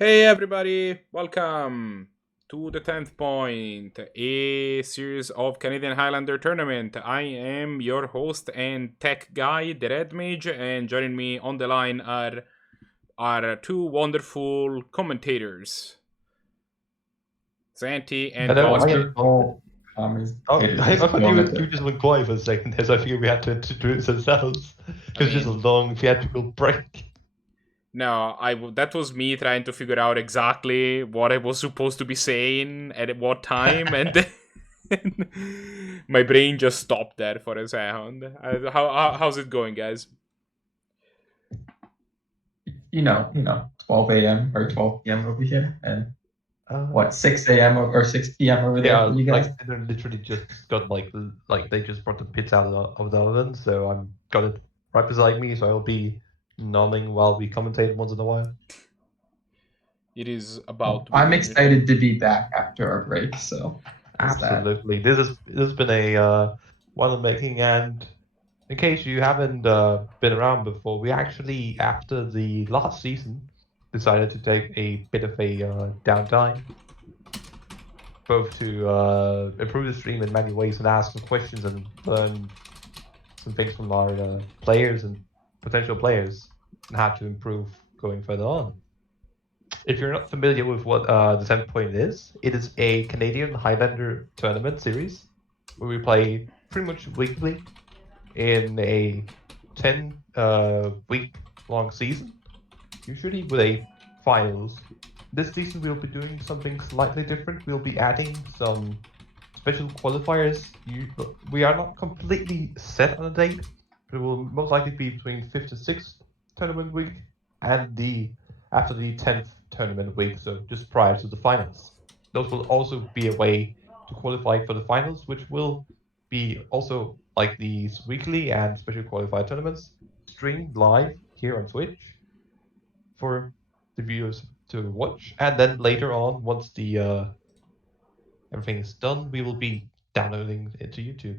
Hey everybody, welcome to the 10th point, a series of Canadian Highlander tournament. I am your host and tech guy, the Red Mage, and joining me on the line are two wonderful commentators, Santi and Hello, I Cosby. am. Wonderful Oh, I commentators. thought Love you it. just went quiet for a second there, so I figured we had to introduce ourselves. I It was just a mean, long theatrical break. no, that was me trying to figure out exactly what I was supposed to be saying at what time, and then my brain just stopped there for a second. How's it going, guys? 12 a.m. or 12 p.m. over here, and Uh, what 6 a.m. or 6 p.m. over there for yeah, you guys. like dinner literally just got like they just brought the pizza out of the oven, so I'm got it right beside me, so I'll be nodding while we commentate once in a while. It is about Well, to I'm begin. excited to be back after our break. So is that Absolutely, this has been a while in making, and in case you haven't been around before, we actually, after the last season, decided to take a bit of a downtime, both to improve the stream in many ways and ask some questions and learn some things from our players and potential players and how to improve going further on. If you're not familiar with what the 10th point is, it is a Canadian Highlander tournament series where we play pretty much weekly in a 10 week long season, usually with a finals. This season we'll be doing something slightly different. We'll be adding some special qualifiers. We are not completely set on a date, but it will most likely be between 5th to 6th tournament week and the after the 10th tournament week, so just prior to the finals. Those will also be a way to qualify for the finals, which will be also like these weekly and special qualifier tournaments streamed live here on Twitch for the viewers to watch, and then later on, once the everything is done, we will be downloading it to YouTube.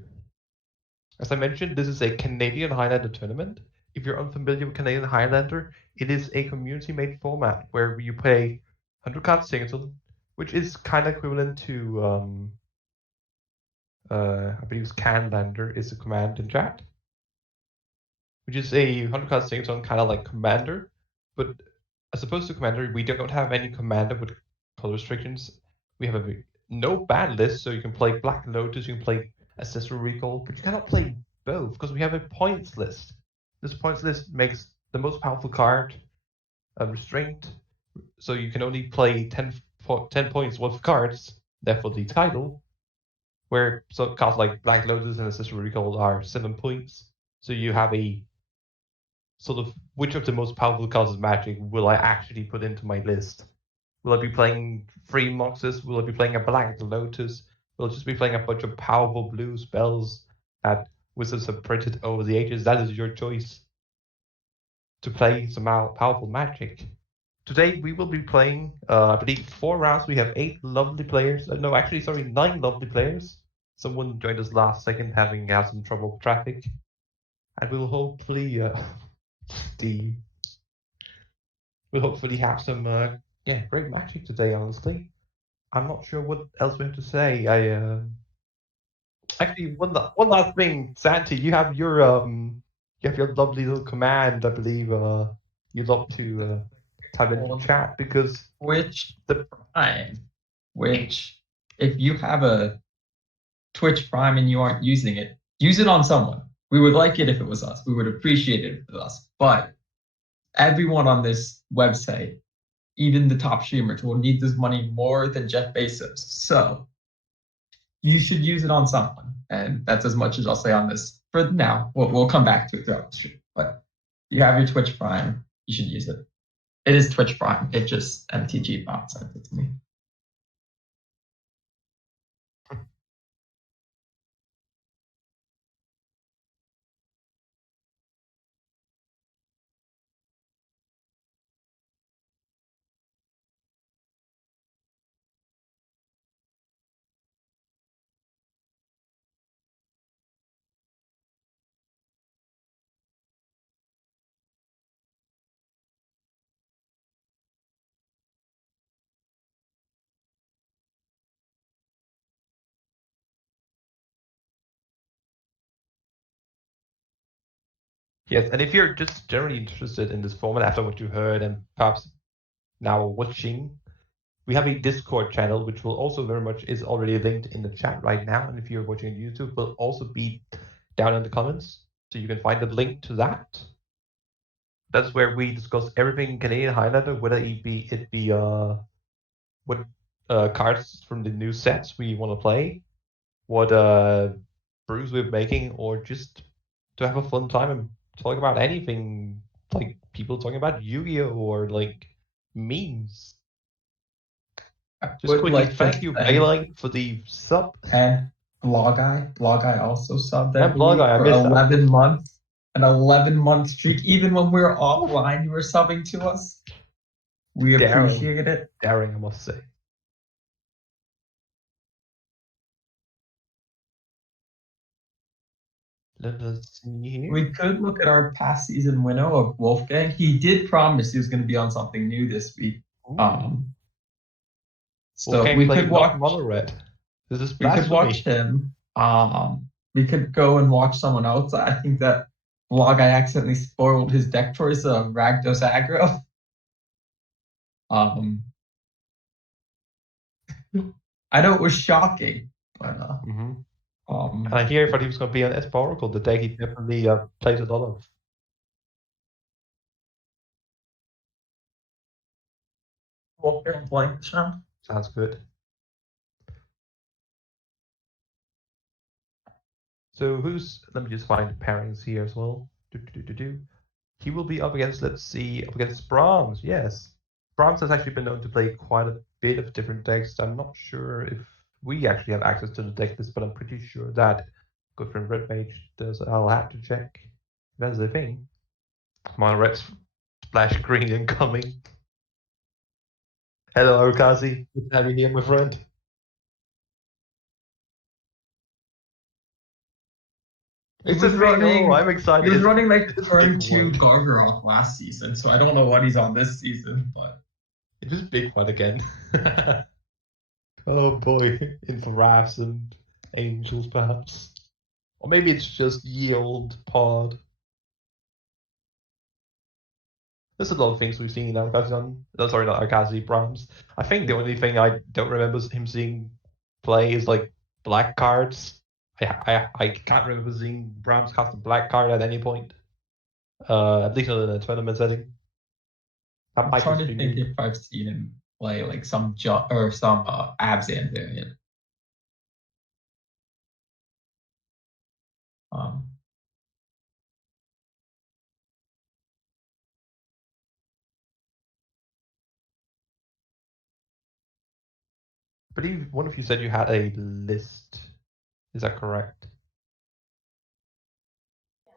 As I mentioned, this is a Canadian Highlander tournament. If you're unfamiliar with Canadian Highlander, it is a community-made format where you play 100 card singleton, which is kind of equivalent to, I believe Canlander is the command in chat, which is a 100 card singleton, kind of like Commander, but as opposed to Commander, we don't have any Commander with color restrictions. We have no ban list, so you can play Black Lotus, you can play Ancestral Recall, but you cannot play both because we have a points list. This points list makes the most powerful card Restraint, so you can only play 10 points worth of cards, therefore the title, where so cards like Black Lotus and Ancestral Recall are 7 points. So you have a sort of which of the most powerful cards of Magic will I actually put into my list? Will I be playing three Moxes? Will I be playing a Black Lotus? Will I just be playing a bunch of powerful blue spells that Wizards have printed over the ages? That is your choice to play some powerful Magic. Today we will be playing, I believe, 4 rounds. We have 8 lovely players. No, actually, sorry, 9 lovely players. Someone joined us last second, having had some trouble with traffic, and we'll hopefully the we'll hopefully have some great magic today. Honestly, I'm not sure what else we have to say. I actually one last thing, Santi, you have your lovely little command. I believe you'd love to type into on chat because Twitch the Prime? Which, if you have a Twitch Prime and you aren't using it, use it on someone. We would like it if it was us. We would appreciate it if it was us. But everyone on this website, even the top streamers, will need this money more than Jeff Bezos. So you should use it on someone. And that's as much as I'll say on this for now. We'll come back to it throughout the stream. But you have your Twitch Prime, you should use it. It is Twitch Prime. It just MTG bot sent it to me. Yes, and if you're just generally interested in this format after what you heard and perhaps now watching, we have a Discord channel which will also very much is already linked in the chat right now. And if you're watching on YouTube, will also be down in the comments. So you can find the link to that. That's where we discuss everything Canadian Highlander, whether it be what cards from the new sets we want to play, what brews we're making, or just to have a fun time and talk about anything, like people talking about Yu-Gi-Oh or like memes. Just Would quickly, like to thank you, thank- Bailite, for the sub. And Blahguy. Blahguy also subbed, I And believe, Blahguy, I for missed that. 11 months. An 11-month streak. Even when we were offline, you were subbing to us. We Daring. appreciate it. Daring, I must say. Let us see here. We could look at our past season winner of Wolfgang. He did promise he was going to be on something new this week. So Wolfgang we played could not watch. Mono Red. This is We could blasphemy. watch him. We could go and watch someone else. I think that Blahguy accidentally spoiled his deck choice of Rakdos Aggro. I know it was shocking, but I hear if he was going to be on SP Oracle, the deck he definitely plays a lot of. Wolfgang playing the show. Sounds good. So let me just find the pairings here as well. He will be up against, let's see, up against Brahms. Yes. Brahms has actually been known to play quite a bit of different decks. I'm not sure if we actually have access to the deck list, but I'm pretty sure that good friend Red Mage does. I'll have to check. That's the thing. My red splash green incoming. Hello, Okazi. Good to have you here, my friend. It's a thing. I'm excited. He was running like It's a turn big 2 one. Gargaroth last season, so I don't know what he's on this season, but It is big one again. Oh boy, Infrarafs and Angels perhaps. Or maybe it's just ye old pod. There's a lot of things we've seen in Arkazi. Sorry, not Arkazi, Brahms. I think the only thing I don't remember him seeing play is like black cards. I can't remember seeing Brahms cast a black card at any point. At least not in a tournament setting. I'm trying to think if I've seen him play like some Abzan variant. I believe one of you said you had a list. Is that correct?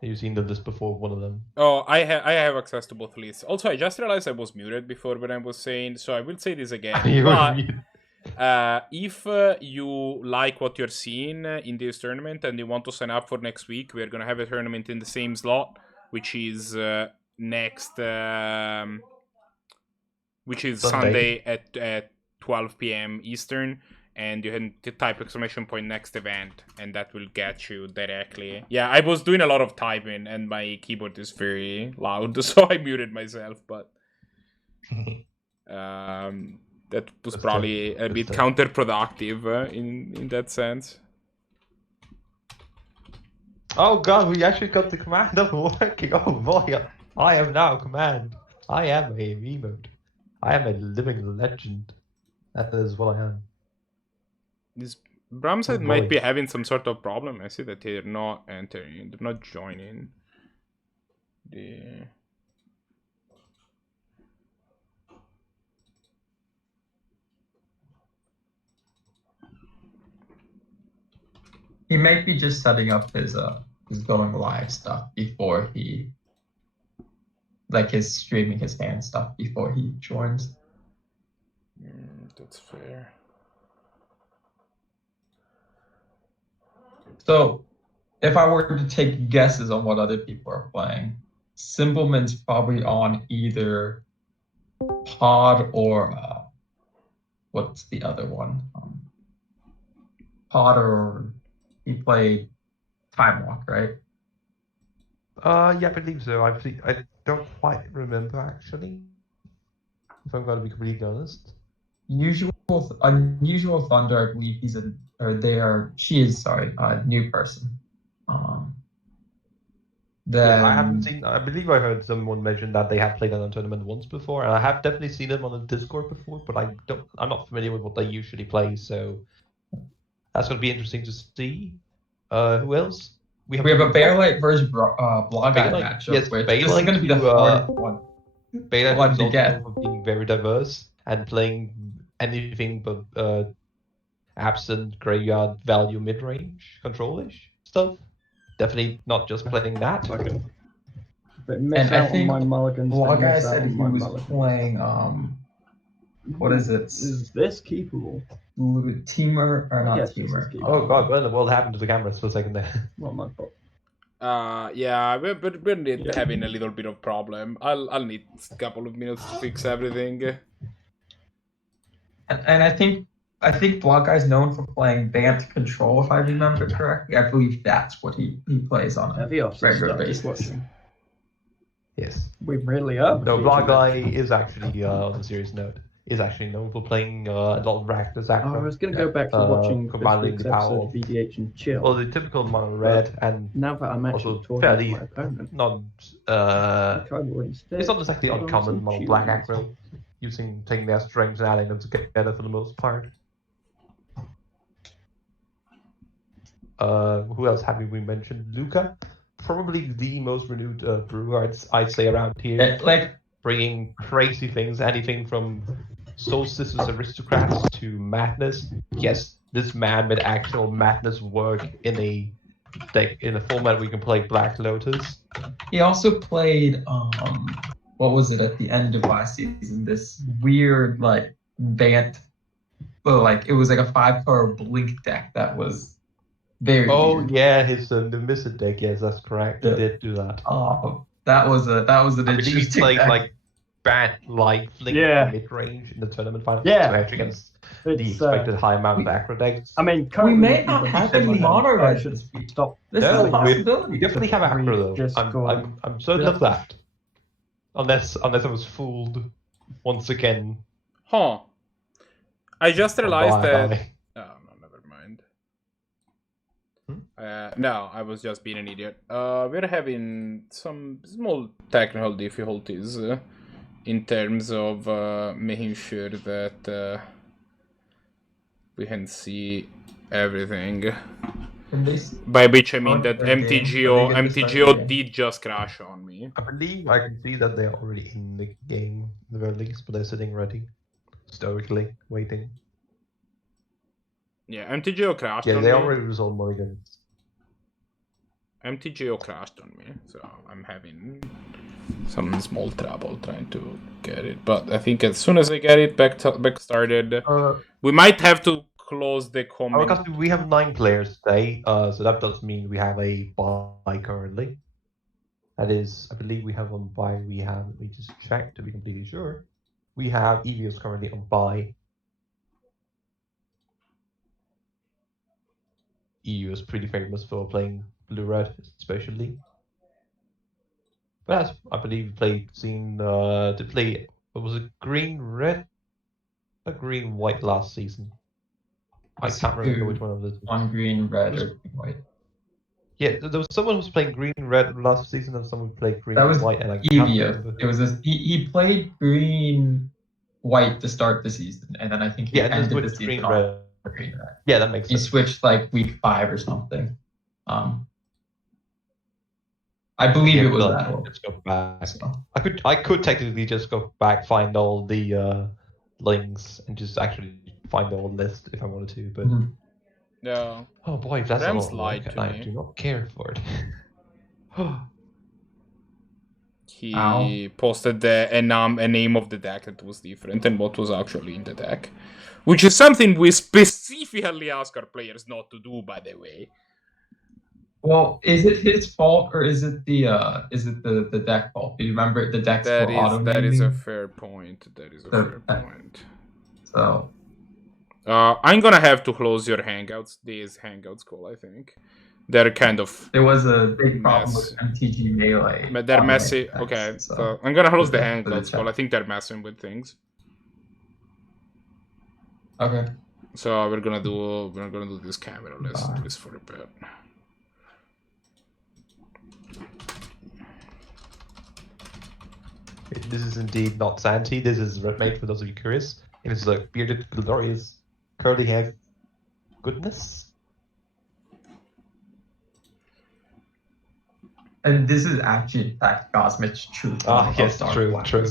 Have you seen the list before one of them? Oh, I have access to both lists. Also, I just realized I was muted before when I was saying, so I will say this again. If you like what you're seeing in this tournament and you want to sign up for next week, we're gonna have a tournament in the same slot, which is next, which is Sunday at 12 p.m. Eastern. And you can type exclamation point next event, and that will get you directly. Yeah, I was doing a lot of typing, and my keyboard is very loud, so I muted myself, but that was probably a bit counterproductive in that sense. Oh god, we actually got the command up working. Oh boy, I am now command. I am a emote. I am a living legend. That is what I am. This Brahms might be having some sort of problem. I see that they're not entering. They're not joining. He might be just setting up his going live stuff before he, like his streaming his hand stuff before he joins. That's fair. So, if I were to take guesses on what other people are playing, Simpleman's probably on either Pod or what's the other one? Pod or he played Time Walk, right? Yeah, I believe so. I don't quite remember actually. If I'm going to be completely honest. Unusual Thunder, I believe she is, sorry, a new person. Yeah, I haven't Then seen. I believe I heard someone mention that they have played on a tournament once before, and I have definitely seen them on the Discord before, but I don't. I'm not familiar with what they usually play, so that's going to be interesting to see. Who else? we have a Bailite versus Blahguy Bailite. matchup, Yes, which this is Bailite, going to be the hardest one. Bailite One is to also get. known for being very diverse and playing anything but absent, graveyard, value, mid-range, control-ish stuff. Definitely not just playing that. Okay. But miss And I out on think my mulligans, then Blahguy miss out said on he my was mulligans. playing what is it? Is this keepable? Teamer or not Yes, this is Teamer? keepable. Oh god, what in the world happened to the cameras for a second there? Not my fault. Yeah, we're having a little bit of problem. I'll need a couple of minutes to fix everything. And I think Blahguy's known for playing Bant Control, if I remember correctly. I believe that's what he plays on a Have you also regular started basis. watching? Yes. We really are. No, Blahguy is actually, on a serious note, is actually known for playing a lot of Rakdos I Aggro. was going to go back to watching this combining week's the power episode of of VDH and chill. well, the typical mono red and Now that I'm actually also talking fairly to my opponent, not I will instead it's not exactly put on uncommon some mono black tunes. aggro, taking their strengths and adding them together for the most part. Who else have we mentioned? Luca, probably the most renewed brewer I'd say around here. Like Bringing crazy things, anything from Solstice's Aristocrats to Madness. Yes, this man made actual Madness work in a deck, in a format where you can play Black Lotus. he also played what was it at the end of last season? This weird like Bant, well, like it was like a 5-color blink deck that was very weird. Yeah, his Numisset deck. Yes, that's correct. He did do that. That was an I believe he interesting played deck. like Bat Light Flick mid range in the tournament final. Yeah. To hedge against the expected high amount of aggro decks. I mean, We may currently not with have the any system, mono I red should this week. stop. This No, is a we possibility. definitely have aggro Just though. go I'm certain of that. Unless I was fooled once again. Huh. I just realized Bye. that. Oh, no, never mind. No, I was just being an idiot. We're having some small technical difficulties in terms of making sure that we can see everything. By which I mean that MTGO did just crash on me. I believe I can see that they're already in the game, the very least, but they're sitting ready, stoically waiting. Yeah, MTGO crashed on me. Yeah, they already resolved mulligans. MTGO crashed on me, so I'm having some small trouble trying to get it. But I think as soon as I get it back started, we might have to close the comment. Because we have 9 players today, so that does mean we have a bye currently. That is, I believe we have on bye. Let me just check to be completely sure. We have Evios currently on bye. EU is pretty famous for playing blue-red, especially. But as I believe to play, what was it, green-red? Or green-white last season? I can't remember which one of those. On green, red, or white. Yeah, there was someone who was playing green-red last season, and someone played green-white, and I can't Evia. remember. It was he played green-white to start the season, and then I think he ended the season green-red. on green-red. Yeah, that makes sense. He switched like week 5 or something. I believe it was that one. Let's go back. So. I could technically just go back, find all the links, and just actually find the whole list if I wanted to, but No. oh boy, if that's Brahms a lot of lied work, to I me. do not care for it. He posted a name of the deck that was different than what was actually in the deck, which is something we specifically ask our players not to do, by the way. Well, is it his fault or is it the deck fault? Do you remember the deck's for auto That is a fair point. That is a fair point. So I'm gonna have to close your Hangouts, this Hangouts call, I think. They're kind of There was a big problem mess. with MTG Melee. But they're on messy. decks, Okay, so so I'm gonna close the for hand cloud scroll. chat. I think they're messing with things. Okay. So we're gonna do this camera. Let's do this for a bit. This is indeed not Santi. This is Redmate, for those of you curious. It is a bearded, glorious, curly hair goodness. And this is actually, in fact, Cosmic's true form Ah, of yes, Dark true, Black. true.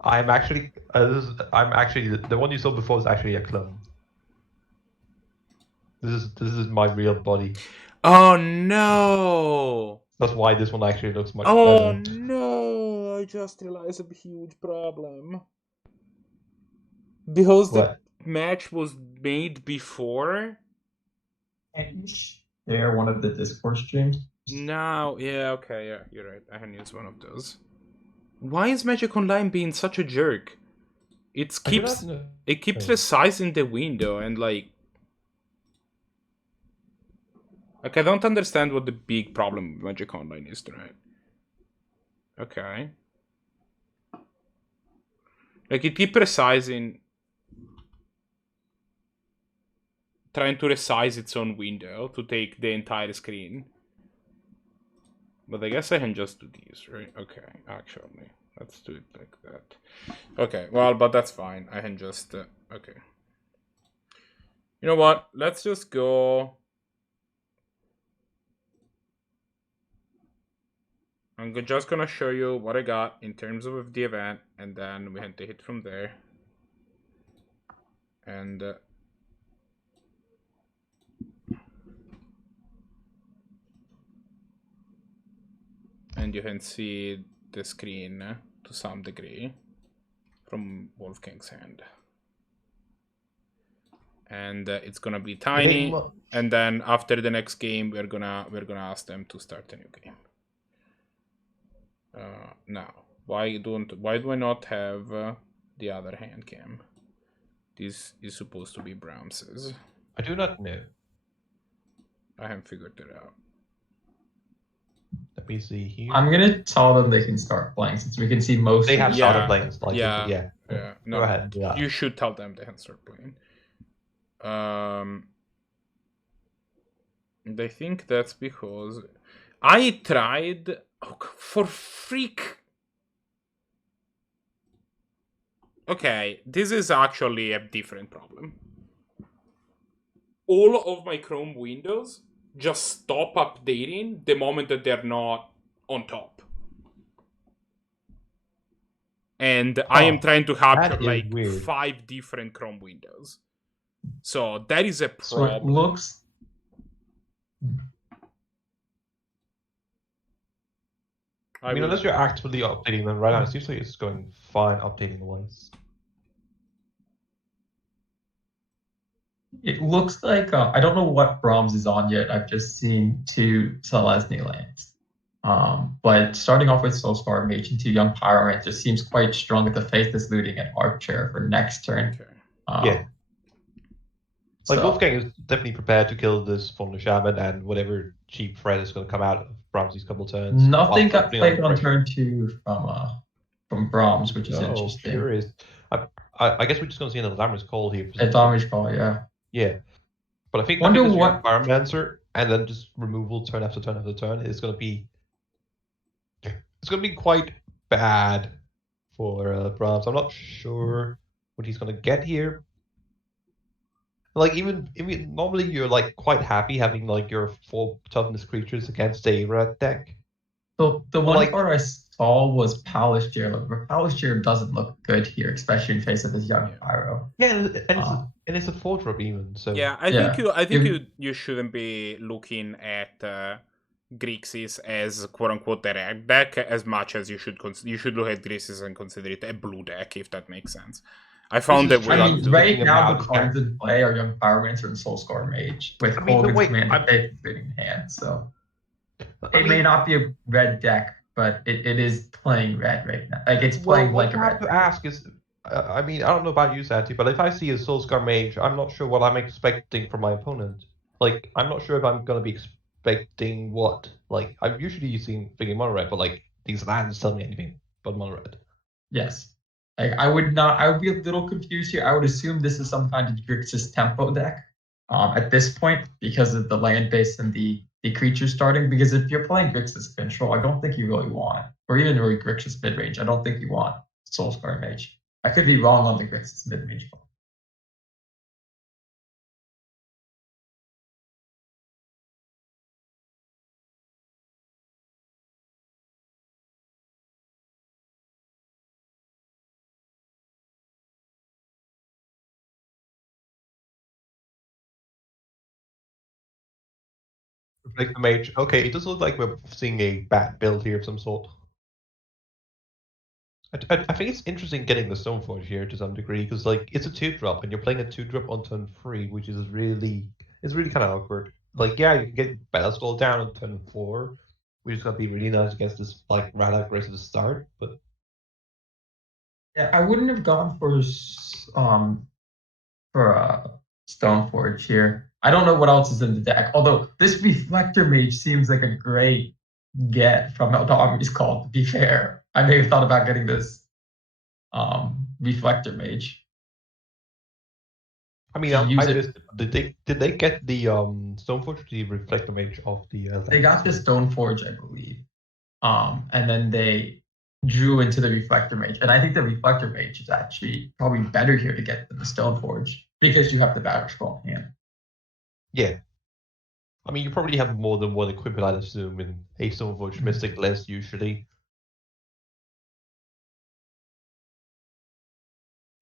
I'm actually the one you saw before is actually a clone. This is my real body. Oh no! That's why this one actually looks much Oh better. no! I just realized a huge problem. Because What? the match was made before. Can you share one of the Discord streams? No, yeah, okay, yeah, you're right. I can use one of those. Why is Magic Online being such a jerk? It keeps resizing the window and like I don't understand what the big problem with Magic Online is tonight. Okay. Like it keeps resizing, trying to resize its own window to take the entire screen. But I guess I can just do these, right? Okay, actually. Let's do it like that. Okay, well, but that's fine. I can just... okay. You know what? Let's just go... I'm just gonna show you what I got in terms of the event, and then we can take it from there. And... and you can see the screen to some degree from Wolfgang's hand. And it's gonna be tiny. And then after the next game, we're gonna ask them to start a new game. Now, why do I not have the other hand cam? This is supposed to be Brahms's. I do not know. I haven't figured it out. Let me see here. I'm gonna tell them they can start playing since we can see most. They have of started playing. Like yeah. No, go ahead. Yeah. You should tell them they can start playing. They think that's because I tried for freak. Okay, this is actually a different problem. All of my Chrome windows just stop updating the moment that they're not on top. And I am trying to capture like 5 different Chrome windows. So that is a problem. So it looks... I mean, unless you're actively updating them right now, it seems like it's going fine updating once. It looks like I don't know what Brahms is on yet. I've just seen 2 Selesny lands. But starting off with Soulscar Mage and 2 Young Pyro just seems quite strong with the Faithless Looting and Archer for next turn. Okay. Yeah. Like, Wolfgang is definitely prepared to kill this Fallen Shaman and whatever cheap threat is going to come out of Brahms' couple turns. Nothing got played on turn 2 from Brahms, which is interesting. Sure is. I guess we're just going to see another Damage Call here. A Damage Call, yeah. Yeah. But I think what Pyromancer and then just removal turn after turn after turn is going to be... It's going to be quite bad for Brahms. I'm not sure what he's going to get here. Like, even normally you're like quite happy having like your 4 toughness creatures against a red deck. So the one card I saw was Palace Chair. But Palace Chair doesn't look good here, especially in face of this Young Pyro. Yeah, and it's a 4-drop even. So yeah, I think you shouldn't be looking at Grixis as quote unquote a red deck as much as you should look at Grixis and consider it a blue deck, if that makes sense. I found that right now the cards in play are Young Pyromancer and Soulscar Mage with Hogan's Command and Faith in hand. So it may not be a red deck, but it is playing red right now. Like it's playing like a red. What I have to ask is, I mean, I don't know about you, Santi, but if I see a Soulscar Mage, I'm not sure what I'm expecting from my opponent. like, I'm not sure if I'm gonna be expecting what. Like, I'm usually using thinking mono red, but like these lands tell me anything but mono red. Yes. Like I would be a little confused here. I would assume this is some kind of Grixis tempo deck at this point because of the land base and the creatures starting. Because if you're playing Grixis control, I don't think you really want, or even really Grixis midrange, I don't think you want Soulscar Mage. I could be wrong on the Grixis midrange. Reflect the mage. Okay, it does look like we're seeing a bat build here of some sort. I think it's interesting getting the Stoneforge here to some degree because like it's a 2-drop and you're playing a 2-drop on turn 3, which is really kind of awkward. Like yeah, you can get Battleskull down on turn 4, which is gonna be really nice against this like rather aggressive start. But yeah, I wouldn't have gone for Stoneforge here. I don't know what else is in the deck. Although this Reflector Mage seems like a great get from the Army's Call, to be fair. I may have thought about getting this Reflector Mage. I mean, did they get the Stoneforge, the Reflector Mage of the? They got the Stoneforge, I believe, and then they drew into the Reflector Mage, and I think the Reflector Mage is actually probably better here to get than the Stoneforge because you have the Battleskull in hand. Yeah. I mean, you probably have more than one equipment, I'd assume, in a Stoneforge Mystic list usually.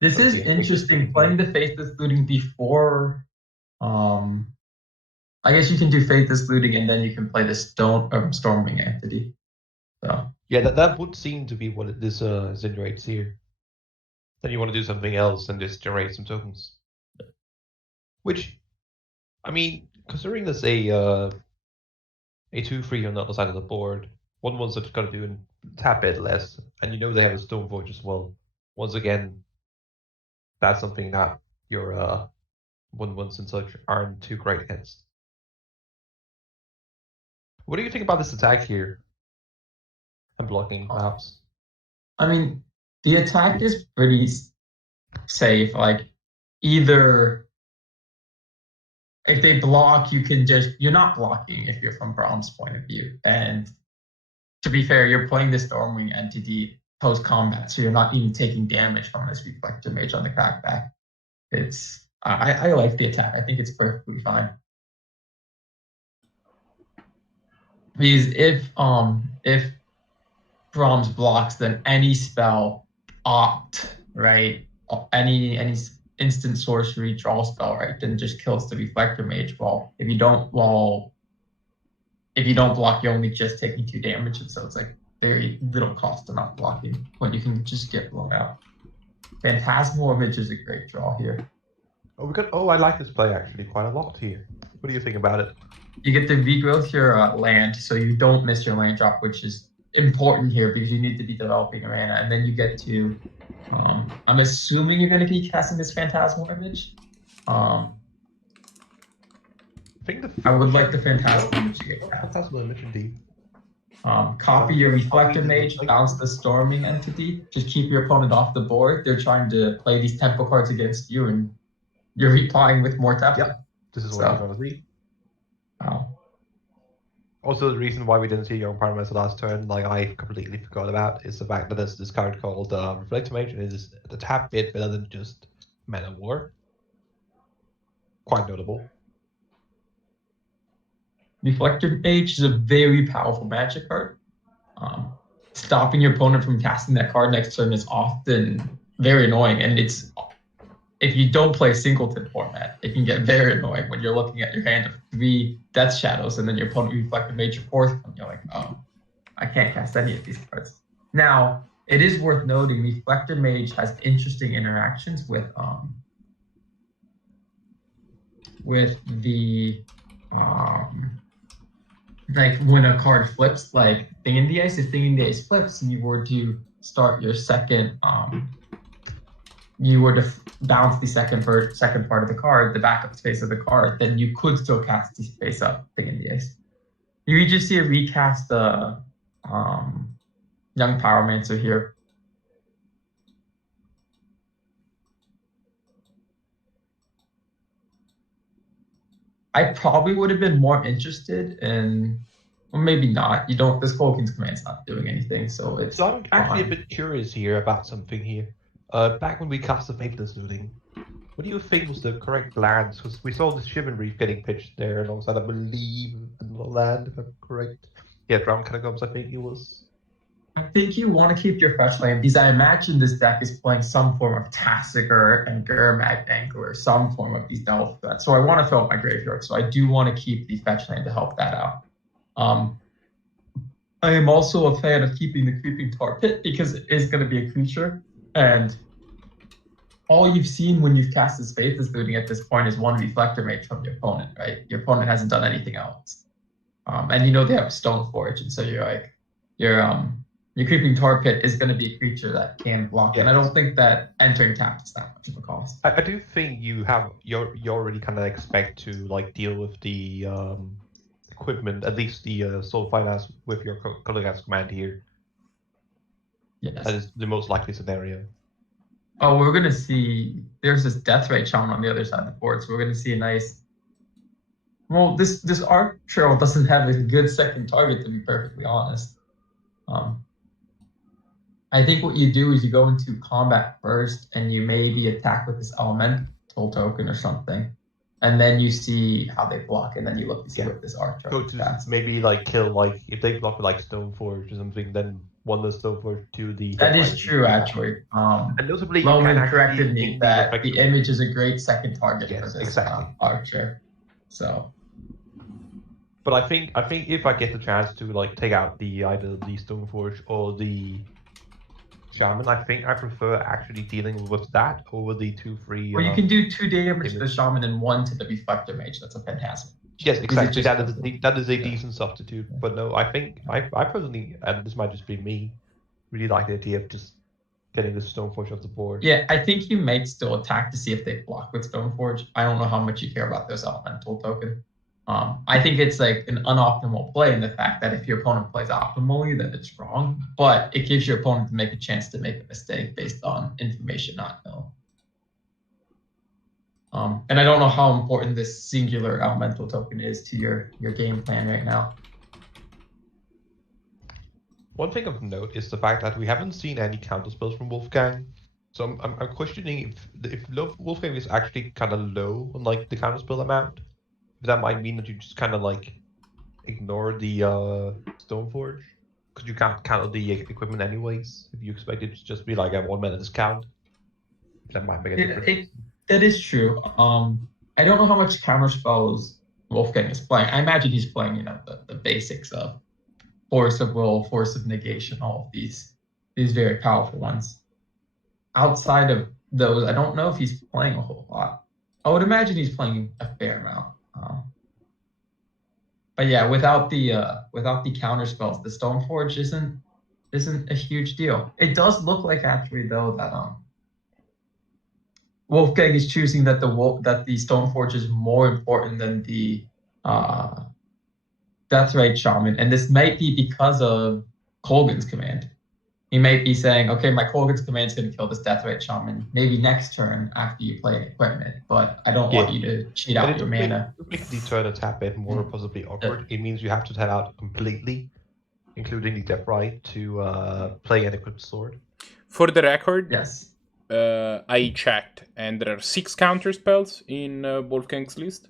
This is interesting. Playing the Faithless Looting before, I guess you can do Faithless Looting and then you can play the Stormwing Entity. So yeah, that would seem to be what this generates here. Then you want to do something else and just generate some tokens. Which, I mean, considering this a 2/3 on the other side of the board, one's just got to do a tap bit less, and you know they have a Stoneforge as well. Once again, that's something that your 1/1s and such aren't too great against. What do you think about this attack here? And blocking, perhaps? I mean, the attack is pretty safe. Like, either if they block, you're not blocking if you're from Brahms' point of view. And to be fair, you're playing the Stormwing Entity post-combat, so you're not even taking damage from this Reflector Mage on the crackback. I like the attack. I think it's perfectly fine. Because if Brahms blocks, then any spell, opt, right? Any instant sorcery draw spell, right? Then just kills the Reflector Mage. Well, if you don't block, you're only just taking 2 damage, and so it's like very little cost to not blocking when you can just get blown out. Phantasmal Image is a great draw here. I like this play actually quite a lot here. What do you think about it? You get to regrowth your land, so you don't miss your land drop, which is important here because you need to be developing a mana, and then you get to. I'm assuming you're going to be casting this Phantasmal Image. I would like the Phantasmal Image to get cast. Phantasmal Image indeed. Copy your Reflector Mage, bounce the Storming Entity, just keep your opponent off the board. They're trying to play these tempo cards against you, and you're replying with more tempo. Yep, this is what you're going to see. Oh. Also, the reason why we didn't see Young Pyromancer last turn, like I completely forgot about, is the fact that there's this card called Reflector Mage, and it is a tap bit better than just Mana War. Quite notable. Reflector Mage is a very powerful magic card. Stopping your opponent from casting that card next turn is often very annoying, and if you don't play singleton format, it can get very annoying when you're looking at your hand of 3 Death Shadows, and then your opponent Reflector Mage your 4th, and you're like, oh, I can't cast any of these cards. Now, it is worth noting, Reflector Mage has interesting interactions with the like when a card flips, like Thing in the Ice. If Thing in the Ice flips and you were to start your second you were to bounce the second part of the card, the backup space of the card, then you could still cast the face up thing in the ace. You just see a recast Young Powermancer here. I probably would have been more interested in, or maybe not. You don't. This Colkins command's not doing anything, so it's. So I'm actually a bit curious here about something here. Back when we cast the Faithless Looting, what do you think was the correct land? Because we saw the Shimon Reef getting pitched there, and alongside, I believe, another land, if I'm correct. Yeah, Drown Catacombs, I think it was. I think you want to keep your fetch land because I imagine this deck is playing some form of Tassiger and Gurmag Angler, some form of these Delph threats. So I want to fill up my graveyard. So I do want to keep the fetch land to help that out. I am also a fan of keeping the Creeping Tar Pit because it is going to be a creature. And all you've seen when you've cast this Faithless Looting at this point is one Reflector Mage from your opponent, right? Your opponent hasn't done anything else. And you know they have Stoneforge, and so you're like, your Creeping Tar Pit is going to be a creature that can block, and I don't think that entering tapped is that much of a cost. I do think you already kind of expect to like deal with the equipment, at least the Soul Finance with your Colorgas command here. Yes. That is the most likely scenario. Oh, we're going to see, there's this Deathrite Shaman on the other side of the board, so we're going to see a nice. Well, this Arc Trail doesn't have a good second target, to be perfectly honest. I think what you do is you go into combat first and you maybe attack with this elemental token or something. And then you see how they block, and then you look to see what this Arc Trail does. Maybe like kill, like if they block with like Stoneforge or something, then one the Stoneforge to the. That is true, actually. And notably, Roman corrected me that the image is a great second target for this Archer. So. But I think if I get the chance to like take out either the Stoneforge or the Shaman, I think I prefer actually dealing with that over the 2/3. Well, you can do 2 damage to the Shaman and 1 to the Reflector Mage. That's a fantastic. Yes, exactly. That is a decent substitute. Yeah. But no, I think I personally, and this might just be me, really like the idea of just getting the Stoneforge off the board. Yeah, I think you might still attack to see if they block with Stoneforge. I don't know how much you care about this elemental token. I think it's like an unoptimal play in the fact that if your opponent plays optimally, then it's wrong. But it gives your opponent to make a chance to make a mistake based on information not known. And I don't know how important this singular elemental token is to your game plan right now. One thing of note is the fact that we haven't seen any counterspells from Wolfgang. So I'm questioning if Wolfgang is actually kind of low on like the counterspell amount. That might mean that you just kind of like ignore the Stoneforge, because you can't counter the equipment anyways. If you expect it to just be like a 1 minute discount, that might make a difference. That is true. I don't know how much counter spells Wolfgang is playing. I imagine he's playing, the basics of Force of Will, Force of Negation, all of these very powerful ones. Outside of those, I don't know if he's playing a whole lot. I would imagine he's playing a fair amount. But yeah, without the counter spells, the Stoneforge isn't a huge deal. It does look like actually though that Wolfgang is choosing that the Stoneforge is more important than the Deathrite Shaman, and this might be because of Colgan's command. He might be saying, okay, my Colgan's command is going to kill this Deathrite Shaman maybe next turn after you play equipment, but I don't want you to cheat out your mana. It makes the turn tap it more possibly awkward. It means you have to tap out completely, including the Deathrite, to play an equipped sword. For the record, yes, I checked, and there are 6 counter spells in Wolfgang's list.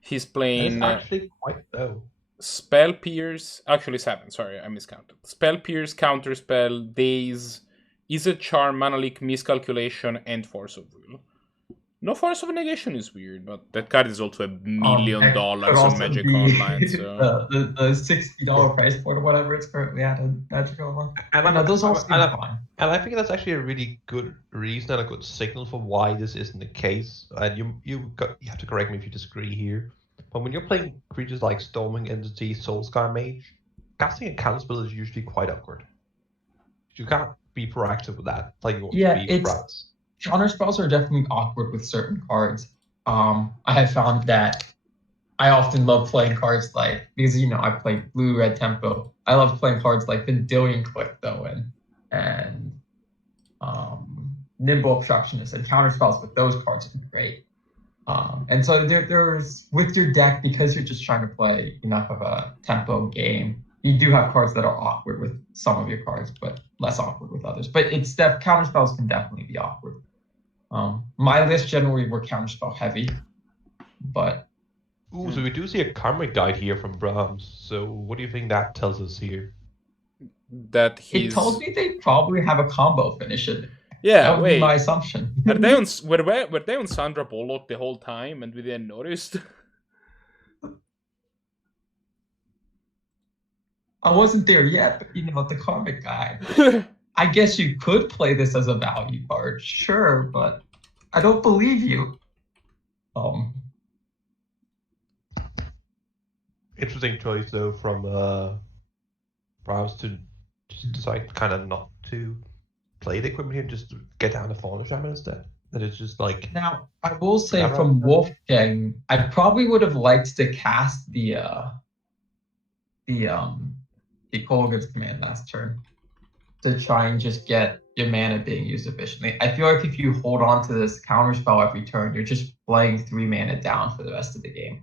He's playing. That's actually quite low. Spell Pierce, actually 7, sorry, I miscounted. Spell Pierce, Counterspell, Daze, Is a Charm, Mana Leak, Miscalculation, and Force of Will. No Force of Negation is weird, but that card is also $1 million on Magic Online. So. the $60 price point or whatever it's currently at in Magic Online. And those all seem fine. And I think that's actually a really good reason and a good signal for why this isn't the case. And you have to correct me if you disagree here. But when you're playing creatures like Storming Entity, Soulscar Mage, casting a counterspell is usually quite awkward. You can't be proactive with that. Like you want to be counter spells are definitely awkward with certain cards. I have found that I often love playing cards like, because I play blue red tempo. I love playing cards like Vendilion Click though, and Nimble Obstructionist, and counter spells with those cards are great. And so there's with your deck, because you're just trying to play enough of a tempo game, you do have cards that are awkward with some of your cards, but less awkward with others. But it's that counter spells can definitely be awkward. My list generally were counterspell heavy, but Ooh, so we do see a karmic guide here from Brahms. So what do you think that tells us here? That it he's tells me they probably have a combo finish in it. yeah. That would be my Wait, assumption. were they on Sandra Bullock the whole time and we didn't notice? I wasn't there yet, but the karmic guide. I guess you could play this as a value card, sure, but I don't believe you. Interesting choice though from Brahms to just decide kind of not to play the equipment here and just to get down to Fallen Shaman instead. That it's just like. Now, I will say Yeah, from right. Wolfgang, I probably would have liked to cast the Kolaghan's command last turn to try and just get your mana being used efficiently. I feel like if you hold on to this counterspell every turn, you're just playing 3 mana down for the rest of the game.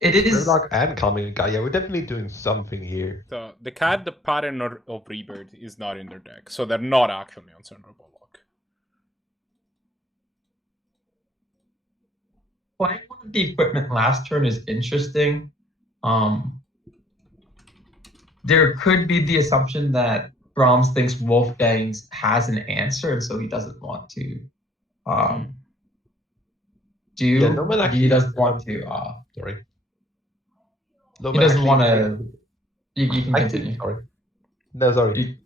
It is Grimlock and Calming Guy. Yeah, we're definitely doing something here. So the card pattern of Rebirth is not in their deck, so they're not actually on Sandra Bullock. playing one of the equipment last turn is interesting. There could be the assumption that Brahms thinks Wolfgang has an answer, and so he doesn't want to Yeah, no one actually. he doesn't want to. Sorry. He doesn't want to. You can continue. Sorry. No, sorry.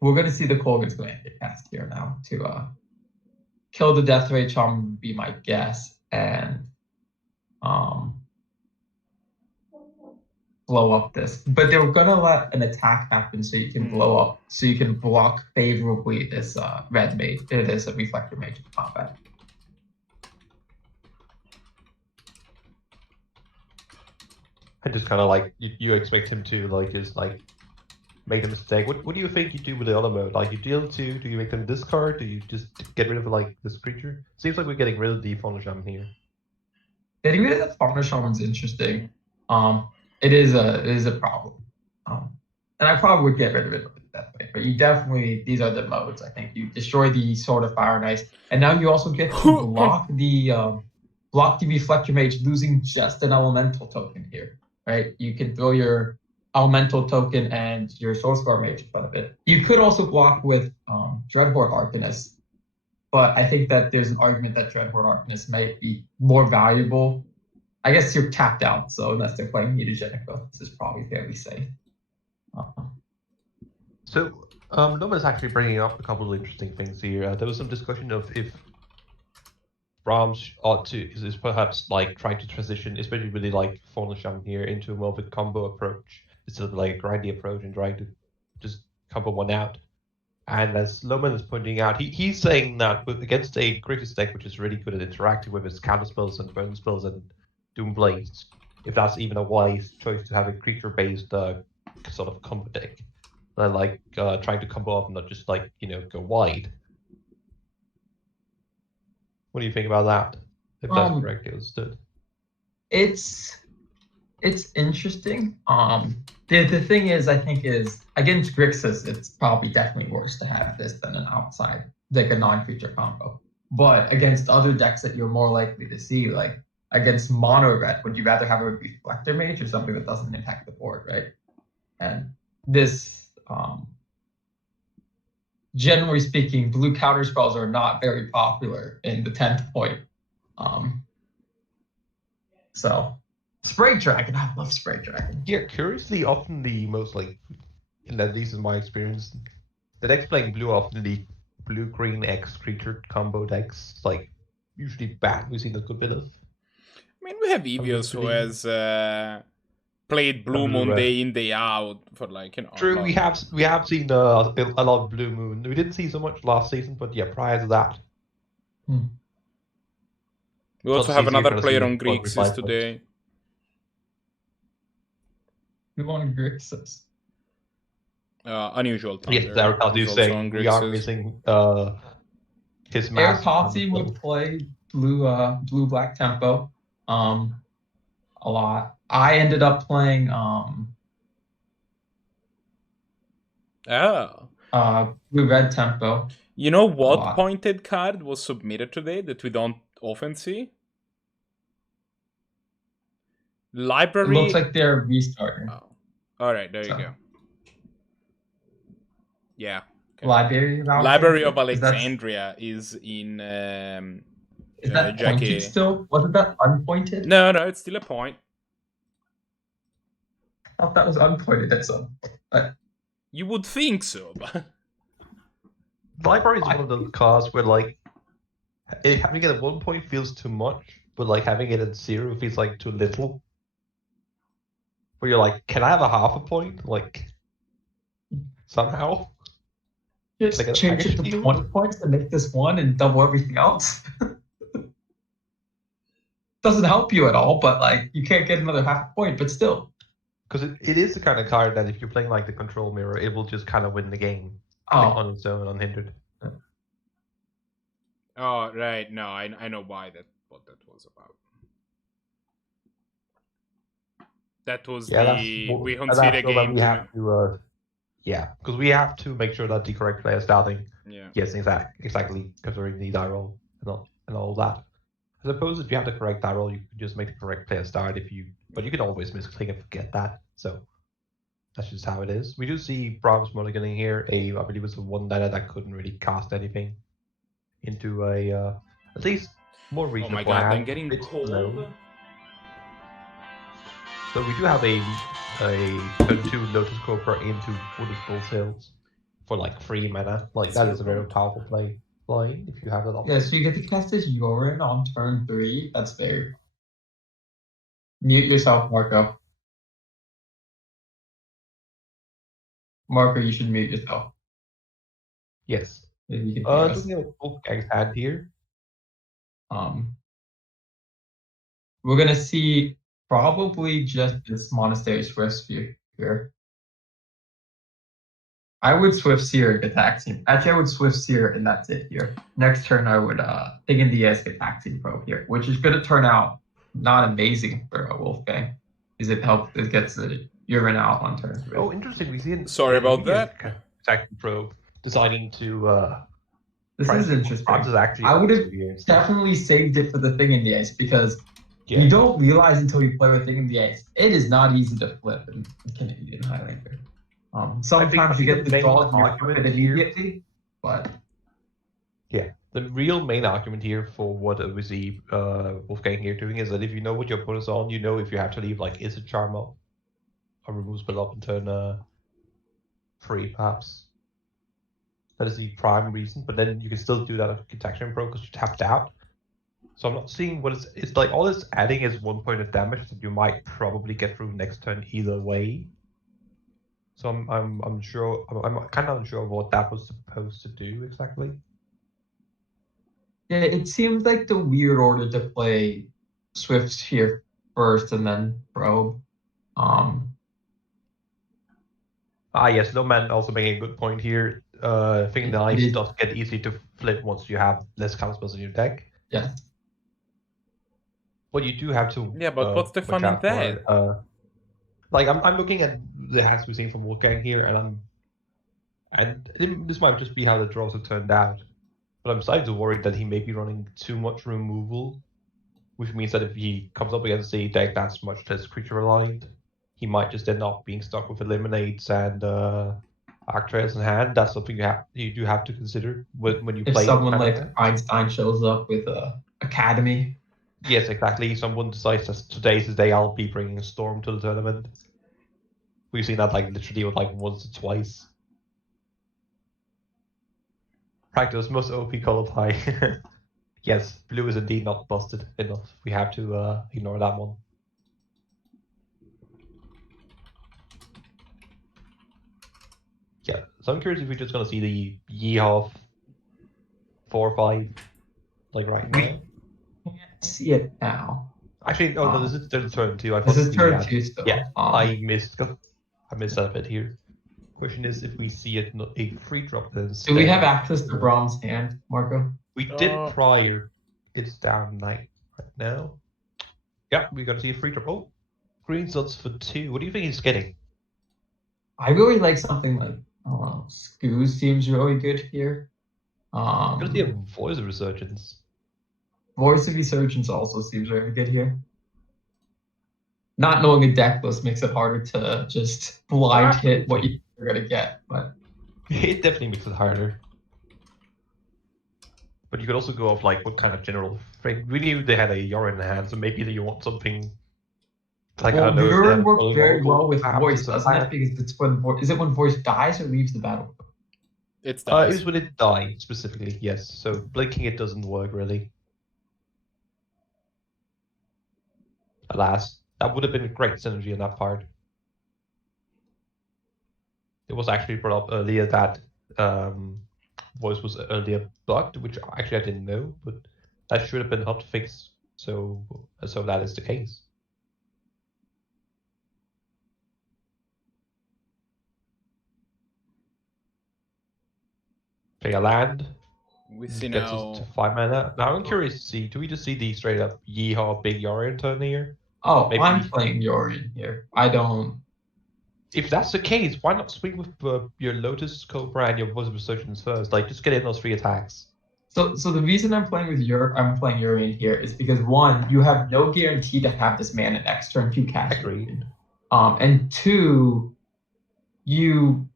We're going to see the Kolaghan's going to get cast here now to kill the Deathray Charm would be my guess, and blow up this. But they were going to let an attack happen so you can blow up, so you can block favorably this red mage. It is a Reflector Mage in combat. I just kind of like you expect him to make a mistake. What do you think you do with the other mode? Like you deal 2, do you make them discard? Do you just get rid of this creature? Seems like we're getting rid of the Fallen Shaman here. Getting rid of the Fallen Shaman's interesting. It is a problem. And I probably would get rid of it that way. But you definitely, these are the modes. I think you destroy the Sword of Fire and Ice, and now you also get to block the Reflector Mage losing just an elemental token here. Right? You can throw your elemental token and your Soulscar Mage in front of it. You could also block with Dreadhorde Arcanist, but I think that there's an argument that Dreadhorde Arcanist might be more valuable. I guess you're tapped out, so unless they're playing Mutagenic, this is probably fairly safe. So, Noma's actually bringing up a couple of interesting things here. There was some discussion of if Brahms ought to is perhaps trying to transition, especially with the Fallen Shaman here, into more of a combo approach instead of a grindy approach and trying to just combo one out. And as Loman is pointing out, he's saying that against a Grixis deck which is really good at interacting with its counter spells and burn spells and Doomblades, if that's even a wise choice to have a creature-based sort of combo deck. Trying to combo up and not just go wide. What do you think about that? If that's correctly understood. It's interesting. The thing is, I think is against Grixis, it's probably definitely worse to have this than an outside, a non-creature combo. But against other decks that you're more likely to see, like against mono red, would you rather have a Reflector Mage or something that doesn't impact the board, right? And this, generally speaking, blue counter spells are not very popular in the 10th point. So Spray Dragon, I love Spray Dragon. Yeah, curiously, often the most at least in my experience, the decks playing blue are often the blue-green X creature combo decks, usually bad. We've seen the good bit of. I mean, we have Evios who has played Blue Blue Moon Red. day in, day out for like, True, a we lot. have seen a lot of Blue Moon. We didn't see so much last season, but yeah, prior to that. We also Not have easier another to player see on what we Grixis find today. Who on Grixis? UnusualThunder. Yes, Rakdos who's is also on saying we are Grixis. missing his Air mask. Posse would play blue black tempo a lot. I ended up playing blue red tempo. You know what lot. pointed card was submitted today that we don't often see? Library. It looks like they're restarting. Oh. All right, there you So. go. Yeah. Okay. Library of Alexandria is in. Is that Jackie. pointed still? Wasn't that unpointed? No, it's still a point. I thought that was unpointed at some point. You would think so, but Library is one of those cards where like having it at 1 point feels too much, but like having it at 0 feels like too little. Where you're like, can I have a half a point? Like somehow. Just Like a change it package to deal? 20 points to make this one and double everything else. Doesn't help you at all, but like you can't get another half a point, but still. Because it is the kind of card that if you're playing like the control mirror, it will just kind of win the game like, on its own, unhindered. Oh right, no, I know what that was about. That was we consider game. We have to, because we have to make sure that the correct player is starting. Yeah. Yes, exactly, considering the die roll and all that. I suppose if you have the correct die roll, you can just make the correct player start. But you can always misclick and forget that. So that's just how it is. We do see Brahms mulliganing here. I believe it was a 1-liner that couldn't really cast anything into a at least more reasonable. Oh my god, hand. I'm getting cold. Low. So we do have a turn 2 Lotus Cobra into Buddha's Bull Sails for like 3 mana. Like that is a very powerful play line if you have that option. Yeah, so you get to cast this Yorin on turn 3. That's fair. Mute yourself, Marco. Marco, you should mute yourself. Yes. Yeah, you can hear us. Looking at Wolfgang's hand here. We're gonna see probably just this Monastery Swift Sphere here. I would Swift Seer attack team. Actually, I would Swift Seer and that's it here. Next turn, I would take in the attack team pro here, which is gonna turn out not amazing for a Wolfgang, because it gets the urine out on turn 3. Oh, interesting. We see. Sorry about that. Attack pro deciding to. This is interesting. Actually I would have definitely saved it for the Thing in the Ice because you don't realize until you play with Thing in the Ice. It is not easy to flip in Canadian Highlander. Sometimes you get the draw argument immediately, but the real main argument here for what we see Wolfgang here doing is that if you know what your opponent's on, you know if you have to leave like is it charm up or remove spell up and turn 3 perhaps. That is the prime reason, but then you can still do that at Protection Pro because you're tapped out. So I'm not seeing what it's like. All it's adding is 1 point of damage that you might probably get through next turn either way. So I'm kind of unsure of what that was supposed to do exactly. yeah, it seems like the weird order to play Swift here first and then Probe. Yes, No Man also making a good point here. Thing in the Ice does get easy to flip once you have less counter spells in your deck. Yeah. But you do have to. Yeah, but what's the fun in that? Like I'm looking at the hands we've seen from Wolfgang here, and this might just be how the draws have turned out. But I'm slightly worried that he may be running too much removal, which means that if he comes up against a deck that's much less creature reliant, he might just end up being stuck with Eliminates and Arc Trails in hand. That's something you do have to consider when you play. If someone like Einstein shows up with Academy. Yes, exactly. Someone decides that today's the day I'll be bringing a Storm to the tournament. We've seen that like literally with like once or twice. Rakdos most OP color pie. Yes, blue is indeed not busted enough. We have to ignore that one. So I'm curious if we're just gonna see the Yeehaw 4/5 like right now. Can't see it now. Actually, no, this is still turn 2. I This thought is turn 2 still. Yeah, I missed that bit here. Question is if we see it a free drop then. Do we have access to Brahms' hand, Marco? We did prior. It's down 9 right now. Yeah, we got to see a free drop. Oh, green slots for 2. What do you think he's getting? I really like something like, I don't know, Scoo seems really good here. I'm gonna see a Voice of Resurgence. Voice of Resurgence also seems very good here. Not knowing a deck list makes it harder to just blind hit what you're gonna get, but it definitely makes it harder. But you could also go off like what kind of general frame. We knew they had a Yorin in the hand, so maybe you want something like well, I don't know. Yorin worked very Oracle, well with perhaps Voice, doesn't it? Because it's when when Voice dies or leaves the battle? It's it's when it dies specifically, yes. So blinking it doesn't work really. Alas, that would have been a great synergy on that part. It was actually brought up earlier that Voice was earlier bugged, which actually I didn't know, but that should have been hot fixed. So that is the case. Play a land. We see Gets now. us to 5 mana. Now I'm curious to see, do we just see the straight up Yeehaw big Yorion turn here? Oh, Maybe I'm playing Yorin here. I don't. If that's the case, why not swing with your Lotus Cobra and your Voice of Resurgence first? Like, just get in those 3 attacks. So the reason I'm playing Yorin here is because 1, you have no guarantee to have this mana next turn to cast Yorin. And 2, you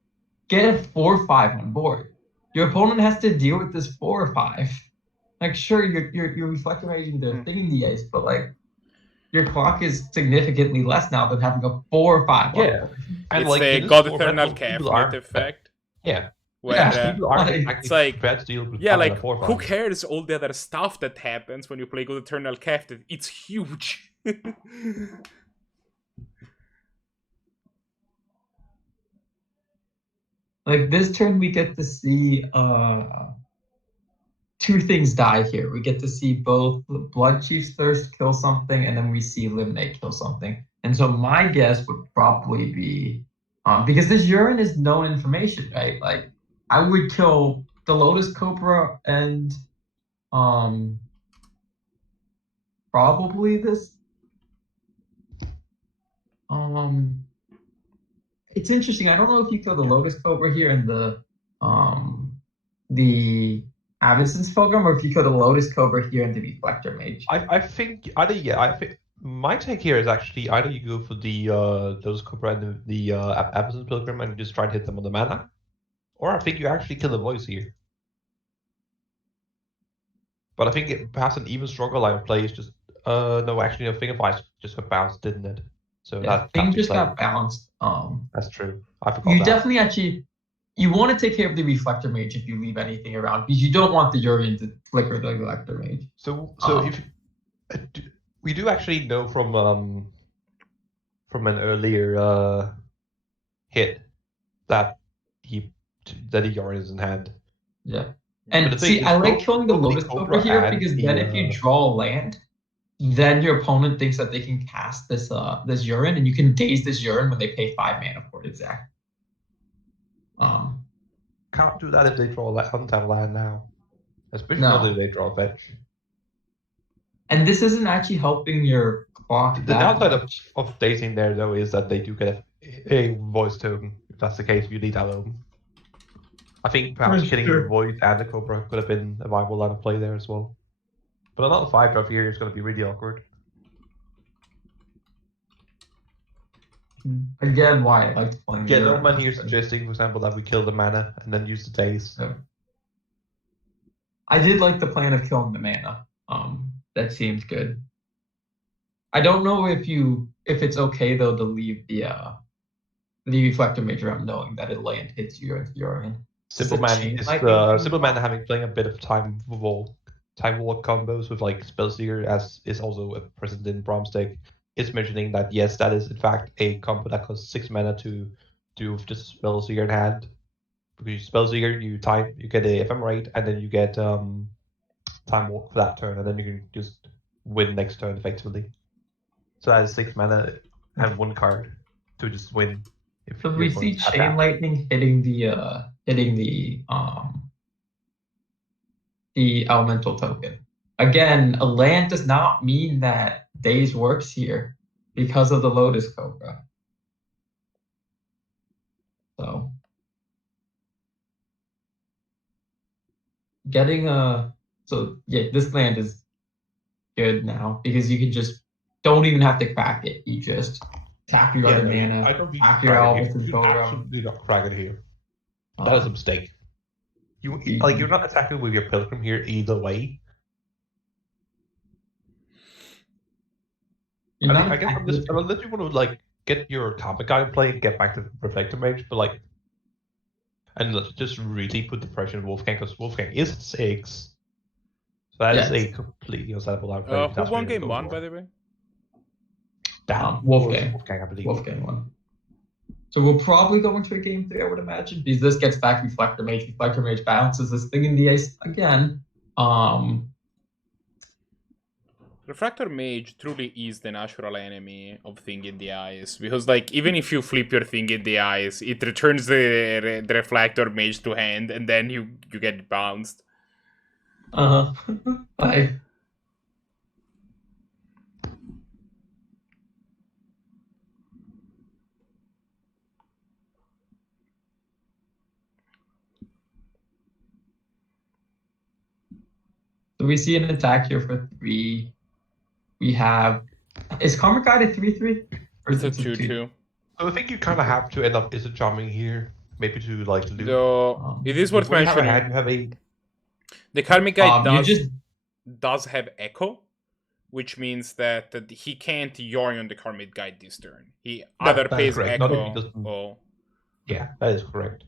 get a 4/5 on board. Your opponent has to deal with this 4 or 5. Like, sure, you're reflecting the thing in the ace, but like, your clock is significantly less now than having a 4 or 5. Yeah, and it's like the God Eternal Cabinet effect. Yeah. Where it's like, like who cares all the other stuff that happens when you play God Eternal Cabinet? It's huge. Like this turn, we get to see 2 things die here. We get to see both Blood Chief's Thirst kill something, and then we see Eliminate kill something. And so my guess would probably be, because this Urine is known information, right? Like, I would kill the Lotus Cobra and probably this. It's interesting. I don't know if you kill the Lotus Cobra here and the Abzan's Pilgrim, or if you kill the Lotus Cobra here and the Reflector Mage. I think either I think my take here is actually either you go for the Lotus Cobra and the Abzan's Pilgrim and just try and hit them on the mana, or I think you actually kill the Voice here. But I think perhaps an even stronger line of play is just no, actually no, Thing of Ice just got bounced, didn't it? So yeah, that thing just got bounced. That's true. I forgot. You definitely actually you want to take care of the Reflector Mage if you leave anything around, because you don't want the Urian to flicker the Reflector Mage. So if we do actually know from an earlier hit that he Urian is in hand. Yeah. And see, I like killing the Lotus Cobra here because then if you draw a land, then your opponent thinks that they can cast this Urine, and you can daze this Urine when they pay 5 mana for it, exactly. Can't do that if they draw a untap land now. Especially not if they draw a fetch. And this isn't actually helping your clock. The downside of dazing there though is that they do get a voice token. If that's the case, you leave that alone. I think perhaps killing the voice and the Cobra could have been a viable line of play there as well. But another 5-drop here is going to be really awkward. Again, why I like playing. Yeah, no man here suggesting, for example, that we kill the mana and then use the daze. Yeah. I did like the plan of killing the mana. That seems good. I don't know if it's okay though to leave the Reflector Mage around knowing that a land hits you if you're in. Simple Man having playing a bit of time war combos with like Spellseeker, as is also a present in Brahms deck, is mentioning that yes, that is in fact a combo that costs 6 mana to do with just Spellseeker in hand. Because you Spellseeker, you get a Ephemerate, and then you get Time Walk for that turn, and then you can just win next turn effectively. So that is 6 mana and 1 card to just win. If So your we see opponents have Chain that. Lightning hitting the elemental token. Again, a land does not mean that Days works here because of the Lotus Cobra. So getting this land is good now because you can just don't even have to crack it. You just tap your other mana, I don't think tap you your crack it Albus here. and You Golem. absolutely not crack it here. That is a mistake. You're not attacking with your Pilgrim here either way. I guess unless you want to get your Atomic Guy in play and get back to Reflector Mage, but and let's just really put the pressure on Wolfgang because Wolfgang is 6. So that is a completely unsettable outplay. Who won game 1, by the way? That Wolfgang. Wolfgang, I believe. Wolfgang won. So we'll probably go into a game 3, I would imagine, because this gets back Reflector Mage. Reflector Mage bounces this thing in the ice again. Refractor Mage truly is the natural enemy of Thing in the Eyes, because even if you flip your Thing in the Eyes, it returns the Refractor Mage to hand, and then you get bounced. Bye. So we see an attack here for 3. We have... Is Karmic Guide a 3/3? Or It's a it 2/2. So I think you kind of have to end up is a charming here, maybe to loot. Though it is worth When you have a mentioning. hand, you have a The Karmic Guide you does have Echo, which means that he can't Yorion the Karmic Guide this turn. He either pays correct. Not if he Echo doesn't- or... Yeah, that is correct.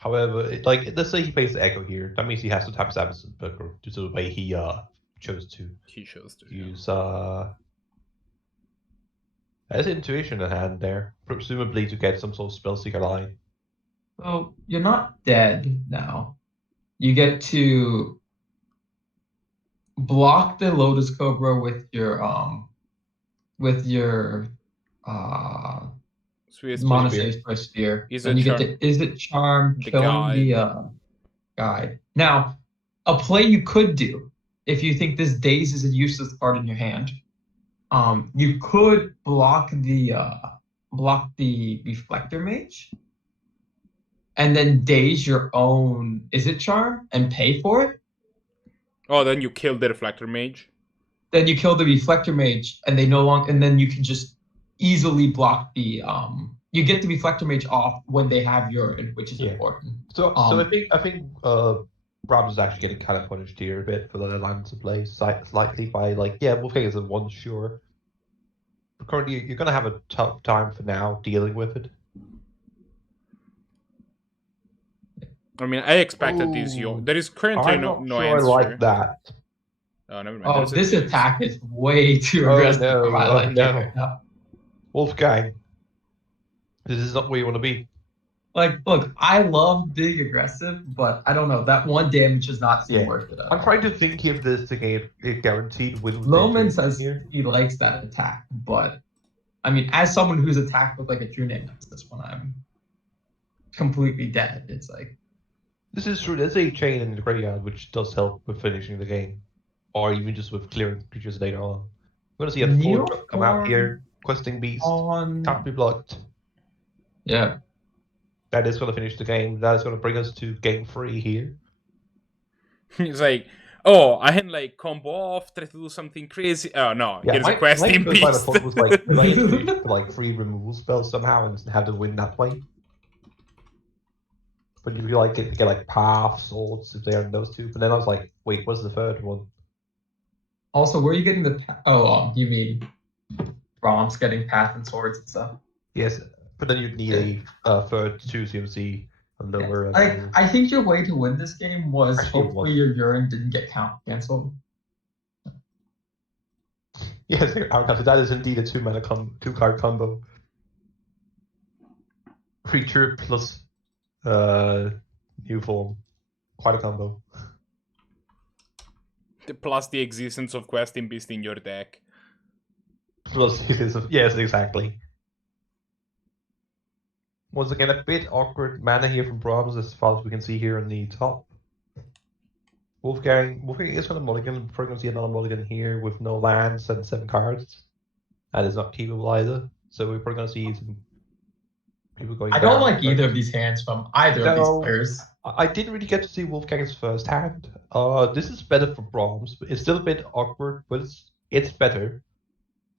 However, let's say he pays the Echo here, that means he has to tap his Abzan due to the way he chose to use there's intuition in hand there, presumably to get some sort of Spellseeker line. So you're not dead now. You get to block the Lotus Cobra with your Monastery Spear. Then you get to Izzet Charm, killing the guide. Now, a play you could do if you think this Daze is a useless card in your hand, you could block the Reflector Mage, and then Daze your own Izzet Charm and pay for it. Oh, then you kill the Reflector Mage. Then you kill the Reflector Mage, and and then you can just easily block the you get the Reflector Mage off when they have urine, which is important. So I think Brahms is actually getting kind of punished here a bit for the lines of play slightly by Wolfgang is a 1 sure. But currently you're gonna have a tough time for now dealing with it. I mean, I expected there is currently no sure answer. I like that. Oh, never mind. Oh, this attack is way too aggressive for my liking right now. Wolfgang, this is not where you want to be. Look, I love being aggressive, but I don't know. That 1 damage does not seem worth it at all. I'm trying to think if this thing a guaranteed win. Loman says he likes that attack, but I mean, as someone who's attacked with a true name, this one I'm completely dead. It's this is true. There's a chain in the graveyard which does help with finishing the game, or even just with clearing creatures later on. We're gonna see a full come out here, questing beast, can't be blocked. Yeah. That is going to finish the game. That is going to bring us to game 3 here. He's like, oh, I can combo off, try to do something crazy. Oh no, here's a questing beast. Was free removal spells somehow and have to win that way. But you get path, swords if they are those 2. But then I was like, wait, what's the 3rd one? Also, where are you getting the? Oh, you mean Brahms getting path and swords and stuff? Yes. But then you'd need a 3rd 2 CMC and lower. I think your way to win this game was hopefully your urine didn't get cancelled. Yes, that is indeed a 2-mana 2-card combo. Creature plus new form. Quite a combo. Plus the existence of Questing Beast in your deck. Plus, yes, exactly. Once again, a bit awkward mana here from Brahms, as far as we can see here on the top. Wolfgang is going to mulligan. We're going to see another mulligan here with no lands and 7 cards. That is not keepable either. So we're probably going to see some people going I don't down like first. either of these hands from either of these players. I didn't really get to see Wolfgang's first hand. This is better for Brahms, but it's still a bit awkward, but it's better.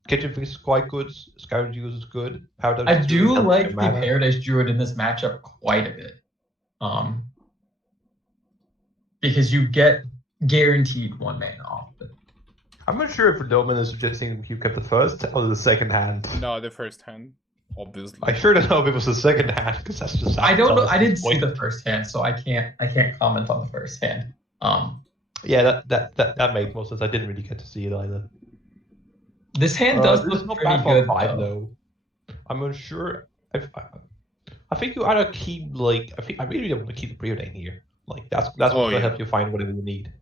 Kitchen Fix is quite good. Scourge Use is good. I do like the Paradise Druid in this matchup quite a bit. Because you get guaranteed 1 mana off it. I'm not sure if Domin is suggesting you kept the first or the second hand. No, the first hand, obviously. I sure don't know if it was the second hand because that's just. I don't know. I didn't see the first hand, so I can't comment on the first hand. Yeah, that makes most sense. I didn't really get to see it either. This hand does this look is not pretty bad for good, 5 though. I'm unsure. I think you either keep I really don't want to keep the preordain here. Like that's what's gonna help you find whatever you need.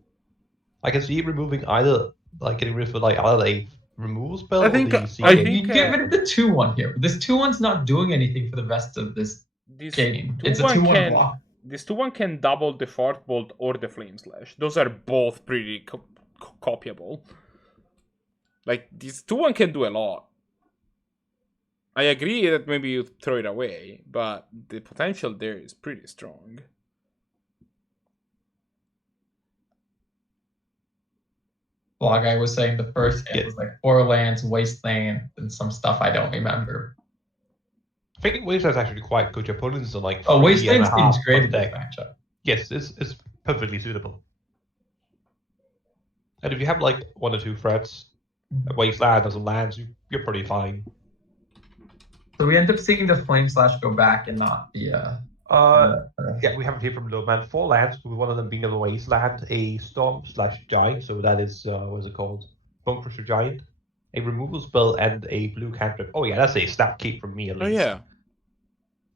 I can see removing either getting rid of either a removal spell. I think you get rid of the 2/1 here. This 2/1's not doing anything for the rest of this game. It's a 2/1 block. This 2/1 can double the Fort Bolt or the Flame Slash. Those are both pretty copyable. Like this 2/1 can do a lot. I agree that maybe you throw it away, but the potential there is pretty strong. Blahguy was saying the first hit was like 4 lands, Wasteland, and some stuff I don't remember. I think Wasteland's actually quite good. Your opponents are like. Oh, Wasteland seems great in this matchup. Yes, it's perfectly suitable. And if you have like 1 or 2 threats, a Wasteland or some lands, you're pretty fine. So we end up seeing the Flame Slash go back and not the. Yeah, we have it here from Lowman. 4 lands, with one of them being a Wasteland, a Storm/Giant, so that is, what is it called? Bone Crusher Giant, a removal spell, and a blue cantrip. Oh yeah, that's a snap keep from me at least. Oh yeah.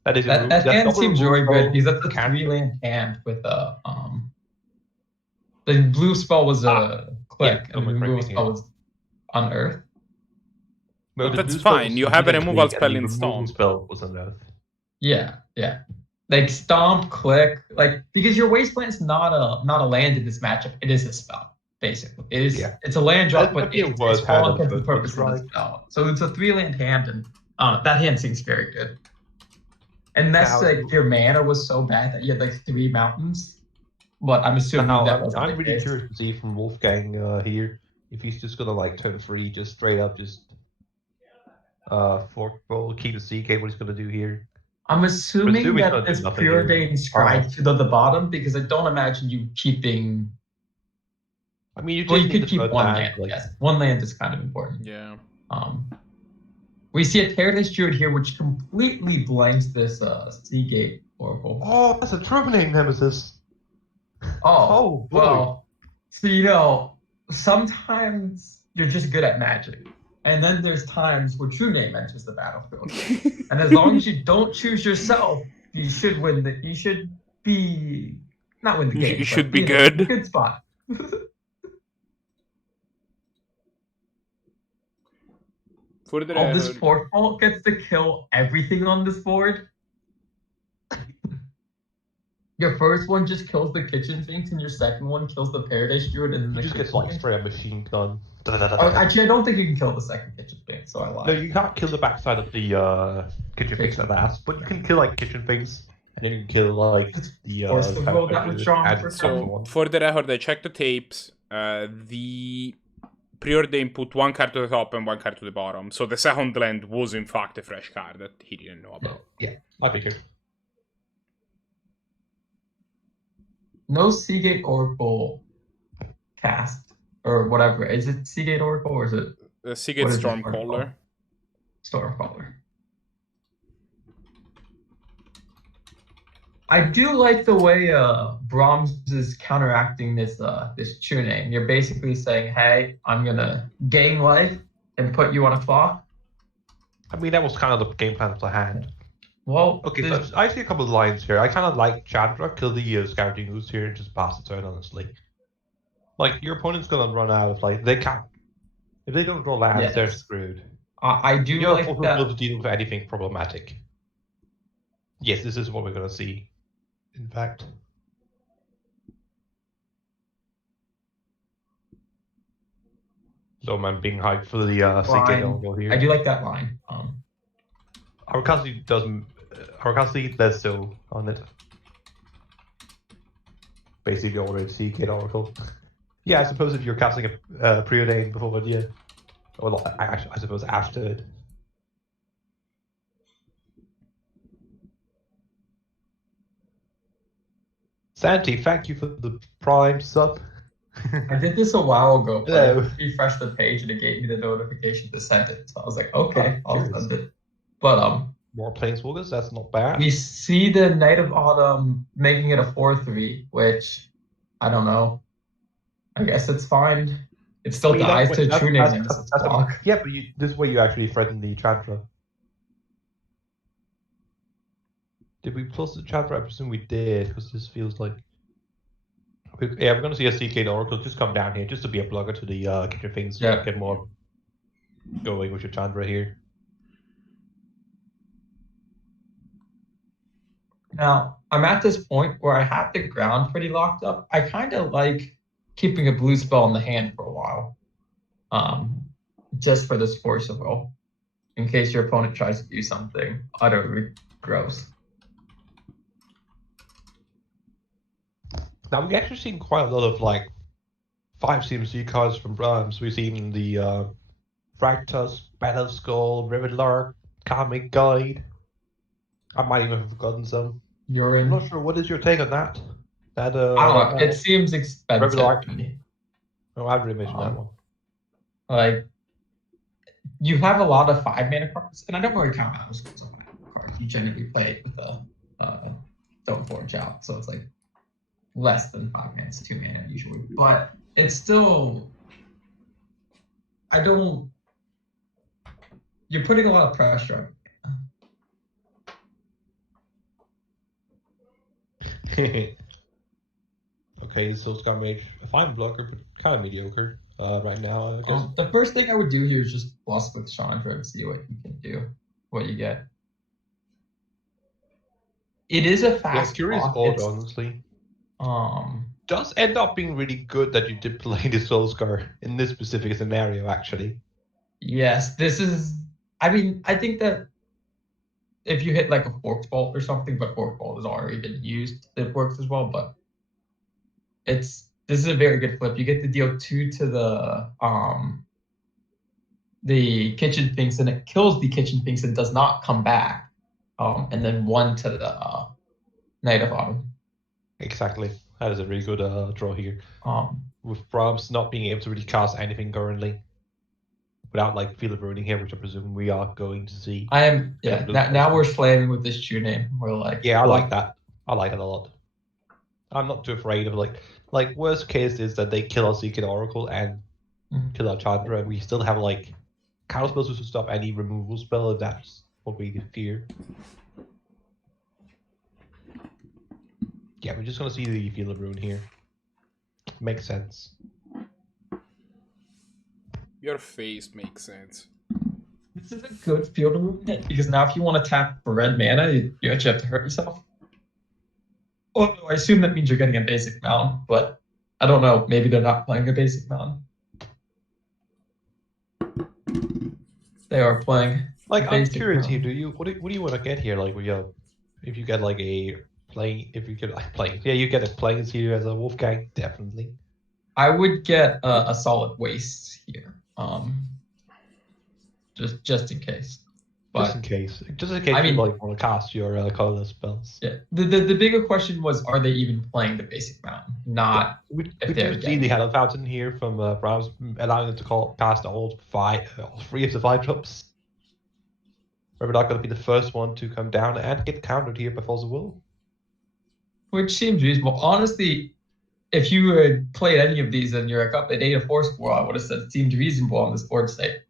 That is that hand seems really good, because that's a 3-land hand with a, the blue spell was a click, and the removal spell was unearth. No, that's fine, you have a removal spell in Storm. Spell was unearth. Yeah. Like stomp, click, like because your Wasteland's not a land in this matchup. It is a spell, basically. It is. Yeah. It's a land drop, but it's all for the purpose of the spell. So it's a 3-land hand, and that hand seems very good. Unless like your mana was so bad that you had like 3 mountains, but I'm assuming that was. I'm really curious to see from Wolfgang here if he's just gonna like turn 3, just straight up, just fork roll, keep the CK. What he's gonna do here. I'm assuming that this Preordained Scribe to the bottom, because I don't imagine you keeping. I mean, you could keep 1 land. Yes, 1 land is kind of important. Yeah. We see a Paradise Druid here, which completely blanks this Seagate Oracle. Oh, that's a Troubling Nemesis. Oh, well. So sometimes you're just good at Magic. And then there's times where True Name enters the battlefield. And as long as you don't choose yourself, you should win the. You should be not win the game. You should be good. Good spot. This Portfolio gets to kill everything on this board. Your first one just kills the Kitchen Finks, and your second one kills the Paradise Druid, and then you just gets like straight up machine gun. Actually, I don't think you can kill the second Kitchen Fink, so I lied. No, you can't kill the backside of the Kitchen Finks at last, but you can kill like Kitchen Finks, and then you can kill like the. So for the record, I checked the tapes. The Preordain put 1 card to the top and 1 card to the bottom, so the second land was in fact a fresh card that he didn't know about. Yeah, I figured. No Seagate Oracle cast or whatever. Is it Seagate Oracle or is it Seagate Stormcaller? Stormcaller. I do like the way Brahms is counteracting this True Name. You're basically saying, "Hey, I'm gonna gain life and put you on a clock." I mean, that was kind of the game plan of the hand. Well, Okay, so I see a couple of lines here. I kind of like Chandra, kill the scouting who's here and just pass the turn, honestly. Like, your opponent's gonna run out, like, they can't. If they don't draw lands, they're Yes. screwed. I do You're like also that. able to deal with anything problematic. Yes, this is what we're gonna see, in fact. So I'm being hyped for the CK Oracle here. I do like that line. Arcasi doesn't. Arcasi does so on it. Basically, already CK Oracle. Yeah, I suppose if you're casting a preordained before, but yeah. Well, I suppose after it. Santi, thank you for the Prime sub. I did this a while ago, but Hello. I refreshed the page and it gave me the notification to send it. So I was like, okay, I'll curious. send it. But More Planeswalkers, that's not bad. we see the Knight of Autumn making it a 4/3, which I don't know. I guess it's fine. It still But you don't- dies to that's- true that's- names. that's- that's- Block. Yeah, but this is where you actually threaten the Chandra. Did we plus the Chandra? I presume we did, because this feels like... Yeah, we're going to see a CK Oracle just come down here, just to be a blogger to the kitchen things, Yeah. get more going with your Chandra here. Now, I'm at this point where I have the ground pretty locked up. I kind of like keeping a blue spell in the hand for a while. Just for this force of will. In case your opponent tries to do something utterly gross. Now, we've actually seen quite a lot of, like, 5 CMC cards from Brahms. We've seen the Rakdos, Battle Skull, Rivetlark, Karmic Guide. I might even have forgotten some. You're I'm in. not sure. What is your take on that? That I don't know. It seems expensive Rivetlark. to me. Oh, I haven't mentioned that one. Like, you have a lot of 5-mana cards, and I don't really count Battle Skulls on 5-mana cards. You generally play it with a Don't Forge out, so it's like less than 5 mana. It's 2 mana usually, but it's still. I don't. You're putting a lot of pressure on. Okay, so it's got mage a fine blocker, but kind of mediocre right now. I guess. The first thing I would do here is just plus with Chandra and see what you can do, what you get. It is a Yeah, fast. curious block. odd, It's, honestly. Does end up being really good that you did play the Soulscar in this specific scenario, actually. Yes, this is. I mean, I think that if you hit like a Forked Bolt or something, but Forked Bolt has already been used, it works as well. But this is a very good flip. You get to deal 2 to the Kitchen Finks, and it kills the Kitchen Finks and does not come back. And then 1 to the Knight of Autumn. Exactly. That is a really good draw here. With Brahms not being able to really cast anything currently. Without like Field of Ruining here, which I presume we are going to see. I am, yeah. Now we're slamming with this true name. We're like, yeah, I like that. I like it a lot. I'm not too afraid of like worst case is that they kill our Secret Oracle and kill our Chandra, and we still have like counter spells to stop any removal spell if that's what we fear. Yeah, we're just gonna see the Field of Ruin here. Makes sense. Your face makes sense. This is a good Field of Ruin hit, because now if you want to tap for red mana, you actually have to hurt yourself. Although I assume that means you're getting a basic mountain, but I don't know. Maybe they're not playing a basic mountain. They are playing. Like, I'm curious here. What do you want to get here? Like, if you get like a plane, if you get like plane, yeah, you get a planes here as a Wolfgang, definitely. I would get a solid waste here. Just in case. But just in case I mean, you like want to cast your colorless spells. Yeah. The bigger question was, are they even playing the basic mountain? Not. Yeah. We do see the Hell Fountain here from Brahms, allowing them to cast all 3 of the 5 drops. We're not going to be the first one to come down and get countered here by Force of Will. Which seems reasonable. Honestly, if you had played any of these and you're like up at 8 or 4 score, I would have said it seemed reasonable on this board state.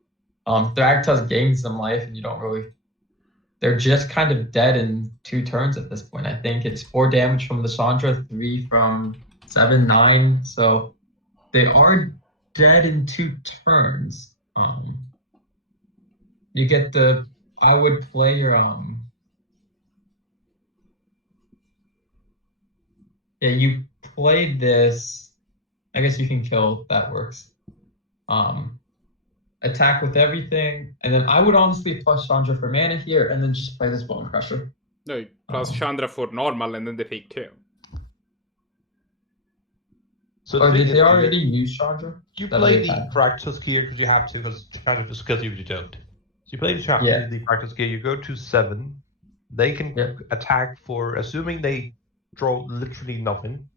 Thragtusk gains some life, and you don't really they're just kind of dead in 2 turns at this point. I think it's 4 damage from the Chandra, 3 from 7, 9. So they are dead in 2 turns. You get the. I would play your Yeah, you played this. I guess you can kill. That works. Attack with everything, and then I would honestly plus Chandra for mana here, and then just play this Bone Crusher. No, plus Chandra for normal, and then they take 2. So Or the thing did is, they already use Chandra? you That play they the had. practice gear because you have to, because Chandra just kills you if you don't. So you play Yeah. the practice gear, you go to 7. They can Yeah. attack for, assuming they draw literally nothing.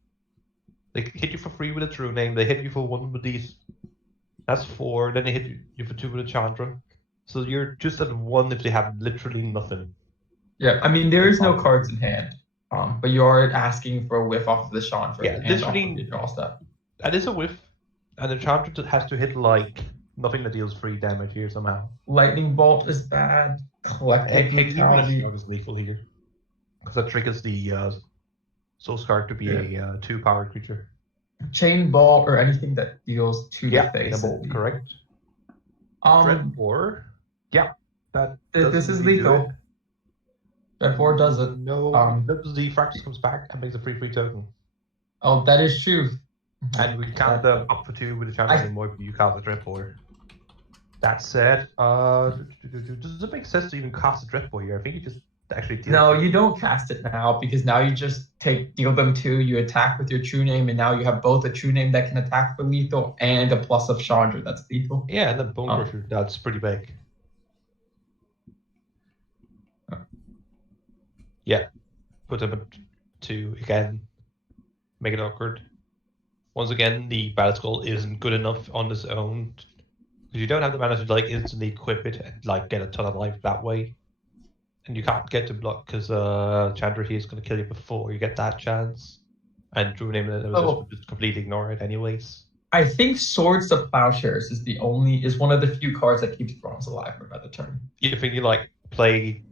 They hit you for 3 with a true name, they hit you for 1 with these. That's 4, then they hit you for 2 with a Chandra. So you're just at 1 if they have literally nothing. Yeah, I mean there is no cards in hand, but you are asking for a whiff off of the Chandra Yeah, and literally- off of your draw step. That is a whiff, and the Chandra has to hit like nothing that deals 3 damage here somehow. Lightning Bolt is bad. Collective Even Brutality. is lethal here, because that triggers the Soul Scar to be a 2-power creature. Chain Ball or anything that deals 2 to face. Bolt, correct. Dreadbore, that This is doesn't really do lethal. it. Dreadbore does it. No, the Fractus comes back and makes a 3/3 token. Oh, that is true. And we can't up for 2 with the Chandra anymore, but you cast the Dreadbore. That said, does it make sense to even cast a Dreadbore here? I think you just actually deal No, with it. you don't cast it now because now you just deal them 2, you attack with your true name, and now you have both a true name that can attack for lethal and a plus of Chandra that's lethal. Yeah, and then Bone Crusher, that's pretty big. Yeah, put them at 2 again, make it awkward. Once again, the Battle Skull isn't good enough on its own, because you don't have the mana to like instantly equip it and like get a ton of life that way. And you can't get to block because Chandra here is going to kill you before you get that chance. And True Name just completely ignore it anyways. I think Swords of Plowshares is one of the few cards that keeps Bronze alive for another turn. You think you like play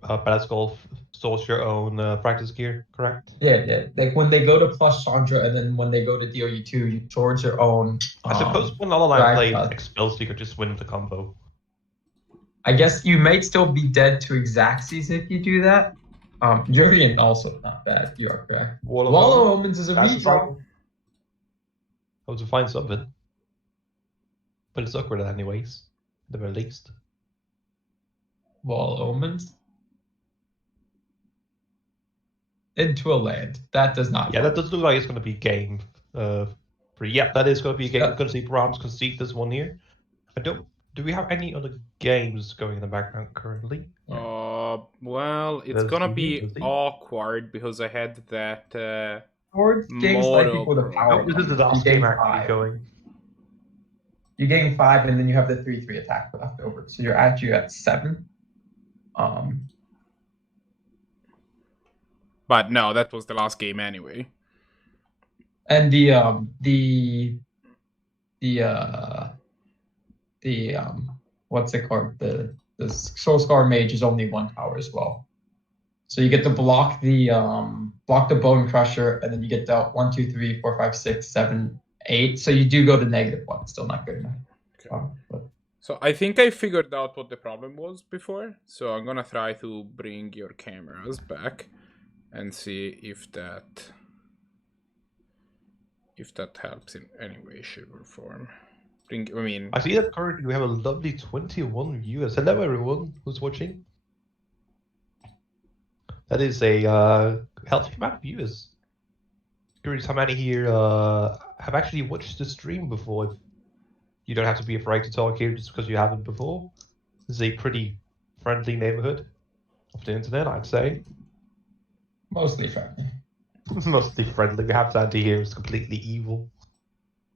Battle Skull, source your own practice gear, correct? Yeah. Like when they go to plus Chandra, and then when they go to deal you 2, you towards your own. I suppose when all I play Rakdos. Expel Seeker, just win the combo. I guess you might still be dead to Xaxes if you do that. Jurian also not bad. You are correct. Wall of Omens is a redraw. I was to find something, but it's awkward anyways. At the very least. Wall of Omens into a land. That does not. Yeah, that does look like it's going to be game 3. Yeah, that is going to be a game. We're going to see Brahms concede this one here. Do we have any other games going in the background currently? Well, it's gonna be awkward because I had that Towards games like before the power. This is the last game actually going. You gain 5, and then you have the 3/3 attack left over. So you're actually at 7. But no, that was the last game anyway. And the what's it called? The Soul Scar Mage is only 1 power as well. So you get to block the Bone Crusher, and then you get dealt 1, 2, 3, 4, 5, 6, 7, 8. So you do go to -1. Still not good enough. Okay. So I think I figured out what the problem was before. So I'm gonna try to bring your cameras back and see if that helps in any way, shape, or form. I see that currently we have a lovely 21 viewers. Hello everyone who's watching. That is a healthy amount of viewers. Curious how many here have actually watched the stream before. You don't have to be afraid to talk here just because you haven't before. This is a pretty friendly neighborhood of the internet, I'd say. Mostly friendly. Mostly friendly. We have Sandy here is completely evil.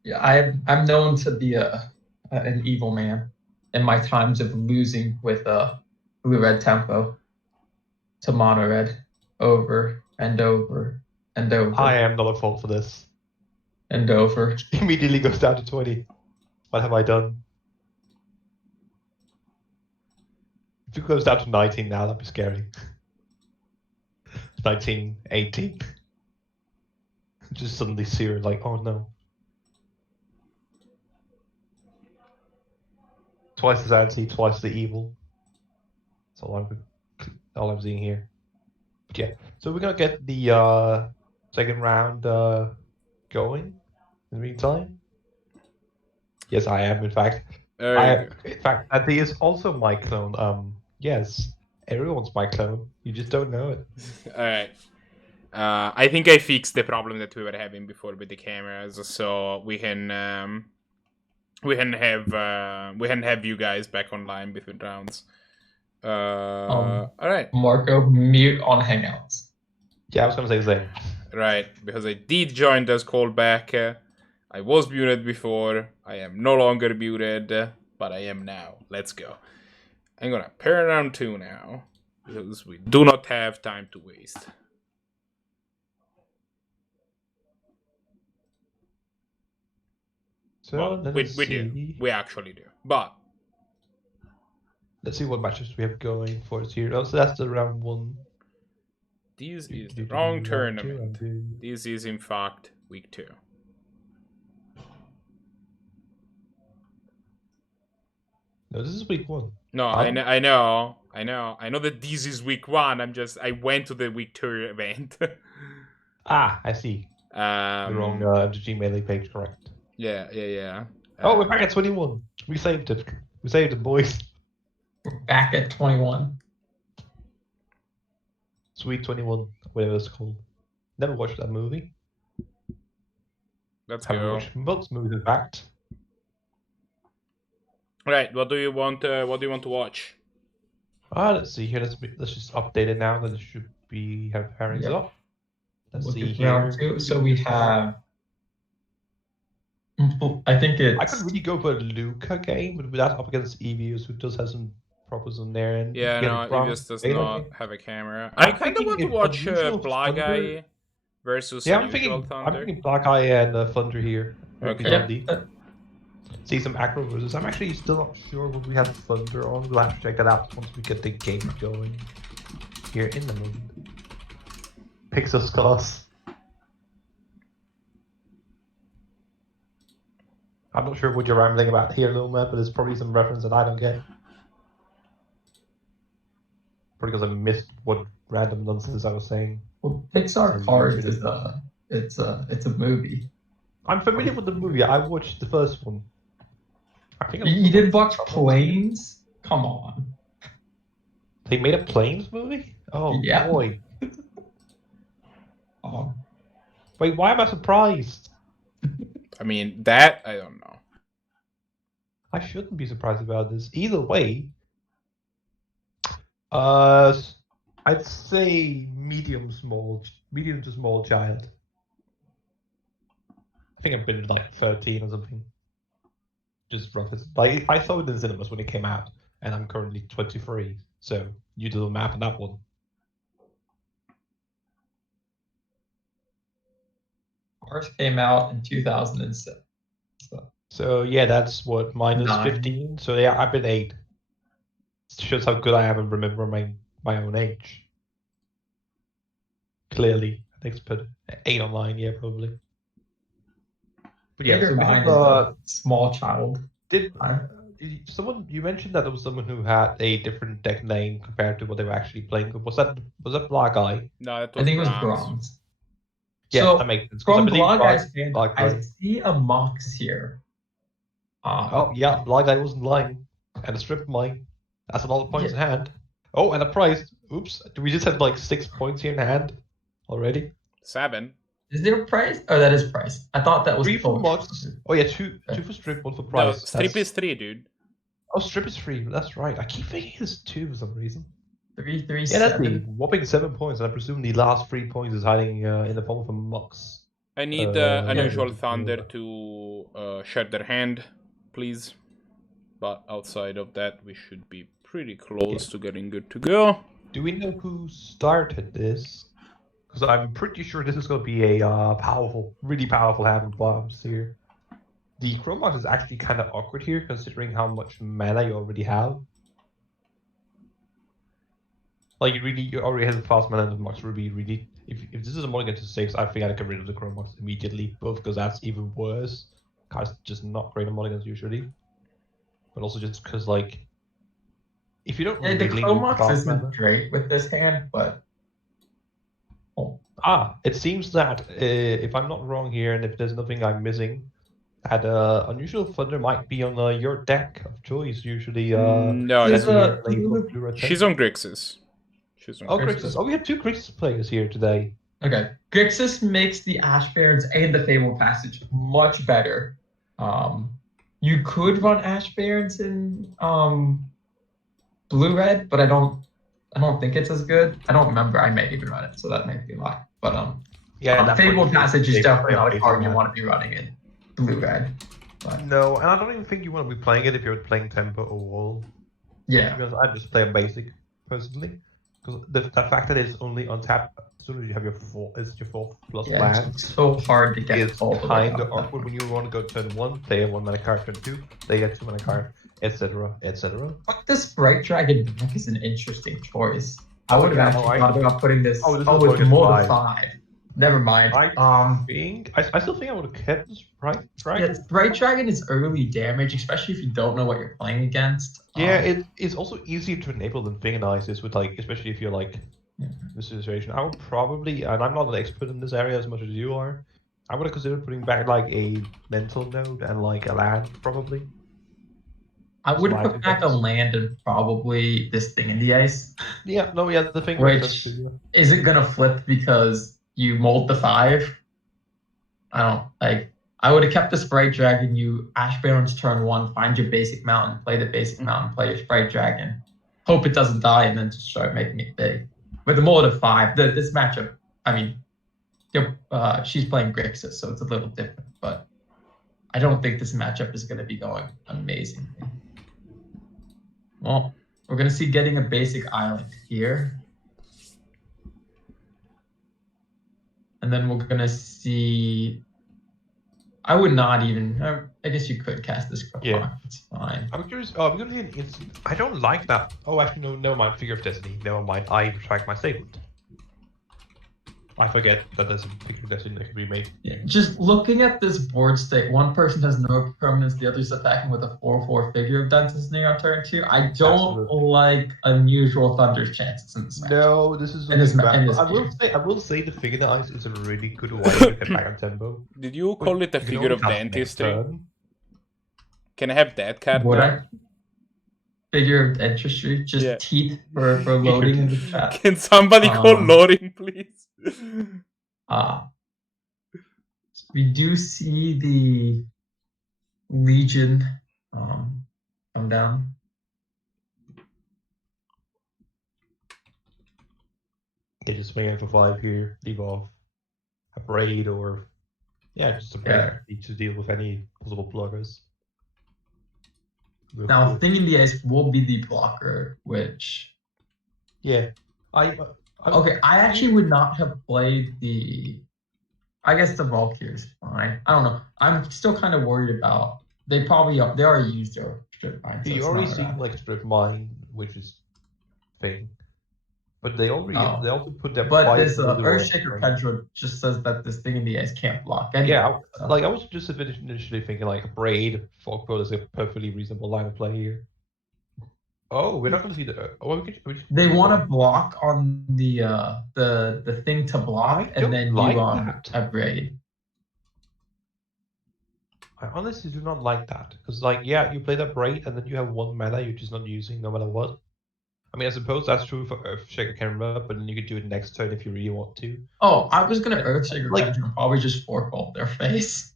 Yeah, I'm known to be an evil man in my times of losing with blue-red tempo to mono-red over and over and over. I am not at fault for this. And over. Immediately goes down to 20. What have I done? If it goes down to 19 now, that'd be scary. 19, 18. Just suddenly see her like, oh no. Twice the anti, twice the evil. That's all I'm seeing here. But yeah, so we're gonna get the second round going in the meantime. Yes, I am. In fact, that is also my clone. Yes, everyone's my clone. You just don't know it. All right. I think I fixed the problem that we were having before with the cameras, so we can have you guys back online between rounds. All right. Marco, mute on Hangouts. Yeah, I was gonna say the same. Right, because I did join this call back. I was muted before. I am no longer muted, but I am now. Let's go. I'm gonna pair round 2 now, because we do not have time to waste. So well, we do. We actually do. But let's see what matches we have going for us here. Oh, so that's the round 1. This is the wrong tournament. This is in fact week 2. No, this is week 1. No, I know that this is week 1. I went to the week 2 event. I see. The wrong MTG Melee page, correct. Yeah. Oh, we're back at 21. We saved it. We saved it, boys. We're back at 21. Sweet 21, whatever it's called. Never watched that movie. Let's Haven't go. watched most movies, in fact. Right. What do you want? What do you want to watch? Let's see here. Let's just update it now. That it should be have pairings up. Let's see here. Round 2. So we have. I think it's. I could really go for a Luca game, but that's up against Evius, who does have some problems on there. And yeah, no, Evius does not have a camera. I kind of want to watch Blahguy versus UnusualThunder. I'm thinking Blahguy and Thunder here. Okay. See some Aggro versus. I'm actually still not sure what we have Thunder on. We'll have to check that out once we get the game going here in the movie. Pixels class. I'm not sure what you're rambling about here, little man, but there's probably some reference that I don't get. Probably because I missed what random nonsense I was saying. Well, Pixar Cars is it's a movie. I'm familiar with the movie. I watched the first one. I think you did watch Planes? Come on. They made a Planes movie? Oh yeah. Boy. Wait, why am I surprised? I mean, that I don't know. I shouldn't be surprised about this. Either way, I'd say medium to small child. I think I've been like 13 or something. Just rough. Like I saw it in cinemas when it came out, and I'm currently 23. So you do the math on that one. Ours came out in 2007. So yeah, that's what minus 15. So yeah, I've been 8. It shows how good I am at remembering my own age. Clearly, I think it's put 8 online. Yeah, probably. But yeah, so mine is a small child. Did someone you mentioned that there was someone who had a different deck name compared to what they were actually playing? Was that Blahguy? No, that was I think Brahms. it was Brahms. Yeah, so that makes sense. From Blahguy's stand, I see a Mox here. Oh yeah, Blahguy wasn't lying, and a strip mine. That's a lot of points in hand. Oh, and a prize. Oops, do we just have like 6 points here in hand already? 7. Is there a prize? Oh, that is prize. I thought that was 3 for Mox. Oh yeah, two for strip, 1 for prize. No, strip is 3, dude. Oh, strip is 3. That's right. I keep thinking it's 2 for some reason. 3, 3, yeah, 7. That's the whopping 7 points, and I presume the last 3 points is hiding in the form of a Mox. I need UnusualThunder to share their hand, please. But outside of that, we should be pretty close to getting good to go. Do we know who started this? Because I'm pretty sure this is going to be a really powerful hand of bombs here. The Chromos is actually kind of awkward here, considering how much mana you already have. Like you already have the fast mana and the Mox Ruby. Really, if this is a mulligan to 6, I think I'd get rid of the Chrome Mox immediately. Both because that's even worse. Cards just not great on mulligans usually, but also just because like if you don't Yeah, the really Chromox fast mana. isn't great with this hand, but It seems that if I'm not wrong here, and if there's nothing I'm missing, that UnusualThunder might be on your deck of choice. Usually, No, He's Vladimir a- plays he's a- Blue-Red she's on Grixis. She's on Oh, Grixis. Grixis. Oh, we have 2 Grixis players here today. Okay, Grixis makes the Ash Barons and the Fable Passage much better. You could run Ash Barons in blue-red, but I don't think it's as good. I don't remember. I may even run it, so that may be a lie. But Yeah, Fable Passage is definitely not a basic card you mana. want to be running in blue-red. But No, and I don't even think you want to be playing it if you're playing Tempo or Wall. yeah, Because I just play a basic personally. Because the fact that it's only on tap as soon as you have your 4th plus yeah, land. it's so hard to get It's all the way kind up of awkward when you want to go turn 1, play a 1 mana card, turn 2, play a 2 mana card, etc. etc. But the Sprite Dragon deck is an interesting choice. I Oh, would have yeah, actually no, I- thought about putting this. Oh, this is Oh, more it's than more than 5. 5. Never mind. I still think I would have kept the Sprite Dragon. Yeah, Sprite Dragon is early damage, especially if you don't know what you're playing against. Yeah, it's also easier to enable than Fingernices with like, especially if you're like the situation. I would probably, and I'm not an expert in this area as much as you are, I would have considered putting back like a mental node and like a land probably. I would Slide put back a defense. land and probably this thing in the ice. Yeah, no, yeah, the thing Which isn't gonna flip because you mold the 5. I would have kept the Sprite Dragon, you Ash Barons turn 1, find your basic mountain, play the basic mountain, play your Sprite Dragon. Hope it doesn't die and then just start making it big. With the mold of 5, this matchup, I mean, she's playing Grixis, so it's a little different, but I don't think this matchup is gonna be going amazingly. Well, we're going to see getting a basic island here. And then we're going to see... I would not even... I guess you could cast this card. Yeah. It's fine. I'm curious. Oh, I'm gonna see an instant. I don't like that. Oh, actually, no. Never mind. Figure of Destiny. Never mind. I retract my statement. I forget that there's a Figure of Destiny that can be made. Yeah. Just looking at this board state, one person has no permanence, the other's attacking with a 4/4 Figure of Destiny on turn 2. I don't Absolutely. like UnusualThunder's chances in this match. No, this is In this really bad. in this I will say the Figure the Ice is a really good way to get back on tempo. Did you call it a You can figure only of cast next dentistry? turn. Can I have that card Would now? I? Figure of Dentistry, just Yeah. teeth for loading in the chat. Can somebody call Loring, please? We do see the Legion come down. Okay, just swing in for 5 here. Leave off a braid or just a braid. Yeah. Need to deal with any possible blockers. Now, Thing in the Ice will be the blocker, which... Yeah. Okay, I actually would not have played the... I guess the Valkyrie is fine. I don't know. I'm still kind of worried about... They already used their strip mine. So You it's already not see bad. like strip mine, which is thing. But they already they also put their But five this into the Earthshaker right. Pendulum just says that this Thing in the Ice can't block anything. Yeah, so. like I was just initially thinking like a braid Fogbolt is a perfectly reasonable line of play here. Oh, we're not going to see the. They want to block on the thing to block, I don't and then like you that. upgrade. I honestly do not like that because, like, yeah, you play that braid and then you have 1 mana you're just not using no matter what. I mean, I suppose that's true for Earthshaker Camera, but then you could do it next turn if you really want to. Oh, I was gonna Earthshaker Like- Pendulum, probably just forkbolt their face.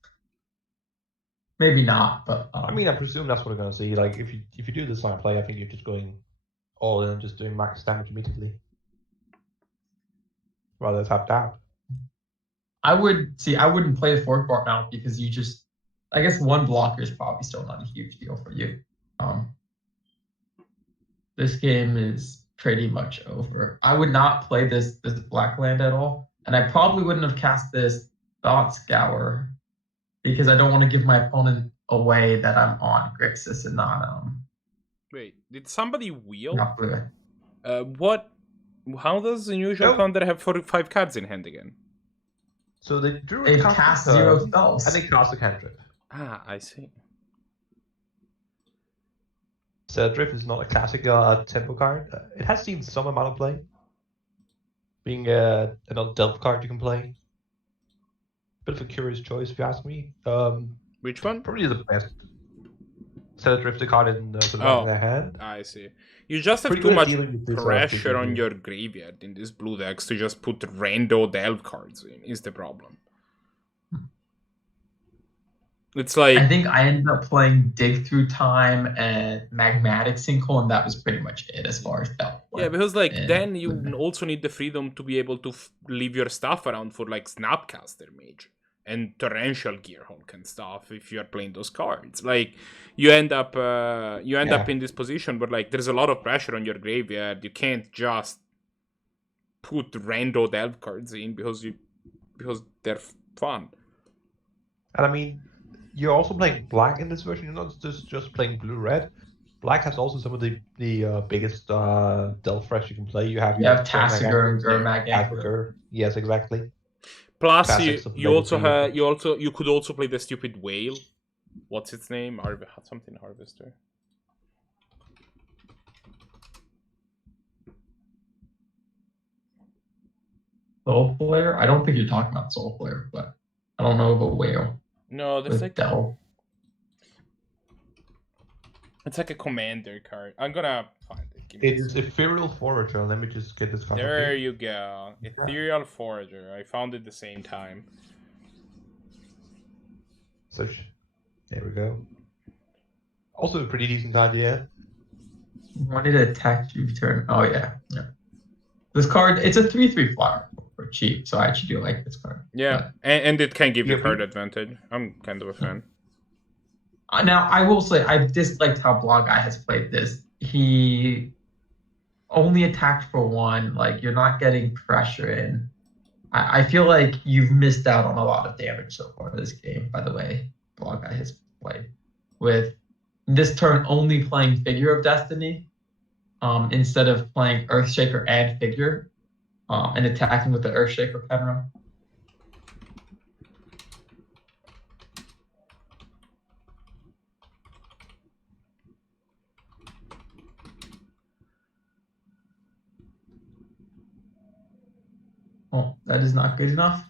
Maybe not, but I mean, I presume that's what we're going to see. Like, if you do this line of play, I think you're just going all in and just doing max damage immediately, rather than tap down. I wouldn't play the forkbolt now because I guess 1 blocker is probably still not a huge deal for you. This game is pretty much over. I would not play this black land at all, and I probably wouldn't have cast this Thought Scour because I don't want to give my opponent away that I'm on Grixis and not Wait, did somebody wheel? not blue. How does UnusualThunder have 5 cards in hand again? So they drew They a cast turn, 0 and spells. they cast a cantrip. Ah, I see. So Drift is not a classic tempo card. It has seen some amount of play. Being another Delve card you can play. Bit of a curious choice if you ask me. Which one? Probably the best. Set a Drift card in the Oh, in their hand. I see. You just have Pretty too good at much dealing with this, pressure on kiki. your graveyard in this blue decks to just put rando delve cards in, is the problem. It's like... I think I ended up playing Dig Through Time and Magmatic Sinkhole, and that was pretty much it as far as that went. Yeah, because like And then you also need the freedom to be able to leave your stuff around for like Snapcaster Mage and Torrential Gearhulk and stuff if you are playing those cards. Like you end up up in this position where like there's a lot of pressure on your graveyard. You can't just put rando delve cards in because they're fun. And I mean, you're also playing black in this version. You're not just playing blue-red. Black has also some of the biggest Delve Fresh you can play. You have Tasigur and Gurmag. Tasigur. Yes, exactly. Plus, Classics of you could also play the stupid whale. What's its name? Something Harvester. Soul Flare? I don't think you're talking about Soul Flare, but I don't know about Whale. No, there's like Del. It's like a commander card. I'm gonna find it. It's Ethereal Forager. Let me just get this card. There you go. Ethereal Forager. I found it the same time. So, there we go. Also a pretty decent idea. Wanted to attack you turn. Oh yeah. This card, it's a 3/3 flyer for cheap, so I actually do like this card. Yeah, and it can give you card advantage. I'm kind of a fan. Now, I will say, I've disliked how Blahguy has played this. He only attacked for 1. Like, you're not getting pressure in. I feel like you've missed out on a lot of damage so far this game, by the way, Blahguy has played. With this turn only playing Figure of Destiny, instead of playing Earthshaker and Figure, and attacking with the Earthshaker Penra. Oh, that is not good enough.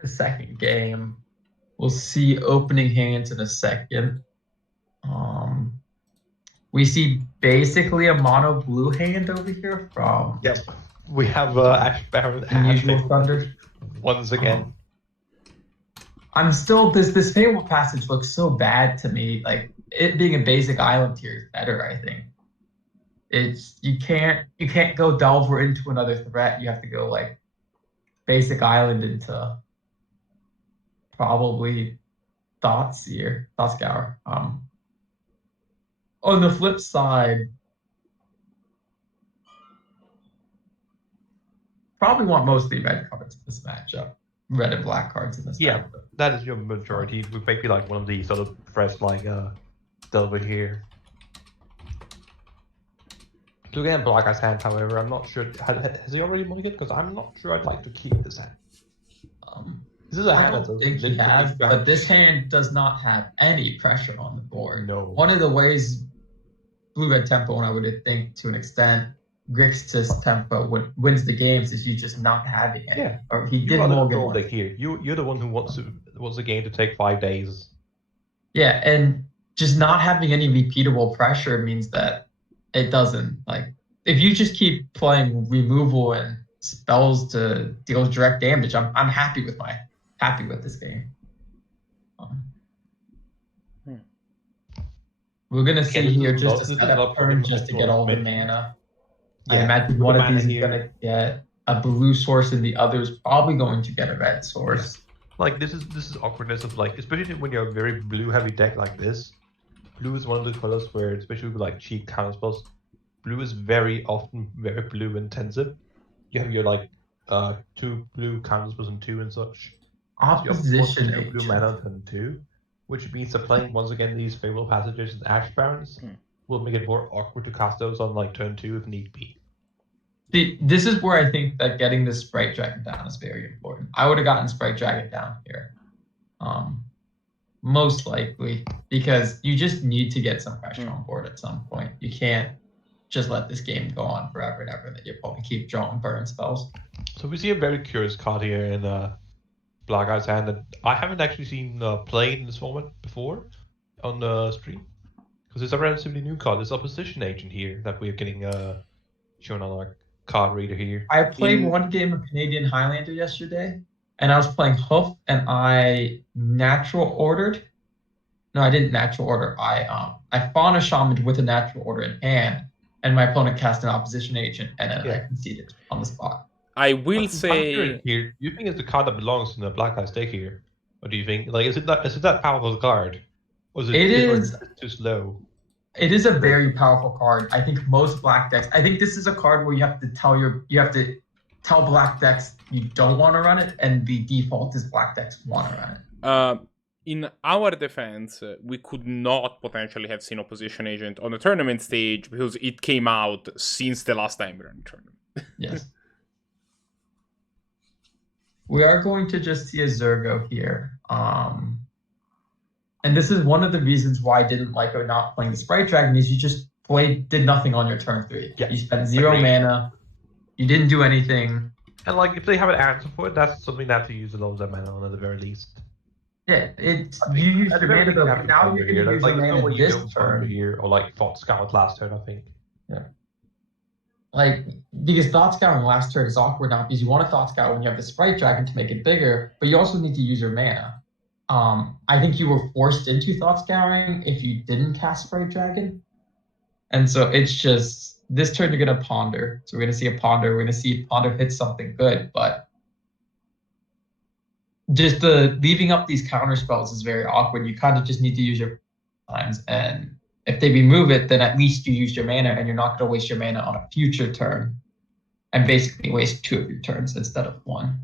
The second game, we'll see opening hands in a second. We see basically a mono blue hand over here from. Yep, we have Ash Baron and UnusualThunder once again. I'm still this Fable Passage looks so bad to me. Like it being a basic island tier is better, I think. It's you can't go Delver into another threat. You have to go like basic island into probably Thoughtscour. On the flip side, probably want mostly red cards in this matchup. Red and black cards in this. Yeah, that is your majority. We might be like one of the sort of fresh like Delver here. To get Black Guy's hand, however, I'm not sure. Has he already won it? Because I'm not sure I'd like to keep this hand. This is a hand I think he has, but this hand does not have any pressure on the board. No. One of the ways Blue-Red Tempo, and I would think to an extent, Grixis Tempo wins the games is you just not having it. Yeah. Or he did Morgan like here. You're the one who wants the game to take 5 days. Yeah, and just not having any repeatable pressure means that it doesn't like if you just keep playing removal and spells to deal direct damage, I'm happy with this game. We're gonna see here just to set up turn just to get all the mana. Yeah, I imagine one of these is gonna get a blue source and the other is probably going to get a red source. Like this is awkwardness of like, especially when you're a very blue heavy deck like this. Blue is one of the colors where, especially with like cheap counter spells, blue is very often very blue intensive. You have your like 2 blue counters plus 2 and such. Opposition 2 blue agent. mana than 2, which means that playing once again these favorable passages and Ash Barons will make it more awkward to cast those on like turn 2 if need be. See, this is where I think that getting the Sprite Dragon down is very important. I would have gotten Sprite Dragon down here. Most likely, because you just need to get some pressure on board at some point. You can't just let this game go on forever and ever that your opponent keep drawing burn spells. So we see a very curious card here in Blahguy's hand that I haven't actually seen played in this format before on the stream. Because it's a relatively new card. This Opposition Agent here that we're getting shown on our card reader here. I played one game of Canadian Highlander yesterday, and I was playing Hoof, and I natural ordered. No, I didn't natural order. I Fauna Shaman with a natural order in hand, and my opponent cast an Opposition Agent, and then I conceded on the spot. I will say here, do you think it's the card that belongs in the Black Eyes deck here? Or do you think is it that powerful card? Or is it too slow? It is a very powerful card. I think most black decks. I think this is a card where you have to tell black decks you don't want to run it, and the default is black decks want to run it. In our defense, we could not potentially have seen Opposition Agent on the tournament stage because it came out since the last time we ran the tournament. Yes. We are going to just see a Zergo here. And this is one of the reasons why I didn't like not playing the Sprite Dragon is you just did nothing on your turn 3. Yeah. You spent 0 mana. You didn't do anything. And like if they have an answer for it, that's something that to use a lot of that mana on at the very least. Yeah, you use your mana though. Now you're going to use your mana this turn. Here, or like Thought Scout last turn, I think. Yeah. Like, because Thought Scouring last turn is awkward now because you want to Thought Scout when you have the Sprite Dragon to make it bigger, but you also need to use your mana. I think you were forced into Thought Scouring if you didn't cast Sprite Dragon. And so it's just, this turn you're going to Ponder. So we're going to see a Ponder. We're going to see if Ponder hits something good, but just leaving up these counter spells is very awkward. You kind of just need to use your times, and if they remove it, then at least you used your mana, and you're not going to waste your mana on a future turn and basically waste 2 of your turns instead of 1.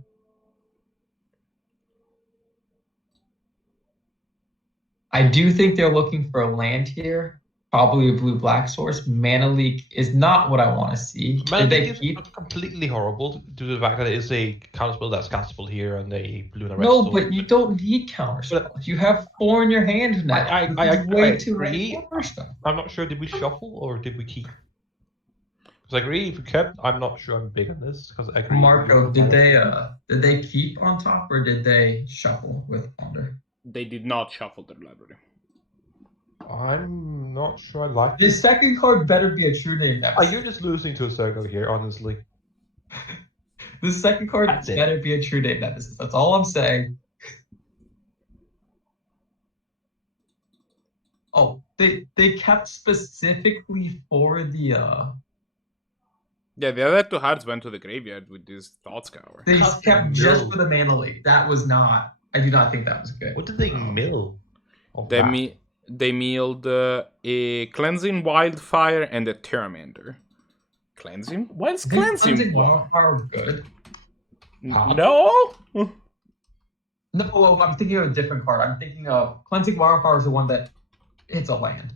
I do think they're looking for a land here, probably a blue-black source. Mana Leak is not what I want to see. Mana Leak is completely horrible due to the fact that it is a counterspell that's castable here and a blue and a red. No, but you don't need counterspells. You have 4 in your hand now. I agree. I'm not sure, did we shuffle or did we keep? Because I agree, if we kept, I'm not sure I'm big on this. Because I agree. Marco, did they keep on top or did they shuffle with Ponder? They did not shuffle their library. I'm not sure I like this. The second card better be a true name. You're just losing to a circle here, honestly. The second card better be a true name. That's all I'm saying. Oh, they kept specifically for the Yeah, the other 2 cards went to the graveyard with this Thought Scour. They kept just for the Mana Leak. That was not. I do not think that was good. What did they mill? They milled a Cleansing Wildfire and a Terramander. Cleansing? Why is Cleansing Wildfire good? No? No, I'm thinking of a different card. I'm thinking of Cleansing Wildfire is the one that hits a land.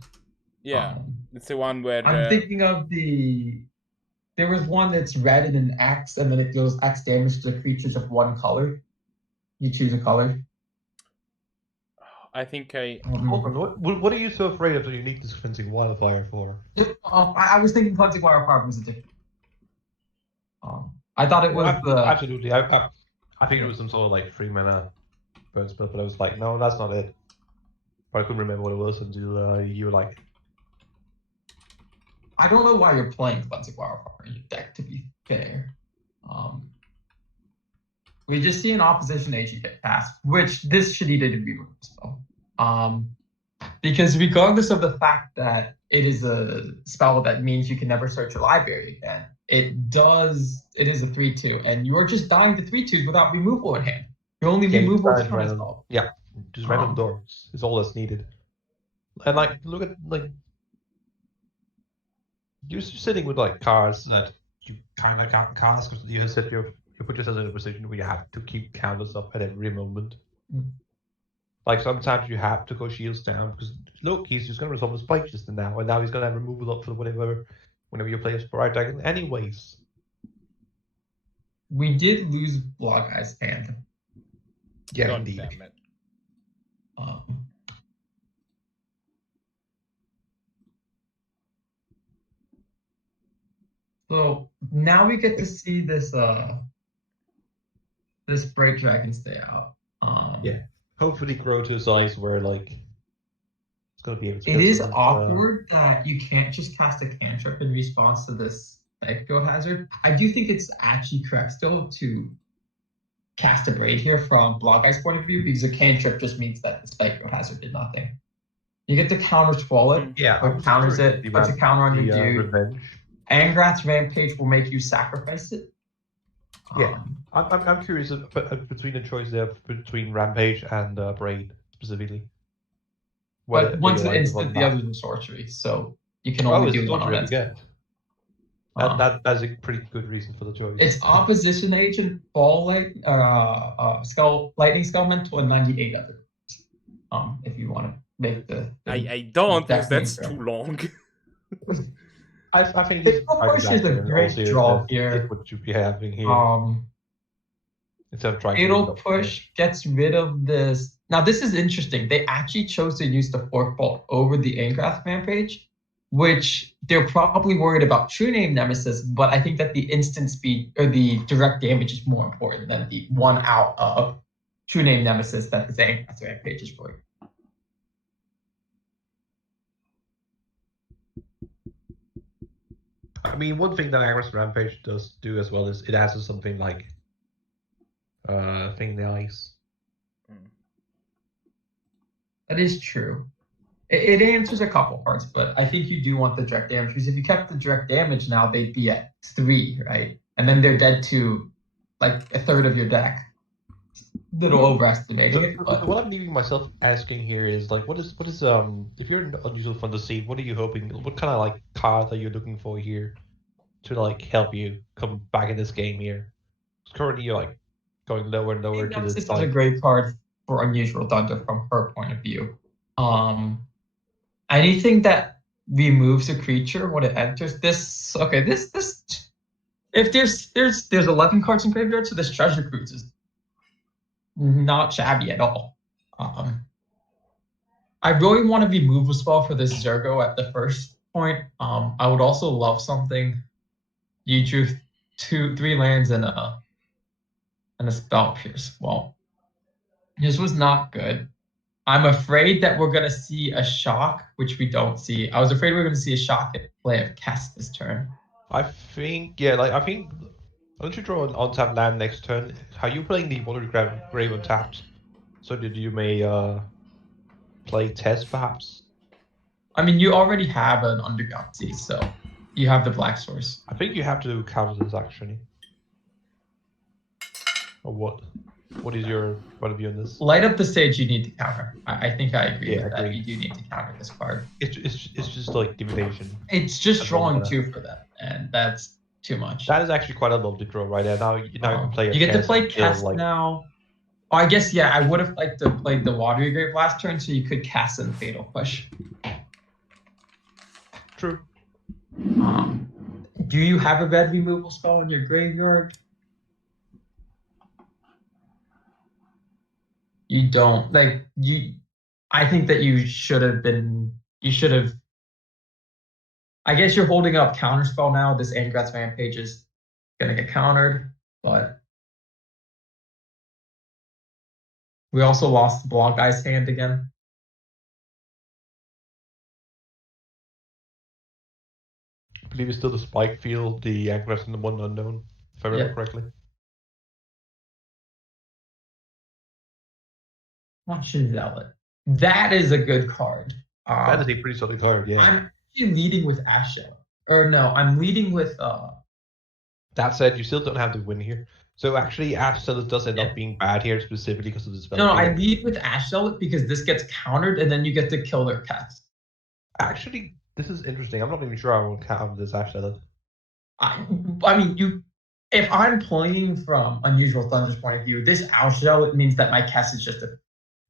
Yeah, it's the one where... I'm thinking of there was one that's red and an X, and then it deals X damage to creatures of 1 color. You choose a color. I think What are you so afraid of the uniqueness of Cleansing Wildfire for? I was thinking Cleansing Wildfire was a different. I thought it was absolutely. I think it was some sort of like 3 mana burn spell, but I was like, no, that's not it. But I couldn't remember what it was until you were like. I don't know why you're playing Cleansing Wildfire in your deck, to be fair. We just see an Opposition Agent get passed, which this should either be removed as well. Because regardless of the fact that it is a spell that means you can never search your library again, it is a 3/2, and you are just dying to 3/2s without removal in hand. Your only removal is counterspell. Yeah, just random doors is all that's needed. And like, look at like, you're sitting with like cards that you kind of can't cast because you set your you put yourself in a position where you have to keep counters up at every moment. Mm. Like sometimes you have to go shields down because look, he's just going to resolve the spike system now, and now he's going to have removal up for whenever you play a sporadic dragon. Anyways, We did lose Blahguy's hand. yeah, God indeed. damn it. So now we get to see this this Break Dragon stay out. Yeah. Hopefully grow to a size where like it's going to be able to. It is awkward that you can't just cast a cantrip in response to this Aggro hazard. I do think it's actually correct still to cast a Braid here from Blahguy's point of view because a cantrip just means that the Spike hazard did nothing. You get to counter Twirl it, Yeah, or counters it, puts a counter on your dude. Revenge. Angrath's Rampage will make you sacrifice it. Yeah. I'm curious between the choice there between Rampage and Braid specifically. But one's an instant, the other's a sorcery, so you can only do one on it. That's a pretty good reason for the choice. It's Opposition Agent, Ball Light, Lightning Skullmental, and 98 other. If you want to make the I don't think that's too long. I think Physical Push is a great draw here. What you be having here? Instead of trying Fatal Push gets rid of this. Now this is interesting. They actually chose to use the Fork Bolt over the Angrath Rampage, which they're probably worried about True Name Nemesis, but I think that the instant speed or the direct damage is more important than the 1 out of True Name Nemesis that the Angrath Rampage is for. I mean, one thing that Angrath Rampage does do as well is it adds something like Thing the Ice. That is true. It answers a couple parts, but I think you do want the direct damage because if you kept the direct damage now, they'd be at 3, right? And then they're dead to like a third of your deck. Little overestimating it. But what I'm leaving myself asking here is like, what is if you're an unusual from the scene, what are you hoping? What kind of like card are you looking for here to like help you come back in this game here? Because currently you're like going lower and lower to this. This is a great card for UnusualThunder from her point of view. Anything that removes a creature when it enters this. Okay, this. If there's 11 cards in graveyard, so this Treasure Cruise is not shabby at all. I really want a removal spell for this Zergo at the first point. I would also love something. You drew 3 lands and a Spell Pierce. Well, this was not good. I'm afraid that we're gonna see a shock, which we don't see. I was afraid we were gonna see a shock at play of Cast this turn. I think don't you draw an on-tap land next turn? Are you playing the Water Grave untapped? So did you may play Test perhaps? I mean, you already have an Underground Sea, so you have the Black Source. I think you have to counter this actually. Or what? What is your point of view on this? Light Up the Stage, you need to counter. I think I agree with that. Agreed. You do need to counter this card. It's just like divination. It's just drawing 2 for them, and that's too much. That is actually quite a lovely draw right there. Now you can play. You get to play Cast now. Oh, I guess yeah. I would have liked to play the Watery Grave last turn, so you could cast in Fatal Push. True. Do you have a red removal spell in your graveyard? You don't. Like you. I think that you should have been. You should have. I guess you're holding up Counterspell now. This Angrath's Rampage is gonna get countered, but we also lost Blahguy's hand again. I believe it's still the Spike Field, the Angrath, and the One Unknown, if I remember correctly. Watch Zealot. That is a good card. That is a pretty solid card, yeah. I'm actually leading with Ash Shadow. Or no, I'm leading with That said, you still don't have to win here. So actually, Ash Zealot does end up being bad here specifically because of the spell. No, I lead with Ash Zealot because this gets countered and then you get to kill their cast. Actually, this is interesting. I'm not even sure I will counter this Ash Zealot. I mean, if I'm playing from Unusual Thunder's point of view, this Owl Shell, it means that my cast is just a,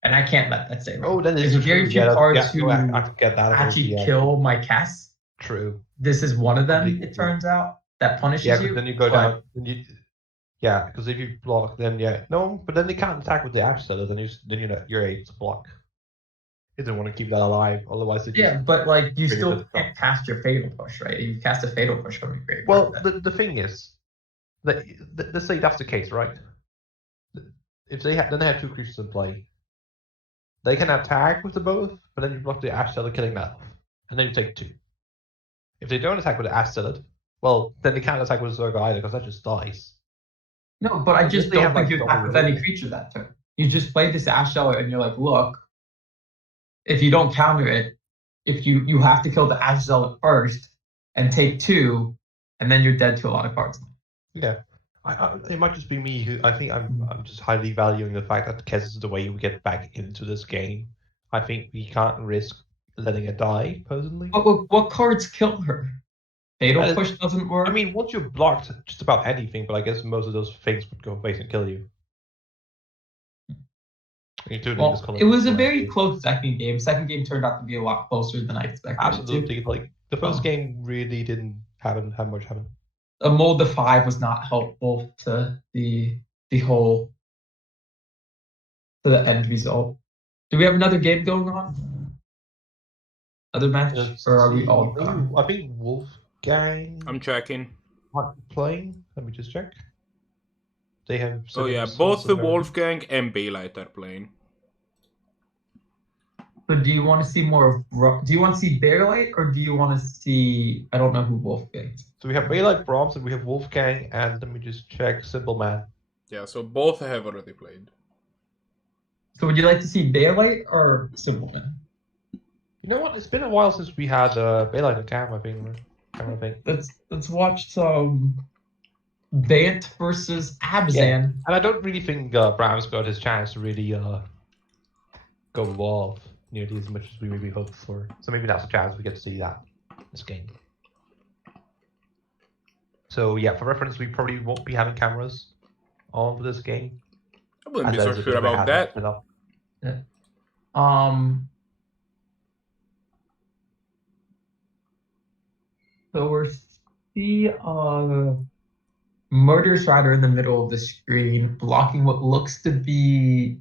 and I can't let that stay. Oh, then There's it's very true. few Yeah, cards no, who I forget that. actually Yeah, kill my cast. true. This is one of them. Completely It true. turns out that punishes Yeah, you. because then you go but- down. Then you, yeah, because if you block, then yeah, no, but then they can't attack with the Ash Seller. Then you're able to block. You don't want to keep that alive, otherwise it Yeah, but like you really still does can't cast your Fatal Push, right? You cast a Fatal Push from your graveyard. Well, then. the thing is, that let's say that's the case, right? If they then they have 2 creatures in play, they can attack with the both, but then you block the Ash Seller killing that off, and then you take 2. If they don't attack with the Ash Seller, well, then they can't attack with the Zerga either because that just dies. No, but I Unless just they don't have, think like, you attack double with any removal. creature that turn. You just play this Ash Seller and you're like, look, if you don't counter it, if you have to kill the Ash Zealot first and take 2, and then you're dead to a lot of cards. Yeah, it might just be me who I think I'm just highly valuing the fact that Kez is the way we get back into this game. I think we can't risk letting it die, personally. What cards kill her? Fatal That is- Push doesn't work. I mean, once you've blocked just about anything, but I guess most of those things would go face and kill you. Including this well, color. it was a very close second game. Second game turned out to be a lot closer than I expected. Absolutely, like the first Oh. game really didn't have much happen. A mold to 5 was not helpful to the whole to the end result. Do we have another game going on? Other match, or are we all done? I think Wolfgang I'm checking. aren't playing. Let me just check. They have. Oh yeah, some both the sort of- Wolfgang and Bailite are playing. So do you want to see more of? Do you want to see Bailite, or do you want to see? I don't know who Wolfgang is. So we have Bailite, Brahms, and we have Wolfgang, and let me just check Simple Man. Yeah, so both have already played. So would you like to see Bailite or Simpleman? You know what? It's been a while since we had Bailite and camera thing. Let's watch some Bant versus Abzan. Yeah. And I don't really think Brahms got his chance to really go off nearly as much as we maybe hoped for. So maybe that's a chance we get to see that this game. So yeah, for reference, we probably won't be having cameras on for this game. I wouldn't be And so there's a sure bit of a about hazard that. set up. So we're see Murder Strider in the middle of the screen, blocking what looks to be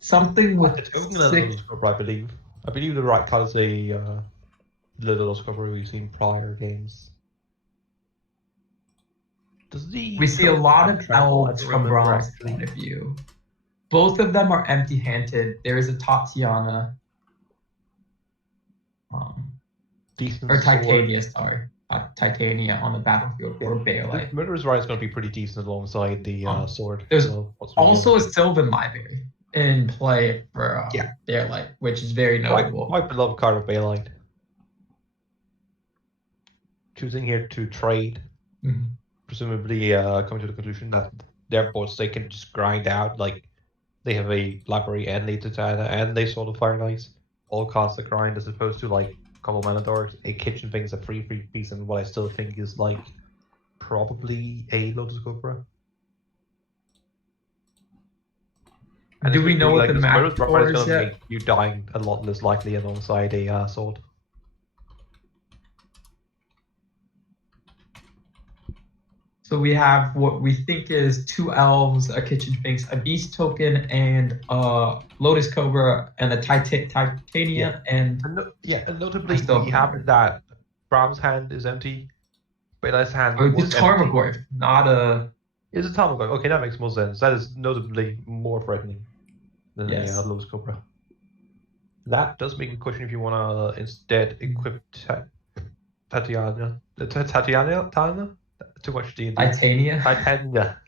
something with It's opening a little scope, I believe. I believe the right card is a little scope we've seen prior games. Does the We see a lot of travel? I elves don't from remember Brahms' actually. point of view. Both of them are empty-handed. There is a Tatiana. Decent Or sword. Titania, sorry. Titania on the battlefield or Bailite. Murderer's Right is going to be pretty decent alongside the sword. There's so what's really Also a good. Sylvan Library in play for Yeah. Bailite, which is very notable. My beloved card of Bailite. Choosing here to trade, Mhm. presumably coming to the conclusion that their boards they can just grind out, like they have a library and later data and they sort of Fire Knights, all cost the grind as opposed to like couple Manadors, a kitchen thing's a free piece, and what I still think is like probably a Lotus Cobra. And Do we know what like, the this map Murderous score Rough is is gonna yet? make you dying a lot less likely alongside a sword. So we have what we think is 2 elves, a kitchen sphinx, a beast token, and a Lotus Cobra, and a Titania, and And notably, I still we remember. have that Brahms' hand is empty, Bailite's hand the was empty. Tarmogoyf, not a. Is a Tarmogoyf? Okay, that makes more sense. That is notably more threatening than Yes. a Lotus Cobra. That does make me question if you want to instead equip Tatiana. Tatiana? Too much D&D. Titania. Titania.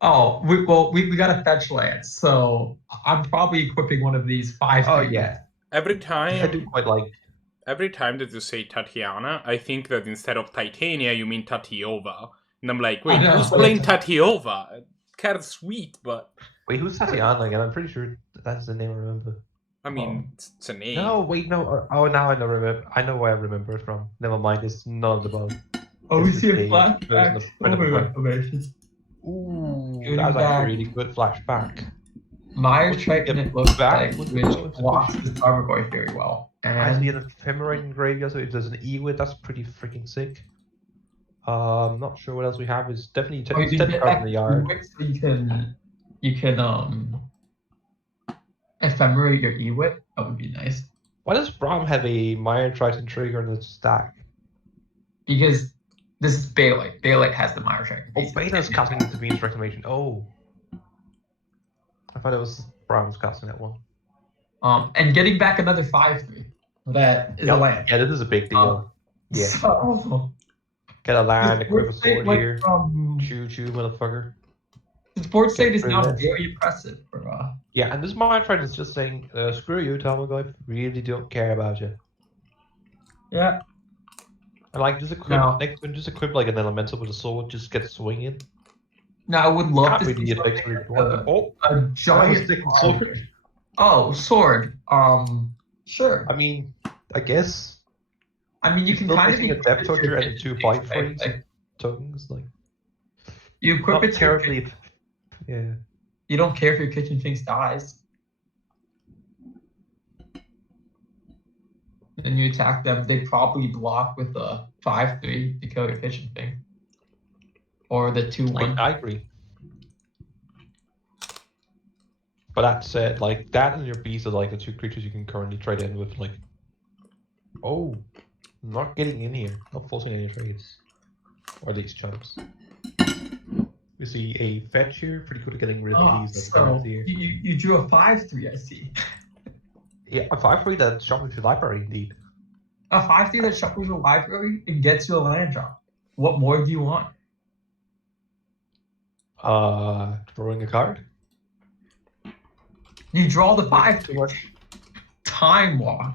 Oh, we got a fetch land, so I'm probably equipping one of these 5. Oh things. yeah, Every I do time quite like. every time that you say Tatiana, I think that instead of Titania, you mean Tatiova. And I'm like, wait, know. who's playing Tatiova? Kind sweet, but Wait, who's Tatiana again? I'm pretty sure that's the name I remember. I mean, it's a name. No, wait, no. Oh, now I know. I know where I remember it from. Never mind. It's none of the above. Oh, we It's see a just a version flashback of Print of over Play. information. Ooh, Good that was back. actually a really good flashback. Meyer What's he Triton, get it looks back? like, What's which the blocks position? his Tarmogoyf very well. I see And an ephemerate in graveyard, so if there's an Ewit, that's pretty freaking sick. Not sure what else we have. Is definitely or you can 10 get cards back in the yard. Ewit, so you can ephemerate your Ewit. That would be nice. Why does Brahm have a Meyer Triton trigger in his stack? Because this is Bailite. Bailite has the Meyer Triton. Oh, Beta's casting into Venus Reclamation. Oh. I thought it was Brahms casting that one. And getting back another 5/3. That is a land. Yeah, this is a big deal. Yeah. So, Get a land, this equip a board state sword went here. from- Choo choo, motherfucker. This board state Get is now rid of this. very impressive for Yeah, and this Meyer Triton is just saying, screw you, Tarmogoyf. Really don't care about you. yeah. And like, just equip No. next one, just equip like an elemental with a sword, just get swinging. Now I would love Can't to really see affect something what you like want. a giant stick sword. Oh, sword. Sure. I mean, I guess. I mean, you can Still kind of missing a equip depth it to toucher your and kitchen 2 things, fight right? freeze Like, tokens, like you equip not it to your terribly. kitchen. Yeah. You don't care if your kitchen things dies. And you attack them, they probably block with a 5/3 to kill your kitchen thing. Or the 2/1. I agree. But that said, like that and your beast are like the 2 creatures you can currently trade in with. Like, oh, not getting in here, not forcing any trades, or at least chumps. We see a fetch here, pretty good at getting rid of these. So you drew a 5/3, I see. Yeah, a 5/3 that shuffles your library indeed. A 5/3 that shuffles your library and gets you a land drop. What more do you want? Drawing a card. You draw the Too 5/3. much. Time walk.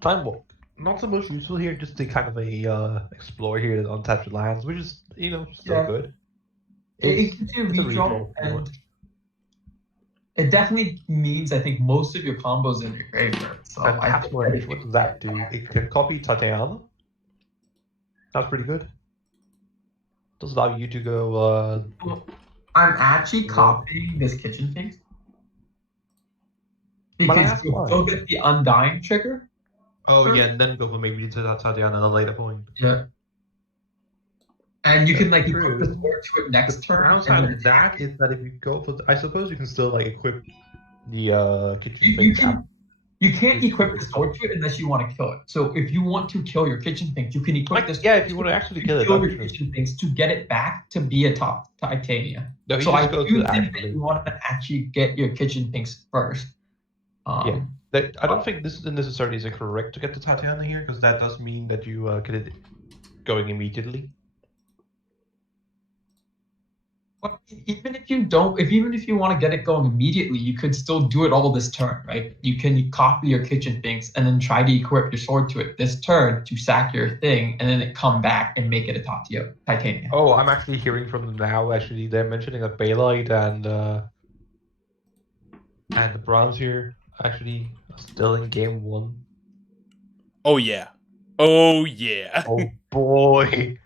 Time walk. Not so much useful here, just to kind of a explore here the untapped lands, which is still good. It gives you it's a redraw, redraw, and it definitely means I think most of your combos in your graveyard. So And I think what does that do? It can copy Tatiana. That's pretty good. Does allow you to go. I'm actually copying this kitchen thing because you still get the Undying trigger. Oh yeah, and then go for maybe to Tatiana at a later point. Yeah. And you can like True. equip the sword to it next turn. downside of that is that if you go for, I suppose you can still like equip the kitchen thing. You can't equip the sword to it unless you want to kill it. So if you want to kill your kitchen things, you can equip this. Yeah, if you want to actually kill it, your kitchen things to get it back to be a top Titania. No, so I do think that you want to actually get your kitchen things first. I don't think this necessarily is incorrect to get the Tatiana here, because that does mean that you get it going immediately. But even if you don't, even if you want to get it going immediately, you could still do it all this turn, right? You can copy your kitchen things and then try to equip your sword to it this turn to sack your thing, and then it come back and make it a top tier Titania. Oh, I'm actually hearing from them now. Actually, they're mentioning that Bailite and the Brahms here actually still in game 1. Oh yeah. Oh yeah. Oh boy.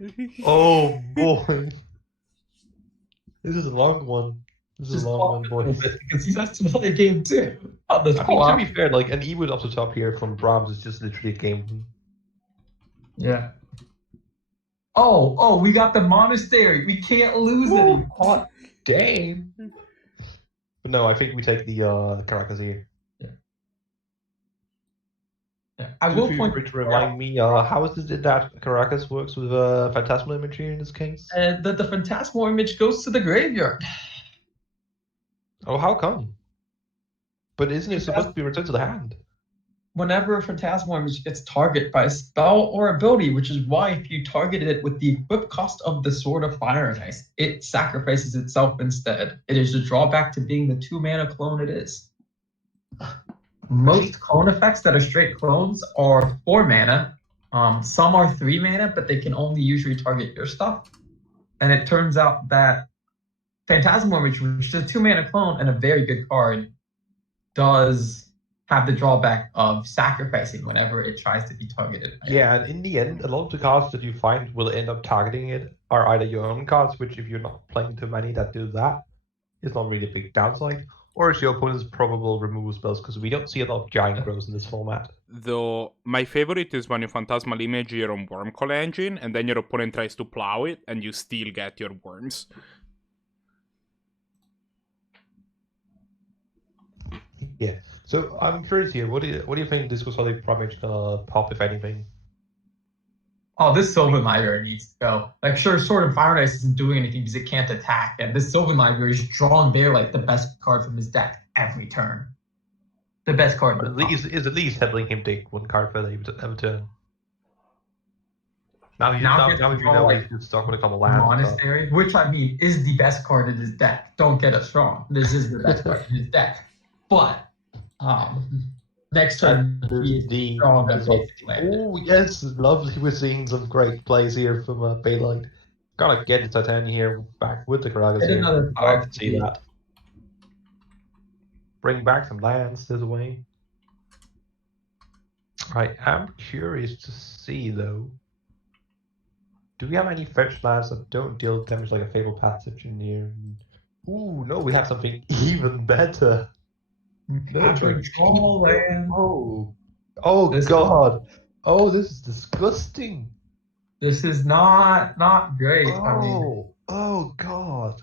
Oh boy. This is a long one. This is a long one, boys. Because he's has to play a game too. I mean, to be fair, like an Ewit up the top here from Brahms is just literally a game. Yeah. Oh, we got the monastery. We can't lose it. Hot damn. But no, I think we take the Caracas here. Yeah. I will point to remind me how is it that Caracas works with Phantasmal Imagery in this case? The Phantasmal image goes to the graveyard. Oh, how come? But isn't it supposed to be returned to the hand? Whenever a Phantasmal image gets targeted by a spell or ability, which is why if you targeted it with the equip cost of the Sword of Fire and Ice, it sacrifices itself instead. It is a drawback to being the 2-mana clone it is. Most clone effects that are straight clones are 4 mana. Some are 3 mana, but they can only usually target your stuff. And it turns out that Phantasmal Image, which is a 2-mana clone and a very good card, does have the drawback of sacrificing whenever it tries to be targeted. Yeah, and in the end, a lot of the cards that you find will end up targeting it are either your own cards, which if you're not playing too many that do that, it's not really a big downside, or it's your opponent's probable removal spells, because we don't see a lot of giant grows in this format. Though my favorite is when you Phantasmal Image your own Wormcall engine, and then your opponent tries to plow it, and you still get your worms. Yeah. So I'm curious here. What do you think this was Solid Primage gonna pop, if anything? Oh, this Sylvan Library needs to go. Like, sure, Sword and Fire and Ice isn't doing anything because it can't attack, and this Sylvan Library is drawing Bailite, the best card from his deck, every turn. The best card. Is at least helping him take one card for every turn. Now we know he's not going to come a land. Monastery, which I mean is the best card in his deck. Don't get us wrong. This is the best card in his deck. But next turn he is drawing a basic land. Oh yes, lovely. We're seeing some great plays here from Bailite. Gotta get the Titan here back with the Rakdos here. Another I can see that. Bring back some lands this way. I am curious to see though. Do we have any fetch lands that don't deal damage like a Fatal Passage in here? Ooh, no, we have something even better. Control land. Oh God. Oh, this is disgusting. This is not great. I mean, oh God.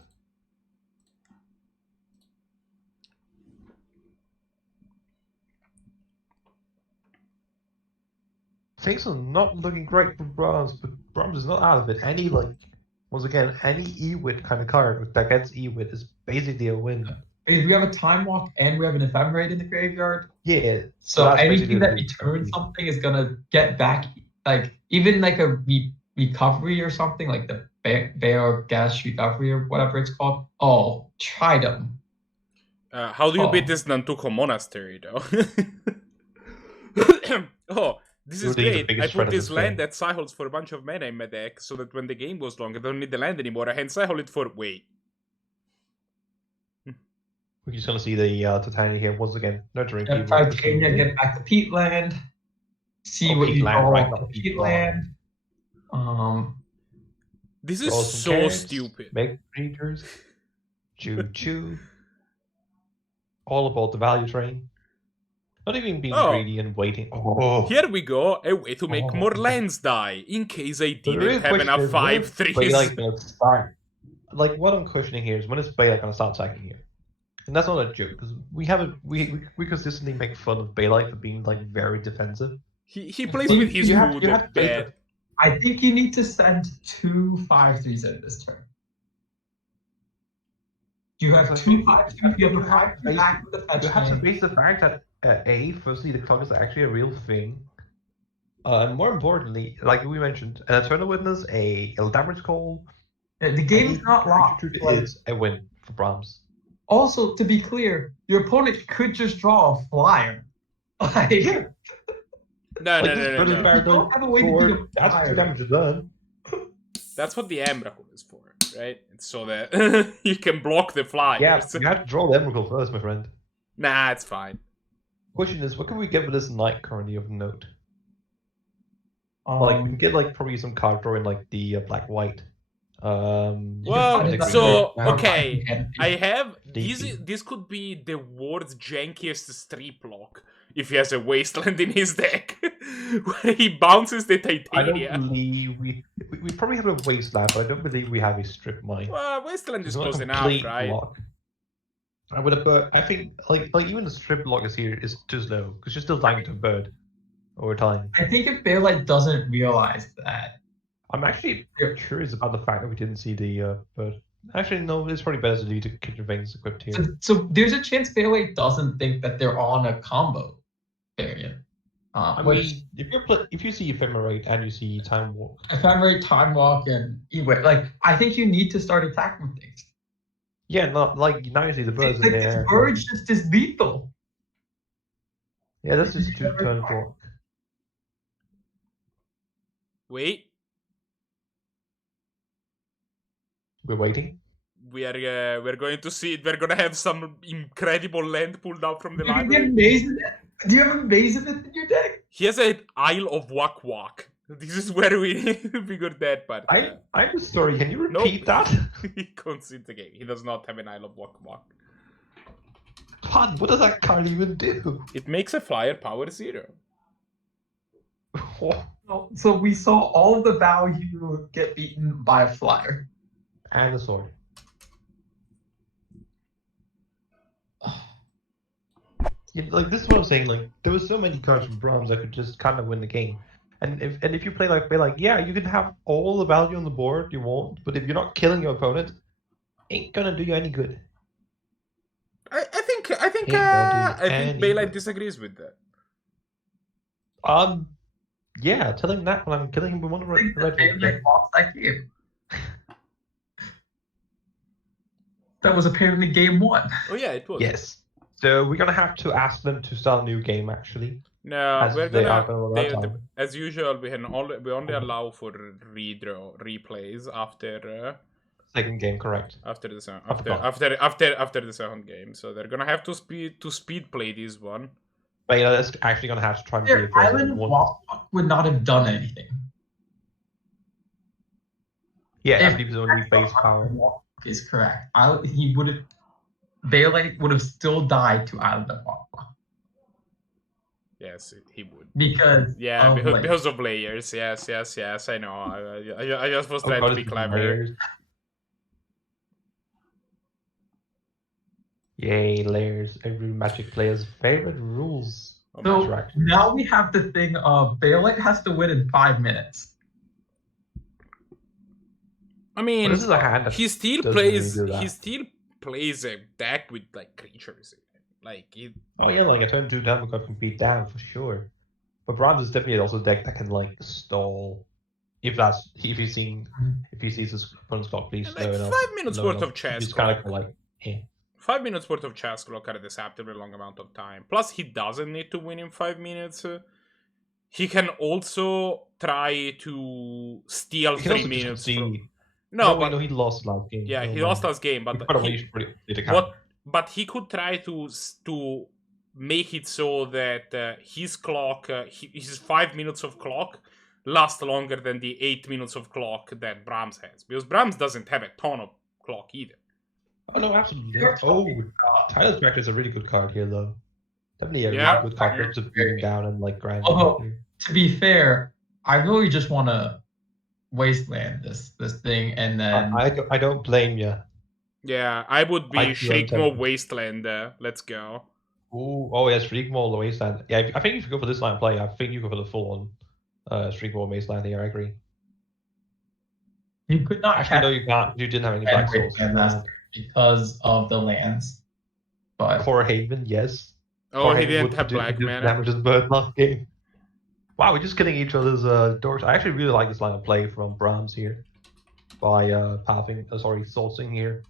Things are not looking great for Brahms, but Brahms is not out of it. Once again, any Ewit kind of card that gets Ewit is basically a win. we have a Time Walk and we have an Ephemerate in the graveyard. Yeah. So anything that returns something is gonna get back, like even like a recovery or something, like the Bear Gas Recovery or whatever it's called. Oh, try them. How do you beat this Nantuko Monastery, though? Oh, this is great. I put this land that cycles for a bunch of mana in my deck so that when the game goes long, I don't need the land anymore. I can cycle it for... Wait. We're just going to see the Titania here once again. Nurturing people. Titania, get back to Peatland. See what you call Peatland. This is so stupid. Make creatures. Choo-choo. All about the value train. Not even being greedy and waiting. Here we go, a way to make more lands die, in case I didn't have enough 5/3s. Like, what I'm questioning here is when is Bailite going to start attacking here? And that's not a joke, because we consistently make fun of Bailite for being, like, very defensive. He plays with his mood bad. I think you need to send 2 5/3s in this turn. You have 2 5/3s, you have a 5/3 back with the fetch. You have to face the fact that firstly, the clock is actually a real thing. And more importantly, like we mentioned, an Eternal Witness, a Eldamage Call. The game is not locked. It is a win for Brahms. Also, to be clear, your opponent could just draw a flyer. Like, No. You don't have a way to do that's 2 damage done. That's what the Emrakul is for, right? It's so that you can block the flyers. Yeah, you have to draw the Emrakul first, my friend. Nah, it's fine. Question is, what can we get with this knight currently of note? Like, we can get, like, probably some card drawing, like, the black-white. Well, so, okay, I have... This could be the world's jankiest strip lock, if he has a Wasteland in his deck, where he bounces the Titania. I don't believe we probably have a Wasteland, but I don't believe we have a strip mine. Well, Wasteland is close enough, right? Block. I think like even the strip block is here is too slow because you're still dying to a bird over time. I think if Bailite doesn't realize that, I'm actually curious about the fact that we didn't see the bird. Actually, no, it's probably better to leave the Kitchen Veins equipped here. So there's a chance Bailite doesn't think that they're on a combo variant. If you see Ephemerate and you see Time Walk, Time Walk, and Ewit, like I think you need to start attacking things. Yeah, not like now you see the birds in there. This bird just is lethal. Yeah, that's just 2 turn clock. Wait. We're waiting. We're going to see it. We're gonna have some incredible land pulled out from the You can library. get amazed at Do you have a Mazement in your deck? He has an Isle of Wak Wak. This is where we figured that part. I'm sorry, can you Nope. repeat that? He concedes the game. He does not have an Isle of Wak Wak. What? What does that card even do? It makes a flyer power 0. So we saw all the value get beaten by a flyer. And a sword. Yeah, like this is what I'm saying. Like there was so many cards from Brahms that could just kind of win the game. And if you play like yeah, you can have all the value on the board you want, but if you're not killing your opponent, ain't gonna do you any good. I think any Bailite good. disagrees with that. Yeah, tell him that when I'm killing him with one of the red ones. Lost that game. That was apparently game 1. Oh yeah, it was. Yes. So we're gonna have to ask them to start a new game actually. No, As we're they are gonna. going to As usual, we only allow for replays after. Second game, correct. After the second game, so they're gonna have to speed play this one. But yeah, that's actually gonna have to try and Their Island Walk would not have done anything. Yeah, If I believe only base power. Walk is correct. He would have. Bailite would have still died to Island of Walk. Yes, he would. Because because of layers. Yes, I know. I just was trying to be clever. Layers. Yay, layers. Every Magic player's favorite rules. So now we have the thing of Bailite has to win in 5 minutes. I mean, this is a hand that he still plays a deck with like creatures. Oh yeah, like a turn 2 down card can beat down for sure. But Brahms is definitely also a deck that can like stall if he sees his opponent's clock please slow enough. 5 minutes worth of chess. It's kind of like 5 minutes worth of chess clock at a deceptively long amount of time. Plus, he doesn't need to win in 5 minutes. He can also try to steal 3 minutes. No, he lost last game. Yeah, he lost last game, but but he could try to make it so that his clock, his 5 minutes of clock, lasts longer than the 8 minutes of clock that Brahms has, because Brahms doesn't have a ton of clock either. Oh no, absolutely. Tyler's Tractor is a really good card here, though. Definitely a really good card for him to bring down and like grind. Although, to be fair, I really just want to wasteland this thing, and then I don't blame you. Yeah, I would be Shriekmaw Wasteland. Let's go. Oh yes, Shriekmaw Wasteland. Yeah, I think if you go for this line of play, I think you go for the full on Shriekmaw Wasteland here. I agree. You could not. Actually, no, you can't. You didn't have any black souls because of the lands. But Core Haven, yes. Oh, he didn't have black mana. Damages bird last game. Wow, we're just killing each other's doors. I actually really like this line of play from Brahms here by sourcing here.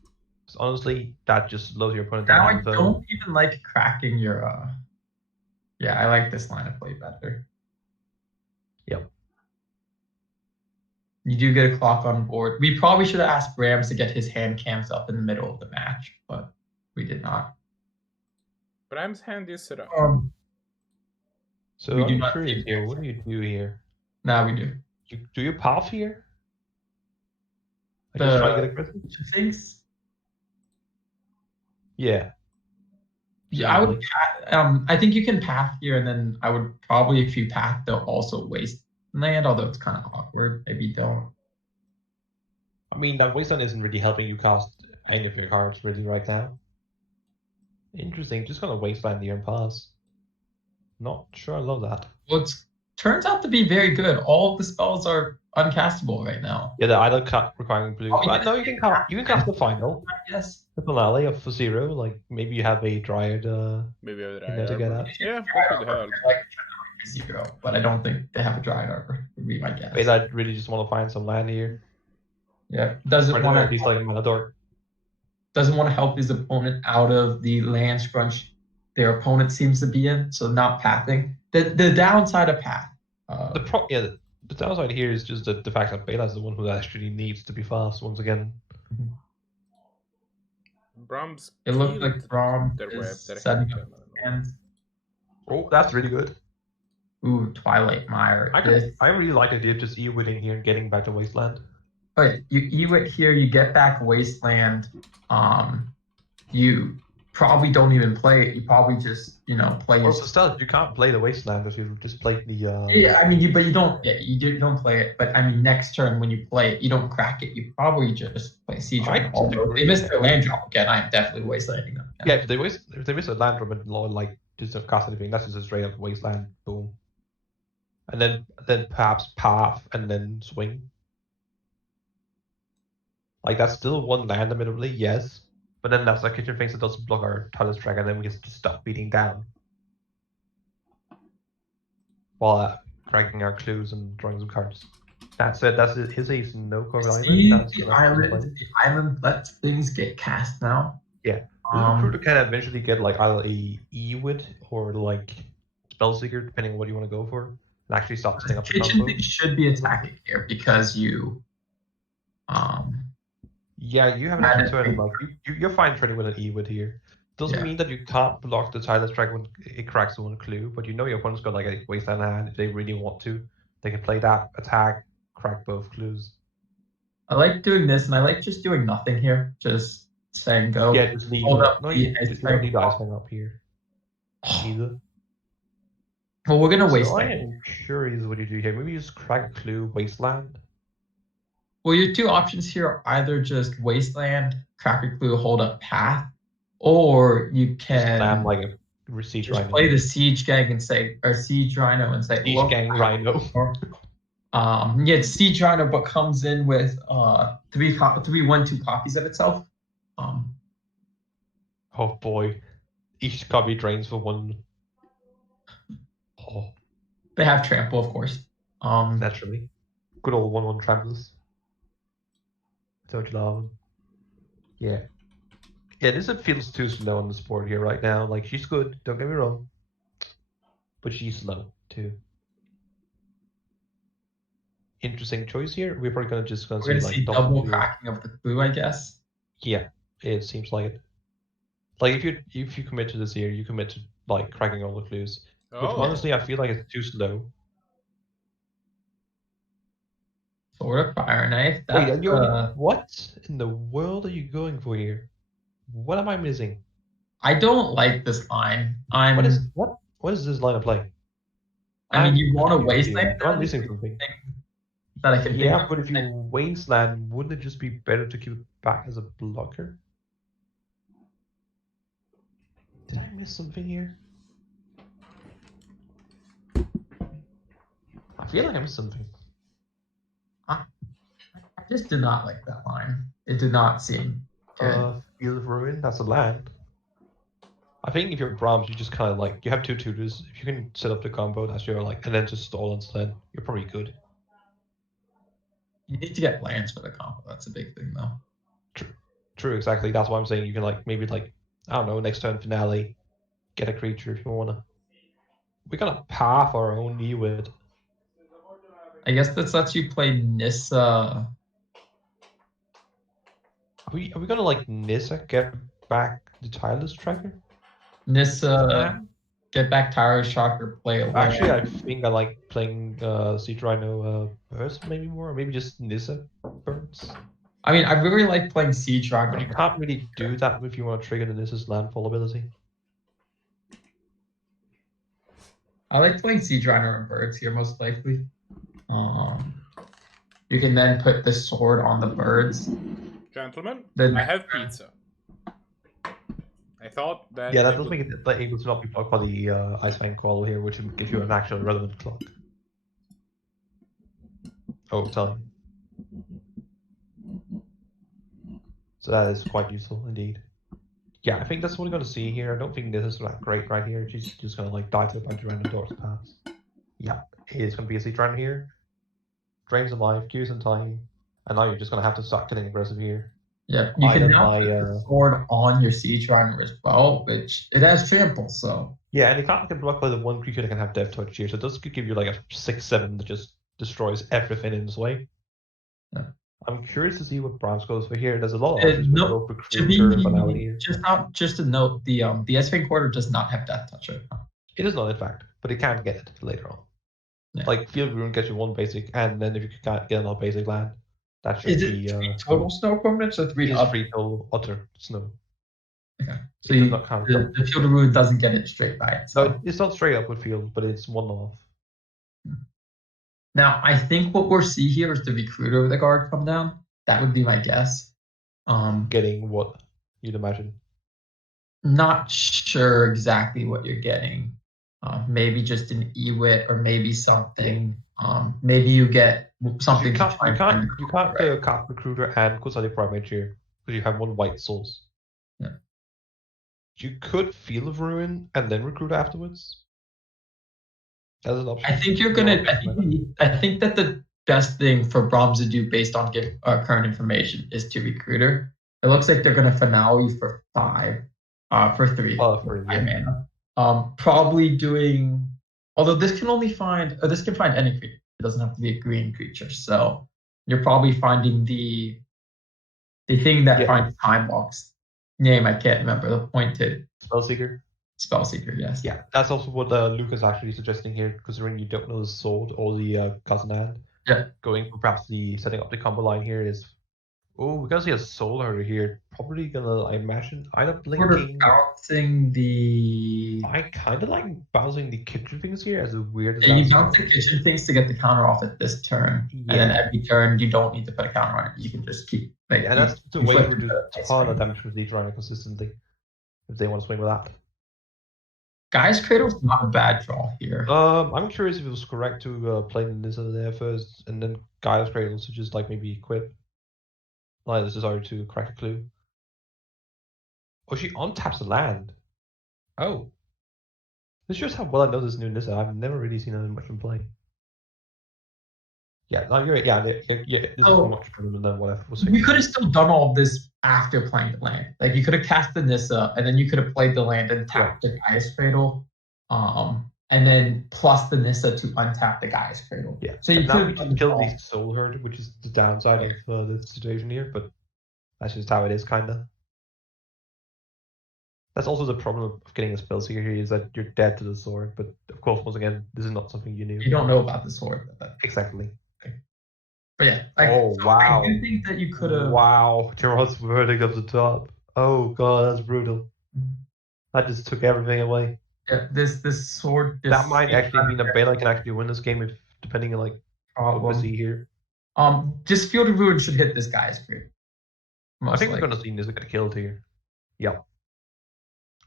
Honestly, that just slows your opponent down. Now I don't even like cracking your. Yeah, I like this line of play better. Yep. You do get a clock on board. We probably should have asked Brahms to get his hand cams up in the middle of the match, but we did not. Brahms' hand is set up. So I'm curious here. What do you do here? Now we do. Do you path here? Things. Yeah. Yeah, I would. I think you can path here, and then I would probably, if you path, they'll also waste land. Although it's kind of awkward. Maybe don't. I mean, that wasteland isn't really helping you cast any of your cards really right now. Interesting. Just gonna wasteland here and pass. Not sure I love that. Well, it turns out to be very good. All of the spells are uncastable right now. Yeah, the idle cut requiring blue. No, you can cast the final. Yes. The finale of 0. Like maybe you have a Dryad. Maybe a Dryad to get out. Yeah, that could help. Like 0, but I don't think they have a Dryad Arbor. Would be my guess. Wait, I really just want to find some land here. Yeah, doesn't want to. He's like Matador. Doesn't want to help his opponent out of the land scrunch their opponent seems to be in, so not pathing. The downside of path. The downside here is just the fact that Bela is the one who actually needs to be fast once again. Brahms. It looks like Brahms is setting up hands. Oh, that's really good. Ooh, Twilight Mire. I really like the idea of just E-witting here and getting back to Wasteland. But you Ewit here, you get back Wasteland. You probably don't even play it. You probably just play. Or still, you can't play the Wasteland if you just play the. Yeah, I mean, you don't. Yeah, you don't play it. But I mean, next turn when you play it, you don't crack it. You probably just play Siege Rhino. Although if they missed their land drop again, I'm definitely Wastelanding them. Yeah, if they miss a land drop and like just don't cast anything, that's just a straight up Wasteland. Boom. And then perhaps path and then swing. Like that's still one land admittedly, yes. But then that's like kitchen things that doesn't block our Talus track and then we just stop beating down. While cracking our clues and drawing some cards. That said, his ace no core island. The island lets things get cast now. Yeah. Crew to kind of eventually get like either a E-wit or like Spellseeker, depending on what you want to go for. And actually stop setting up the combo. Kitchen should be attacking here because you yeah, you have an extra turn. Like you're fine trading with an E-wit here. Doesn't mean that you can't block the Silas track when it cracks one clue, but you know your opponent's got like a wasteland hand. If they really want to, they can play that, attack, crack both clues. I like doing this, and I like just doing nothing here. Just saying go. Yeah, just leave. Hold up. No, you don't need ice hang up here. Either. Well, we're gonna waste. So I am curious what you do here. Maybe you just crack clue, wasteland. Well, your two options here are either just wasteland, crack a clue, hold up path, or you can slam like a siege rhino. Play the siege gang and say, or siege rhino and say, siege gang rhino. Yeah, siege rhino, but comes in with 3/1/2 copies of itself. Oh boy, each copy drains for one. Oh. They have trample, of course. Naturally, good old 1/1 tramples. Don't you love them? Yeah. Yeah, this feels too slow on the sport here right now. Like, she's good, don't get me wrong. But she's slow, too. Interesting choice here. We're probably gonna see like double cracking of the clue, I guess. Yeah, it seems like it. Like if you commit to this here, you commit to like cracking all the clues. Which honestly I feel like it's too slow. Sword of Fire Knife. Wait, what in the world are you going for here? What am I missing? I don't like this line. What is this line of play? I mean, you want to wasteland? I'm missing something. That I can yeah, but if you wasteland, wouldn't it just be better to keep it back as a blocker? Did I miss something here? I feel like I missed something. I just did not like that line. It did not seem good. Field of Ruin, that's a land. I think if you're Brahms, you just kind of like, you have 2 tutors. If you can set up the combo, that's your like, and then just stall instead, you're probably good. You need to get lands for the combo. That's a big thing, though. True, exactly. That's why I'm saying you can like, maybe like, I don't know, next turn finale, get a creature if you wanna. We gotta path our own E-wit. I guess this lets you play Nissa. Are we gonna like Nissa get back the Tireless Tracker? Nissa get back Tyrus Shocker, play a land. Actually, I think I like playing Siege Rhino Burst maybe more, or maybe just Nissa Burns. I mean, I really like playing Siege Rhino. But you can't really do that if you want to trigger the Nissa's landfall ability. I like playing Siege Rhino and Birds here most likely. You can then put the sword on the birds. Gentlemen, then I have pizza. I thought that. Yeah, that does make it able to not be blocked by the Ice Fang Qual here, which would give you an actual relevant clock. Oh, tell me. So that is quite useful indeed. Yeah, I think that's what we're going to see here. I don't think this is that great right here. She's just going to like die to a bunch of random doors pass. Yeah, it is going to be a Siege Rhino here. Drains of life, queues in time, and now you're just going to have to start getting aggressive here. Yeah, you can now put the sword on your Siege Rhino as well, which it has trample, so. Yeah, and it can't get blocked by the one creature that can have Death Touch here, so it does give you like a 6/7 that just destroys everything in its way. Yeah. I'm curious to see what Brahms goes for here. There's a lot of options to be, just to note, the S-Fang Quarter does not have Death Touch right now. It is not, in fact, but it can get it later on. Yeah. Like Field Ruin gets you 1 basic, and then if you can't get another basic land, that should Is it be 3 total snow permanents or 3 it is up? 3 total utter snow. Okay. So It does not count. the Field of Ruin doesn't get it straight by itself. No, it's not straight up with Field, but it's 1 off. Now, I think what we'll see here is the Recruiter of the Guard come down. That would be my guess. Getting what you'd imagine. Not sure exactly what you're getting. Maybe just an EWIT or maybe something. Maybe you get something. You can't right? get a Cap Recruiter and Kusali Primate here because you have 1 white source. Yeah. You could Field of Ruin and then recruit afterwards. That's an option. I think you're gonna. I think that the best thing for Brahms to do based on current information is to Recruiter. It looks like they're gonna finale for 5, for 3, for 5 mana. Probably doing. Although this can only find, this can find any creature. It doesn't have to be a green creature. So you're probably finding the thing that finds time walks. Name I can't remember. The pointed Spellseeker. Spellseeker, yes. Yeah, that's also what Luke is actually suggesting here, considering you don't know the sword or the cousin hand. Yeah. Going for perhaps setting up the combo line here is. Oh, we're gonna see a Soul Herder here. Probably gonna, I imagine, either blinking. Bouncing the. I kind of like bouncing the kitchen things here as a weird. Yeah, you bounce the kitchen things to get the counter off at this turn, and then every turn you don't need to put a counter on it. You can just keep. Like, yeah, that's the way to do a ton of damage with the runner consistently. If they want to swing with that. Guy's Cradle's not a bad draw here. I'm curious if it was correct to play this in there first, and then Guy's Cradle to just like maybe equip. Like this is sorry to crack a clue. Oh, she untaps the land. Oh. This shows how well I know this new Nissa. I've never really seen her much in play. Yeah, no, you're right. Yeah, this is much better than what I was thinking. You could have still done all of this after playing the land. Like you could have cast the Nissa, and then you could have played the land and tapped the Gaia's Cradle. And then plus the Nissa to untap the Gaia's Cradle. Yeah. So you could kill the Soul Herd, which is the downside of the situation here, but that's just how it is, kinda. That's also the problem of getting a Spellseeker here, is that you're dead to the sword, but of course, once again, this is not something you knew. You don't know about the sword. Exactly. But yeah. Wow. I do think that you could have. Wow. Gerard's verdict of the top. Oh god, that's brutal. That just took everything away. Yeah, this sword. That might actually mean that Bailite can actually win this game if, depending on like what we see here. Just Field of Ruin should hit this Guy's Cradle. I think we're gonna see Nissa get killed here. Yeah.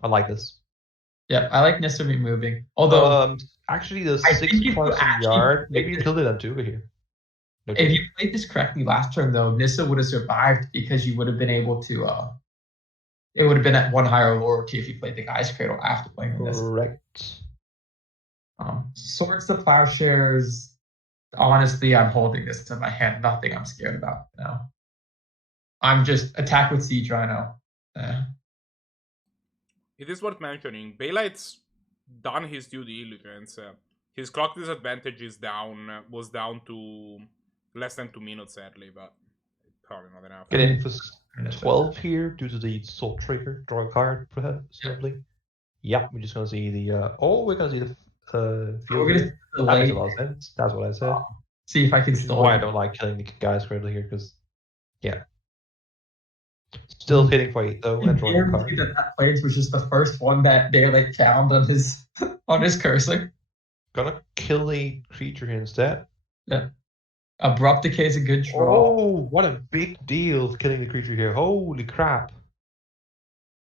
I like this. Yeah, I like Nissa removing. Although actually the 6+ yard, maybe you killed it on Tuga here. If you played this correctly last turn though, Nissa would have survived because you would have been able to it would have been at 1 higher loyalty if you played the Guy's Cradle after playing this. Correct. Swords to Plowshares. Honestly, I'm holding this in my hand. Nothing I'm scared about now. I'm just attack with Siege Rhino. It is worth mentioning, Bailite's done his due diligence. His clock disadvantage was down to less than 2 minutes, sadly, but probably not enough. Getting for 12 here due to the Salt Trigger. Draw a card, presumably. Yeah, we're just going to see the... we're going to see the... that makes a lot of sense. That's what I said. See if I can still... Why I don't like killing the Guy's Cradle here, because... Yeah. Still hitting for 8 though. And drawing a card. That Plains was just the first one that Bailite found on his on his cursor. Gonna kill a creature here instead. Yeah. Abrupt Decay is a good draw. Oh, what a big deal killing the creature here. Holy crap.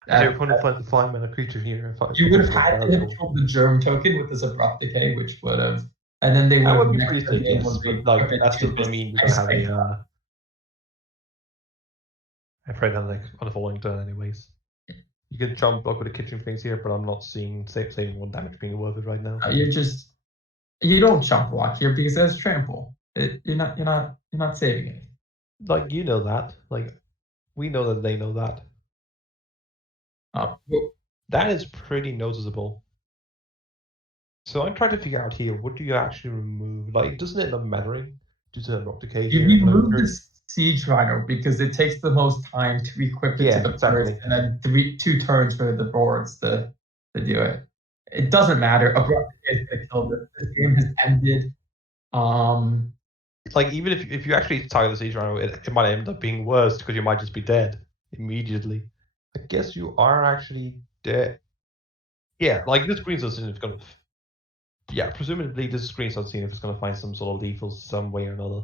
Your opponent planned to find a creature here. You would have had to have killed the Germ token with this Abrupt Decay, which would have... And then they would have... That would be pretty sick, yes. But like, that's still going to mean you're going to have a... I played on the following turn anyways. You can jump block with the kitchen things here, but I'm not seeing saving 1 damage being worth it right now. You don't jump block here because there's trample. You're not saving it. Like, you know that. Like, we know that they know that. That is pretty noticeable. So I'm trying to figure out here, what do you actually remove? Like, doesn't it end up mattering due to the rock decay here? You remove this Siege Rhino because it takes the most time to equip it to the first, and then 2 turns for the boards to do it. It doesn't matter. Abrupt Decay is gonna kill this. This game has ended. Like, even if you actually target the Siege Rhino, it might end up being worse because you might just be dead immediately. I guess you are actually dead. Yeah, like this screenshot scene is gonna. Yeah, presumably this screenshot scene is gonna find some sort of lethal some way or another.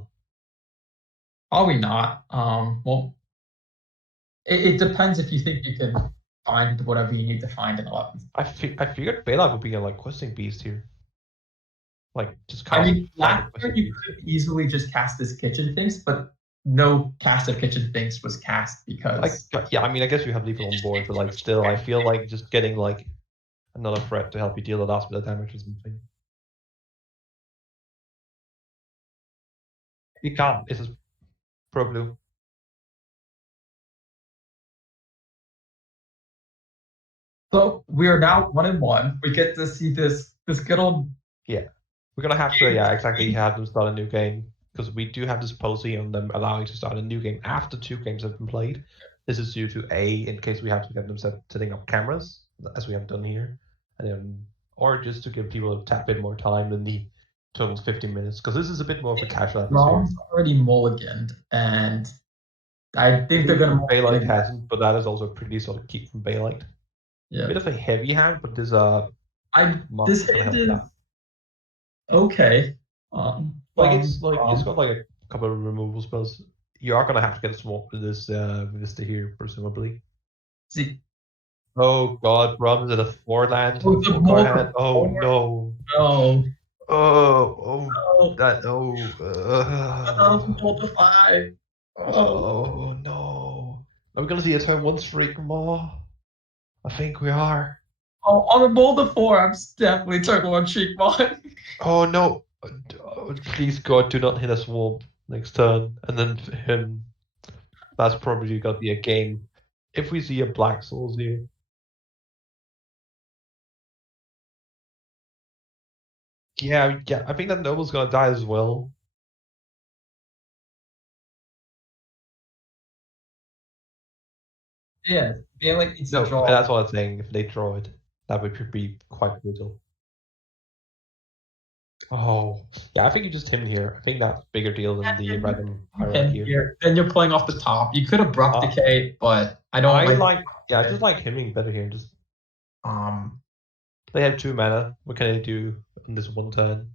Probably not. Well, it depends if you think you can find whatever you need to find in 11th. I figured Bailite would be a like questing beast here. Like just I cast. mean, last turn you could easily just cast this kitchen things, but no cast of kitchen things was cast because. Yeah, I mean, I guess you have lethal on board, but like still, I feel like just getting like another threat to help you deal the last bit of damage or something. You can't. This is pro blue. So we are now 1-1. We get to see this good old. Yeah, we're gonna have to exactly have them start a new game because we do have this policy on them allowing to start a new game after 2 games have been played. This is due to in case we have to get them setting up cameras as we have done here, and then or just to give people a tad bit more time than the total 15 minutes because this is a bit more of a casual atmosphere. Brahms already mulliganed, and I think they're gonna. Bailite hasn't, but that is also pretty sort of keep from Bailite. Yeah. A bit of a heavy hand, but there's this hand is okay. It's got like a couple of removal spells. You are gonna have to get a swamp with this to here, presumably. See. Oh god, Brahms at a 4-land. Oh, hand. Oh no. No. Oh that Multiple 5. Oh no. Are we gonna see a turn 1 streak more? I think we are. Oh, on a bold of 4, I'm definitely turn 1 streak one. Oh no. Oh, please God, do not hit a swamp next turn. And then for him, that's probably gonna be a game. If we see a Black Souls here. Yeah, I think that Noble's gonna die as well. Yeah, Bailite needs to draw. That's what I'm saying. If they draw it, that would be quite brutal. Oh, yeah, I think you just him here. I think that's a bigger deal than the random hierarchy here. Then you're playing off the top. You could abrupt decay, but I don't I just like hemming better here. Just they have 2 mana. What can they do on this 1 turn?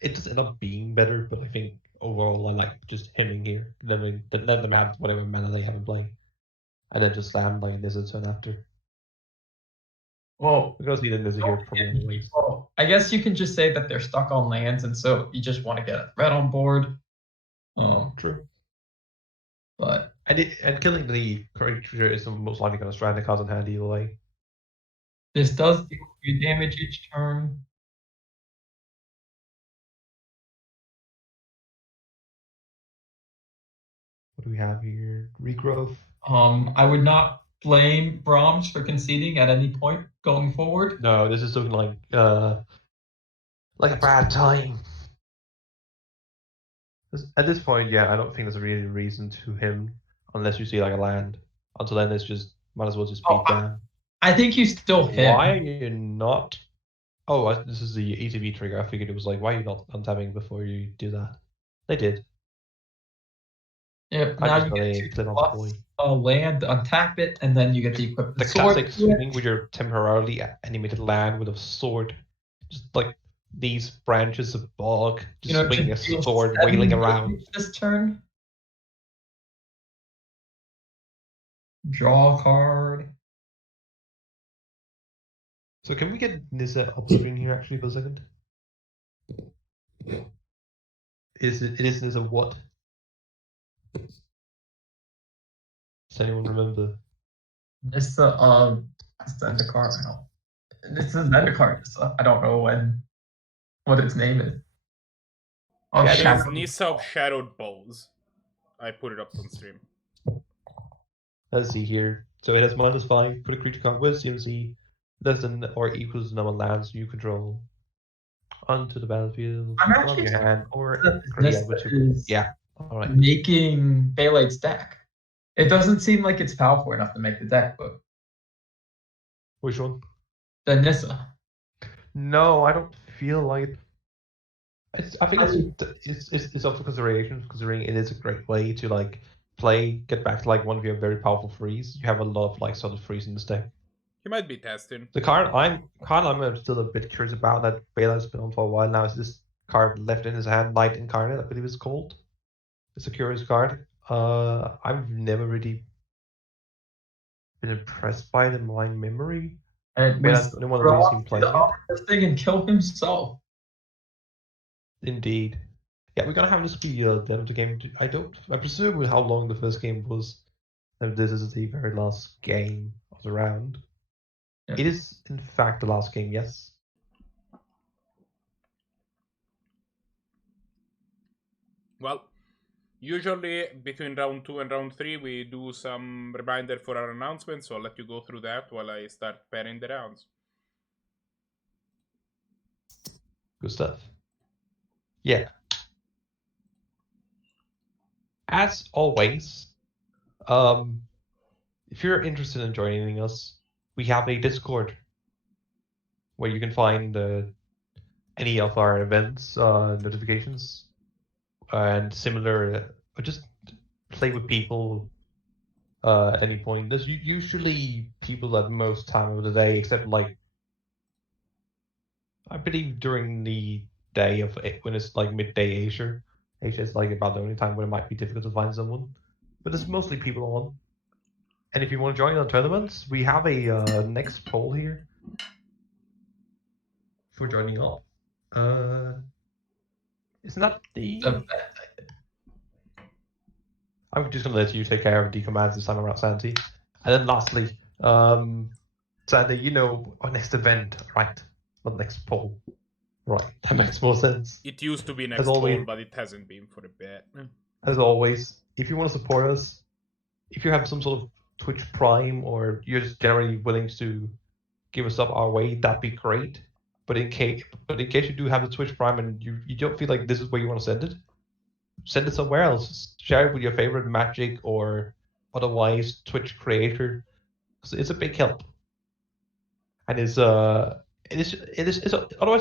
It does end up being better, but I think overall I like just hemming here. Then let them have whatever mana they have in play. And then just slam like this a turn after. Well, we're gonna see the Nizza here probably anyways. Well, I guess you can just say that they're stuck on lands, and so you just want to get a threat on board. True. But and killing the creature is most likely gonna strand the cards in hand either way. This does deal you damage each turn. What do we have here? Regrowth. I would not blame Brahms for conceding at any point going forward. No, this is looking like a bad time. At this point, yeah, I don't think there's really a reason to him unless you see like a land. Until then, it's just might as well just beat down. I think you still hit. Why are you not? Oh, this is the ETB trigger. I figured it was like, why are you not untapping before you do that? They did. Yeah, now you get 2 land, untap it, and then you get the equip. The classic swing with your temporarily animated land with a sword. Just like these branches of bog, just swinging a sword, wailing around. This turn. Draw a card. So can we get Nizza up screen here actually for a second? It is Nizza what? Does anyone remember? It's the Zendikar. It's the Zendikar. I don't know what its name is. Oh, yeah, it's Nissa of Shadowed Bows. I put it up on stream. Let's see here. So it has -5. Put a creature card with CMC less than or equals the number of lands you control onto the battlefield. I'm actually your hand or all right. Making Bailite's deck. It doesn't seem like it's powerful enough to make the deck, but which one? The Nissa. No, I don't feel like. I think it's up for consideration, considering it is a great way to like get back to like one of your very powerful frees. You have a lot of like sort of frees in this deck. He might be testing. The card I'm still a bit curious about that Bailite's been on for a while now is this card left in his hand, Light Incarnate, I believe it's called. It's a curious card. I've never really been impressed by it in my memory. And Bailite's the only one that we've seen playing it. this thing and kill himself. Indeed. Yeah, we're gonna have this be the end of the game. I presume with how long the first game was, that this is the very last game of the round. Yeah. It is, in fact, the last game, yes. Well, usually between round 2 and round 3, we do some reminder for our announcements, so I'll let you go through that while I start pairing the rounds. Good stuff. Yeah. As always, if you're interested in joining us, we have a Discord where you can find any of our events, notifications, and similar, or just play with people at any point. There's usually people at most time of the day, except like, I believe during the day of it, when it's like midday Asia. Asia is like about the only time when it might be difficult to find someone. But there's mostly people on. And if you want to join our tournaments, we have a next poll here for joining up. Isn't that the... I'm just going to let you take care of the commands this time around, Santi. And then lastly, Santi, you know our next event, right? Not next poll. Right, that makes more sense. It used to be next poll, but it hasn't been for a bit. As always, if you want to support us, if you have some sort of Twitch Prime, or you're just generally willing to give us up our way, that'd be great. But in case you do have the Twitch Prime and you don't feel like this is where you want to send it somewhere else. Share it with your favorite Magic or otherwise Twitch creator. It's a big help. And it's otherwise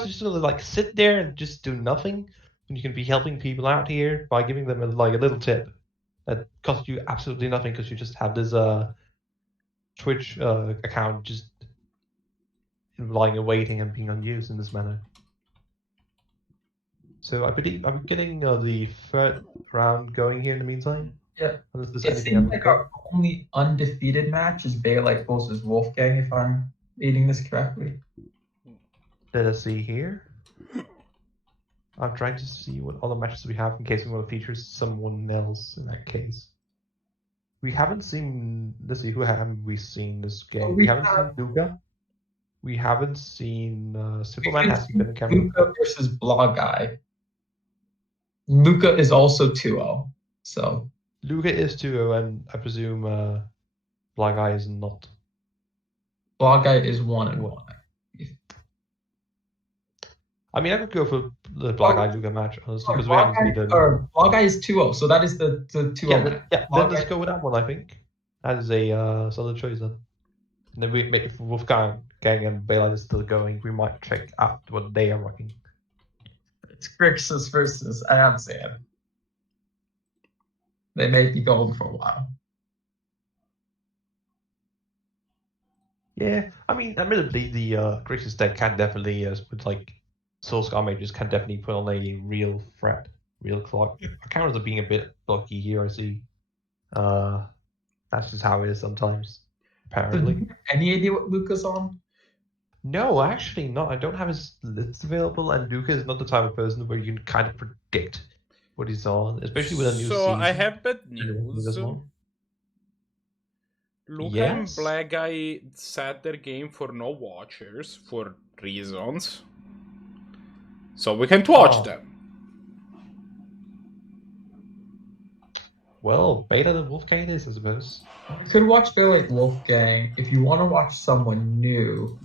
it's just gonna like sit there and just do nothing. And you can be helping people out here by giving them a little tip that costs you absolutely nothing because you just have this Twitch account just lying awaiting and being unused in this manner. So I believe I'm getting the third round going here in the meantime. Yeah. It seems like our only undefeated match is Bailite versus Wolfgang, if I'm reading this correctly. Let us see here. I'm trying to see what other matches we have in case we want to feature someone else in that case. We haven't seen... Let's see, who haven't we seen this game? We haven't seen Luca. We haven't seen... Superman hasn't been in camera. Luca versus Blahguy. Luca is also 2-0, so... Luca is 2-0, and I presume Blahguy is not. Blahguy is 1-1. I mean, I could go for the Blahguy Luca match, honestly, because we haven't seen it. Blahguy is 2-0, so that is the 2-0 match. Yeah, then let's go with that one, I think. That is a solid choice, then. And then we make it for Wolfgang and Bailite is still going. We might check out what they are rocking. It's Grixis versus Abzan. They may be going for a while. Yeah, I mean, admittedly, the Grixis deck can definitely, with like Soul Scar Mages, can definitely put on a real threat, real clock. Our counters are being a bit blocky here, I see. That's just how it is sometimes, apparently. Any idea what Luca's on? No, actually not. I don't have his list available, and Luca is not the type of person where you can kind of predict what he's on, especially with a new season. So I have bad news. Luca and Blahguy set their game for no watchers for reasons. So we can't watch them. Well, Beta and Wolfgang it is, I suppose. We could watch Bailite Wolfgang. If you want to watch someone new,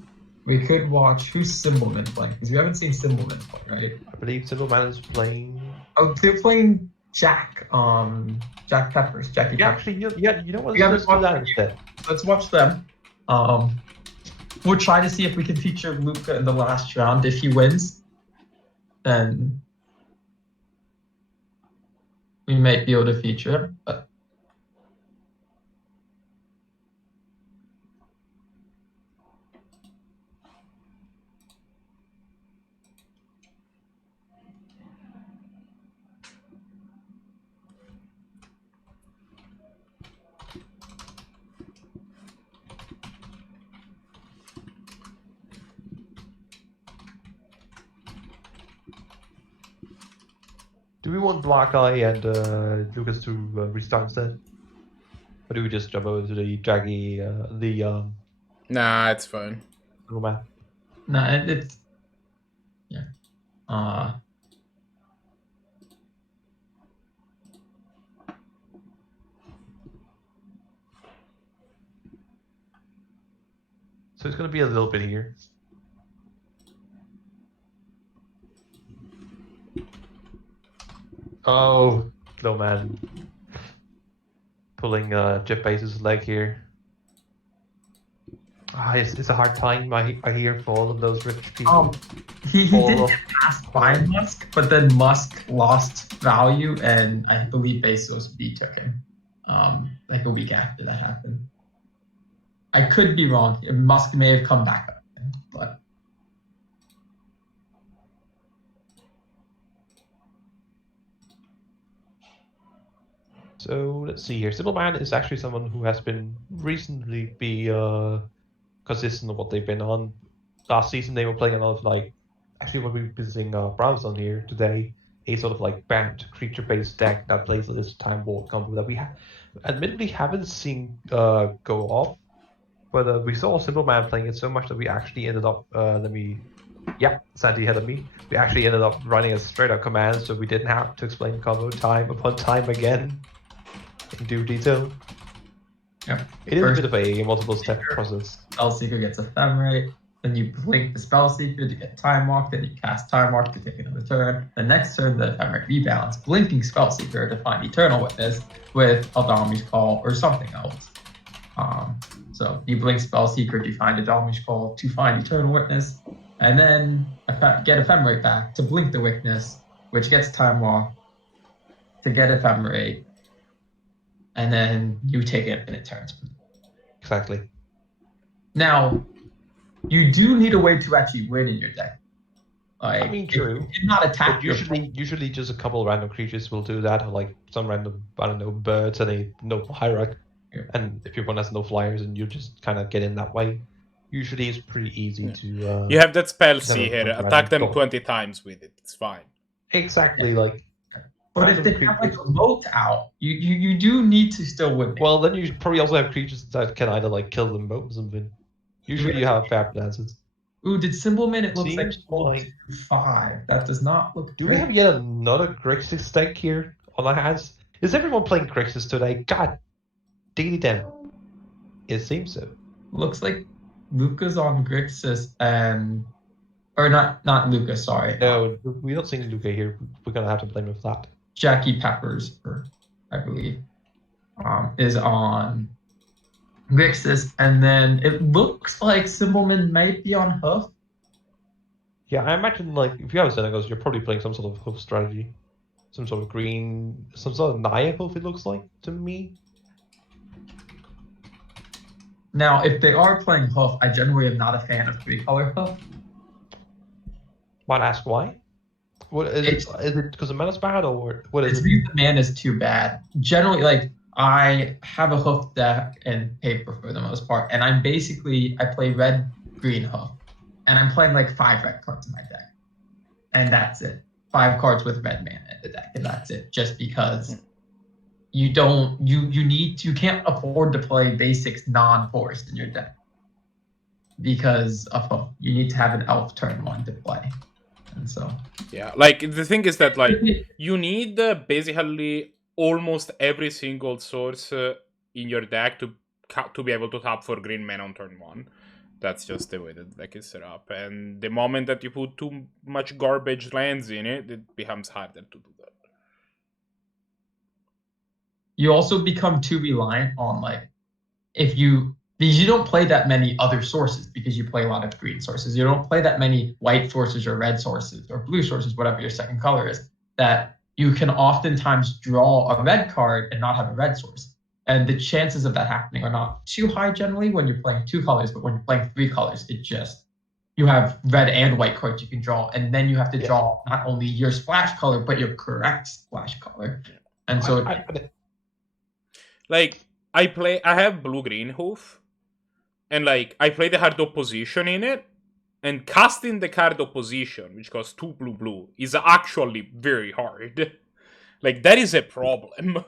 we could watch who's Symbolman playing, because we haven't seen Symbolman play, right? I believe Symbolman is playing. Oh, they're playing JackyPeppers. Yeah, actually, you know what? Let's watch them. we'll try to see if we can feature Luca in the last round. If he wins, then we might be able to feature him. But Do we want Blahguy and Lucas to restart instead? Or do we just jump over to the Jackie, Nah, it's fine. little man? no, it's yeah. So it's going to be a little bit here. Oh, little man. Pulling Jeff Bezos' leg here. It's a hard time, I hear, for all of those rich people. He All did of- get passed by Musk, but then Musk lost value, and I believe Bezos retook him. Like a week after that happened. I could be wrong. Musk may have come back up, but So let's see here. Simple Man is actually someone who has been recently consistent of what they've been on. Last season they were playing a lot of like, actually we'll be visiting Brahms on here today, a sort of like banned creature-based deck that plays this time warp combo that we admittedly haven't seen go off, but we saw Simple Man playing it so much that we actually ended up Sandy ahead of me. We actually ended up running a straight up command, so we didn't have to explain combo time upon time again in due detail. yeah. It is First- a bit of a multiple step process. Spellseeker gets Ephemerate, then you blink the Spellseeker to get Time Walk, then you cast Time Walk to take another turn. The next turn, the Ephemerate rebalance, blinking Spellseeker to find Eternal Witness with Aldami's Call or something else. So you blink Spellseeker to find Aldami's Call to find Eternal Witness, and then get Ephemerate back to blink the Witness, which gets Time Walk to get Ephemerate, and then you take infinite turns. Exactly. Now, you do need a way to actually win in your deck. Like, I mean, if true. you did not attack But your usually just a couple random creatures will do that, or like some random, I don't know, birds and a no hierarch. Yeah. And if your opponent has no flyers and you just kind of get in that way, usually it's pretty easy to. You have that spell Never see here. mind, Attack them don't. 20 times with it. It's fine. Exactly, like. But if they random have like creatures. a moat out, you do need to still win. Well, then you probably also have creatures that can either like kill them both or something. Usually you have fair balances. Ooh, did Symbolman? It looks like Seems like- 5. That does not look. Do we have yet another Grixis deck here on our hands? Is everyone playing Grixis today? God, diggity damn. It seems so. Looks like Luca's on Grixis and, or not Luca. Sorry, No, we're not seeing Luca here. We're gonna have to blame him for that. JackyPeppers, I believe, is on Grixis, and then it looks like Symbolman might be on Hoof. Yeah, I imagine like if you have a Senegos, you're probably playing some sort of hoof strategy. Some sort of green, some sort of Naya hoof it looks like to me. Now, if they are playing Hoof, I generally am not a fan of 3-color Hoof. Might ask why? What is It's- it? Is it because the mana's bad or what It's is it? because the mana is too bad. Generally, like, I have a Hoof deck in paper for the most part, and I play red-green Hoof, and I'm playing like 5 red cards in my deck, and that's it. 5 cards with red mana in the deck, and that's it. Just because you can't afford to play basics non-forest in your deck because of Hoof. You need to have an elf turn 1 to play, and so. Yeah, like the thing is that like you need basically almost every single source in your deck to be able to tap for green mana on turn 1. That's just the way the deck is set up. And the moment that you put too much garbage lands in it, it becomes harder to do that. You also become too reliant on, like, if you Because you don't play that many other sources because you play a lot of green sources. You don't play that many white sources or red sources or blue sources, whatever your second color is, that you can oftentimes draw a red card and not have a red source. And the chances of that happening are not too high generally when you're playing 2 colors, but when you're playing 3 colors, you have red and white cards you can draw, and then you have to draw not only your splash color, but your correct splash color. And so like I have blue-green hoof, and like I play the hard opposition in it, and casting the card opposition, which costs 2 blue, is actually very hard. Like, that is a problem.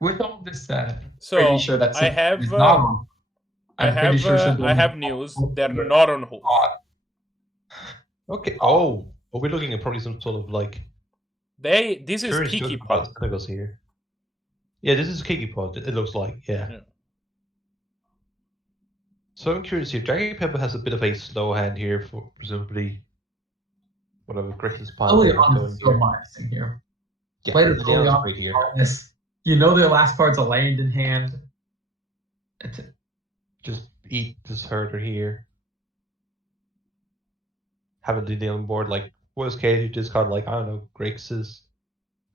with all this said, So pretty sure that's I have I have news. They're not on hoof. Okay. Oh, we're looking at probably some sort of like. This is Kiki pod. Here. Yeah, this is Kiki pod. It looks like, yeah. So I'm curious here. JackyPepper has a bit of a slow hand here for presumably whatever Grixis pile. Early on is so nice in here. Yeah, Play the early on here. You know their last card's a land in hand. Just eat this herder here. Have it on board. Like worst case, you just got like I don't know Grixis.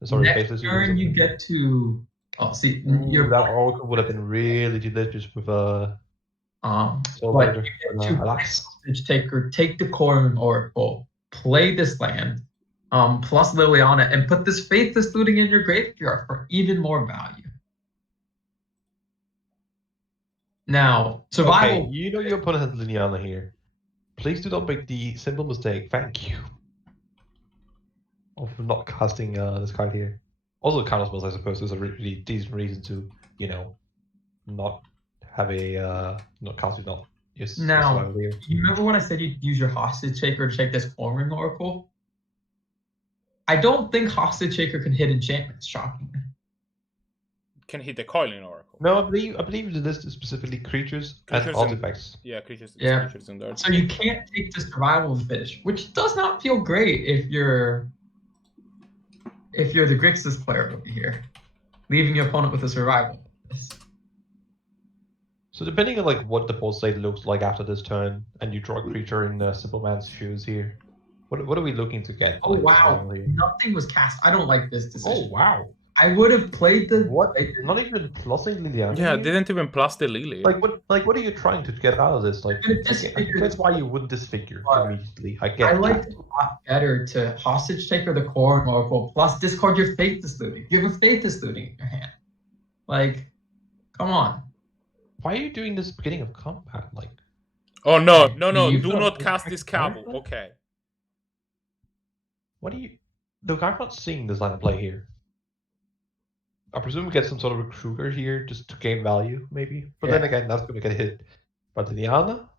Sorry, next turn you get to. Oh, see, that oracle would have been really delicious with but you get to hostage taker, take the Corn Oracle, play this land, plus Liliana, and put this Faithless Looting in your graveyard for even more value. Now, survival. Okay, you know your opponent has Liliana here. Please do not make the simple mistake. Thank you. Of not casting this card here. Also, counterspells, I suppose, is a really decent reason to, not have a not cast it not. Yes. Now, you remember when I said you'd use your Hostage Taker to take this Corn Oracle? I don't think Hostage Taker can hit enchantments, shockingly. Can hit the Coiling Oracle. No, I believe the list is specifically creatures and artifacts. Creatures and darts. So you can't take the survival finish, which does not feel great if you're the Grixis player over here, leaving your opponent with a survival. So depending on like what the board state looks like after this turn, and you draw a creature in Simple Man's shoes here, what are we looking to get? Oh wow, nothing was cast. I don't like this decision. Oh wow. I would have played the what? Not even plusing Liliana. Yeah, didn't even plus the Lily. Like what are you trying to get out of this? Like that's why you wouldn't disfigure immediately. I like it a lot better to Hostage Taker the Corn Oracle plus discard your Faithless Looting. You have a Faithless Looting in your hand. Like, come on. Why are you doing this beginning of combat? Like, oh no, do not cast this Cabo. Okay. What do you? Look, I'm not seeing this line of play here. I presume we get some sort of recruiter here just to gain value, maybe. But then again, that's going to get hit by Liliana.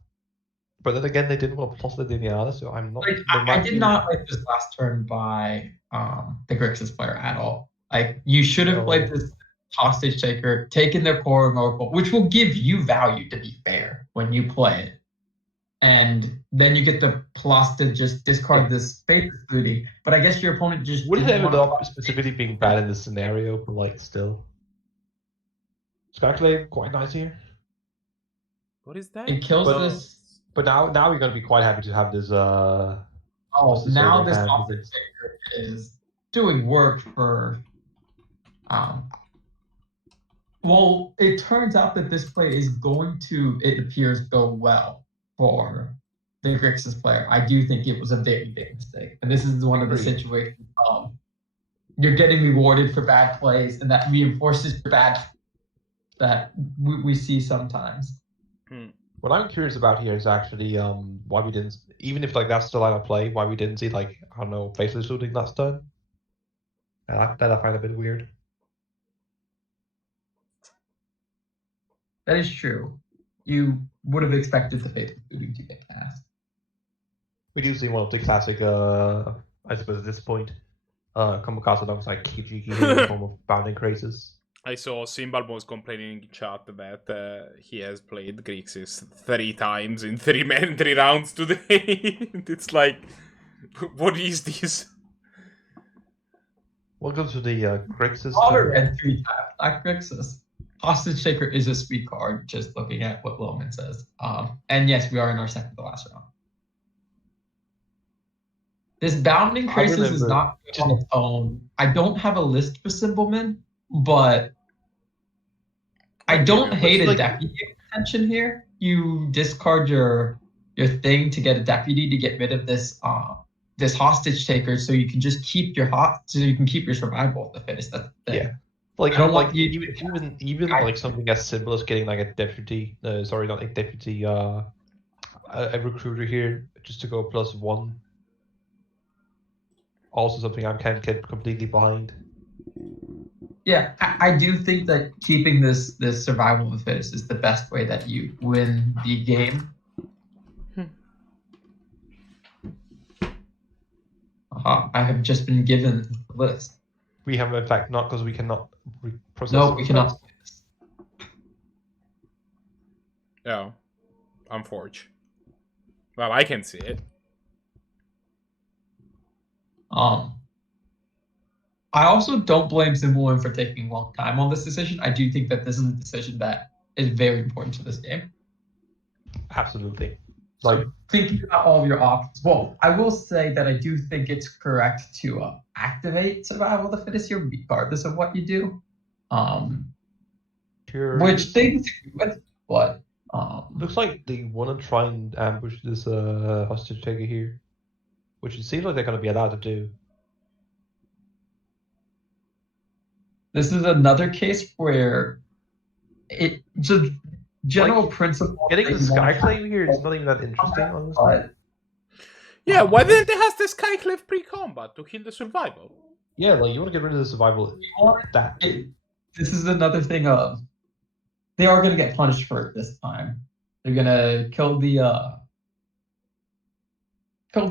But then again, they didn't want to plus the Liliana, so I'm not. Like, I did not like this last turn by the Grixis player at all. Like, you should have played this Hostage Taker, taken their Corn Oracle, which will give you value, to be fair, when you play it. And then you get the plus to just discard this Faithless Looting. But I guess your opponent just wouldn't have ended up specifically being bad in this scenario, but like still. Skyclave, quite nice here. What is that? It kills this. But now we're gonna be quite happy to have this now this Hostage Taker is doing work for well, it turns out that this play is going to, it appears, go well for the Grixis player. I do think it was a very big mistake. And this is one of the situations you're getting rewarded for bad plays, and that reinforces the bad that we see sometimes. What I'm curious about here is actually why we didn't, even if like that's the line of play, why we didn't see like, I don't know, Faceless Looting last turn. That I find a bit weird. That is true. You would have expected the Faithless Looting to get cast. We do see one of the classic, I suppose at this point, come across alongside Kiki in the form of Bounding Grizis. I saw Simbal was complaining in chat that he has played Grixis 3 times in 3 rounds today. It's like, what is this? Welcome to the Grixis. Otter and 3 times, not Grixis. Hostage Taker is a sweet card, just looking at what Loman says. And yes, we are in our second to last round. This Bounding I Crisis is remember not good on its own. I don't have a list for Symbolman, but I don't hate a deputy extension here. You discard your thing to get a deputy to get rid of this this hostage taker, so you can just keep your survival of the fittest. That's the thing. Yeah. Like, I don't like want you even like something as simple as getting like a deputy, sorry, not a deputy, a recruiter here just to go +1. Also something I'm kind of completely behind. Yeah, I do think that keeping this survival of the fittest is the best way that you win the game. I have just been given the list. We have, in fact, not, because we cannot process. No, we cannot. Oh, unfortunate. Well, I can see it. I also don't blame Symbolman for taking a long time on this decision. I do think that this is a decision that is very important to this game. Absolutely. So thinking about all of your options. Well, I will say that I do think it's correct to activate Survival of the Fittest here, regardless of what you do. Which they disagree with, but looks like they want to try and ambush this hostage taker here, which it seems like they're going to be allowed to do. This is another case where it's a general principle. Getting the Skyclave here is not even that interesting, honestly. Yeah, why didn't they have the Skyclave pre-combat to heal the survival? Yeah, like you want to get rid of the survival. This is another thing of they are going to get punished for it this time. They're going to kill the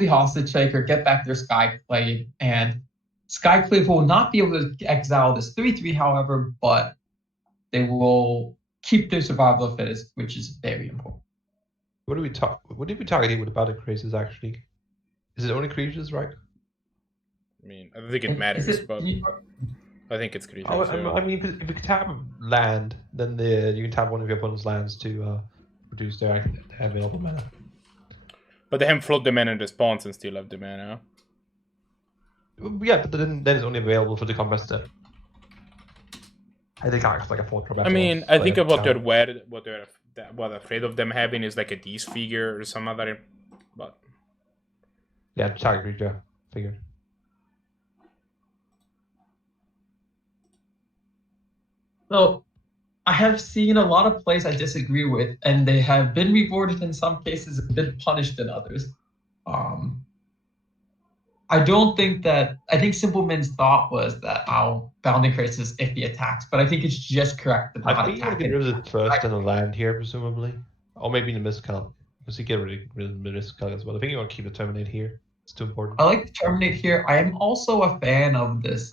hostage taker, get back their Skyclave, and Skyclave will not be able to exile this 3/3, however, but they will keep their survival of fittest, which is very important. What did we target here with the Battle Grixis actually? Is it only creatures, right? I mean, I don't think it matters, but I think it's creatures. I mean, if you can tap land, then you can tap one of your opponent's lands to reduce their available mana. But they haven't float the mana in response and still have the mana. Yeah, but then it's only available for the combat step. I think acts like a 4-drop. I mean, I think what they're afraid of them having is like a disfigure or some other, but yeah, target creature figure. So, I have seen a lot of plays I disagree with, and they have been rewarded in some cases and been punished in others. I don't think that. I think Symbolman's thought was that Bounding Crisis if he attacks, but I think it's just correct to not I think you want to get rid of it first and the land here, presumably, or maybe the miscalc. Because you get rid of the miscalc as well. I think you want to keep the Terminate here. It's too important. I like the Terminate here. I am also a fan of this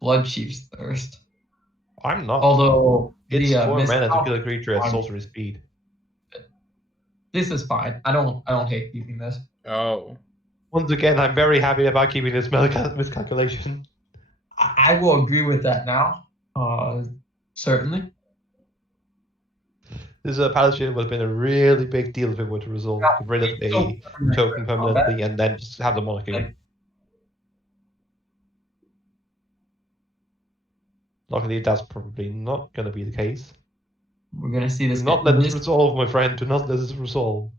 Blood Chief's Thirst. I'm not. Although it's 4 mana to kill a creature at sorcery speed. This is fine. I don't hate keeping this. Oh. Once again, I'm very happy about keeping this miscalculation. I will agree with that now. Certainly. This Paladin would have been a really big deal if it were to resolve. Get rid of a token permanently and then just have the monarchy. Luckily, that's probably not going to be the case. We're going to see this. Do not let this resolve, my friend. Do not let this resolve.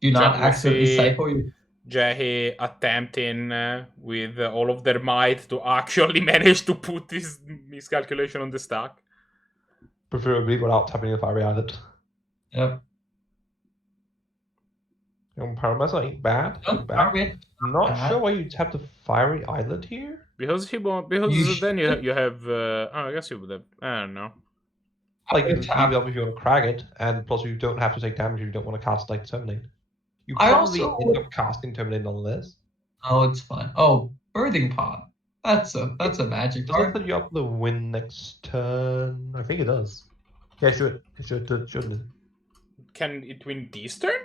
Do not accidentally cycle. Jahi attempting with all of their might to actually manage to put this miscalculation on the stack. Preferably without tapping the Fiery Islet. Yep. Paramesa ain't bad. I'm not sure why you tap the Fiery Islet here. Because he won't. Because then you have. I guess you would have. I don't know. Like you can if you want to crag it, and plus you don't have to take damage if you don't want to cast like Terminate. You probably end up casting Terminate nonetheless. Oh, it's fine. Oh, Birthing Pod. That's a magic card. Does it put you up the win next turn? I think it does. Yeah, it shouldn't it? Can it win this turn?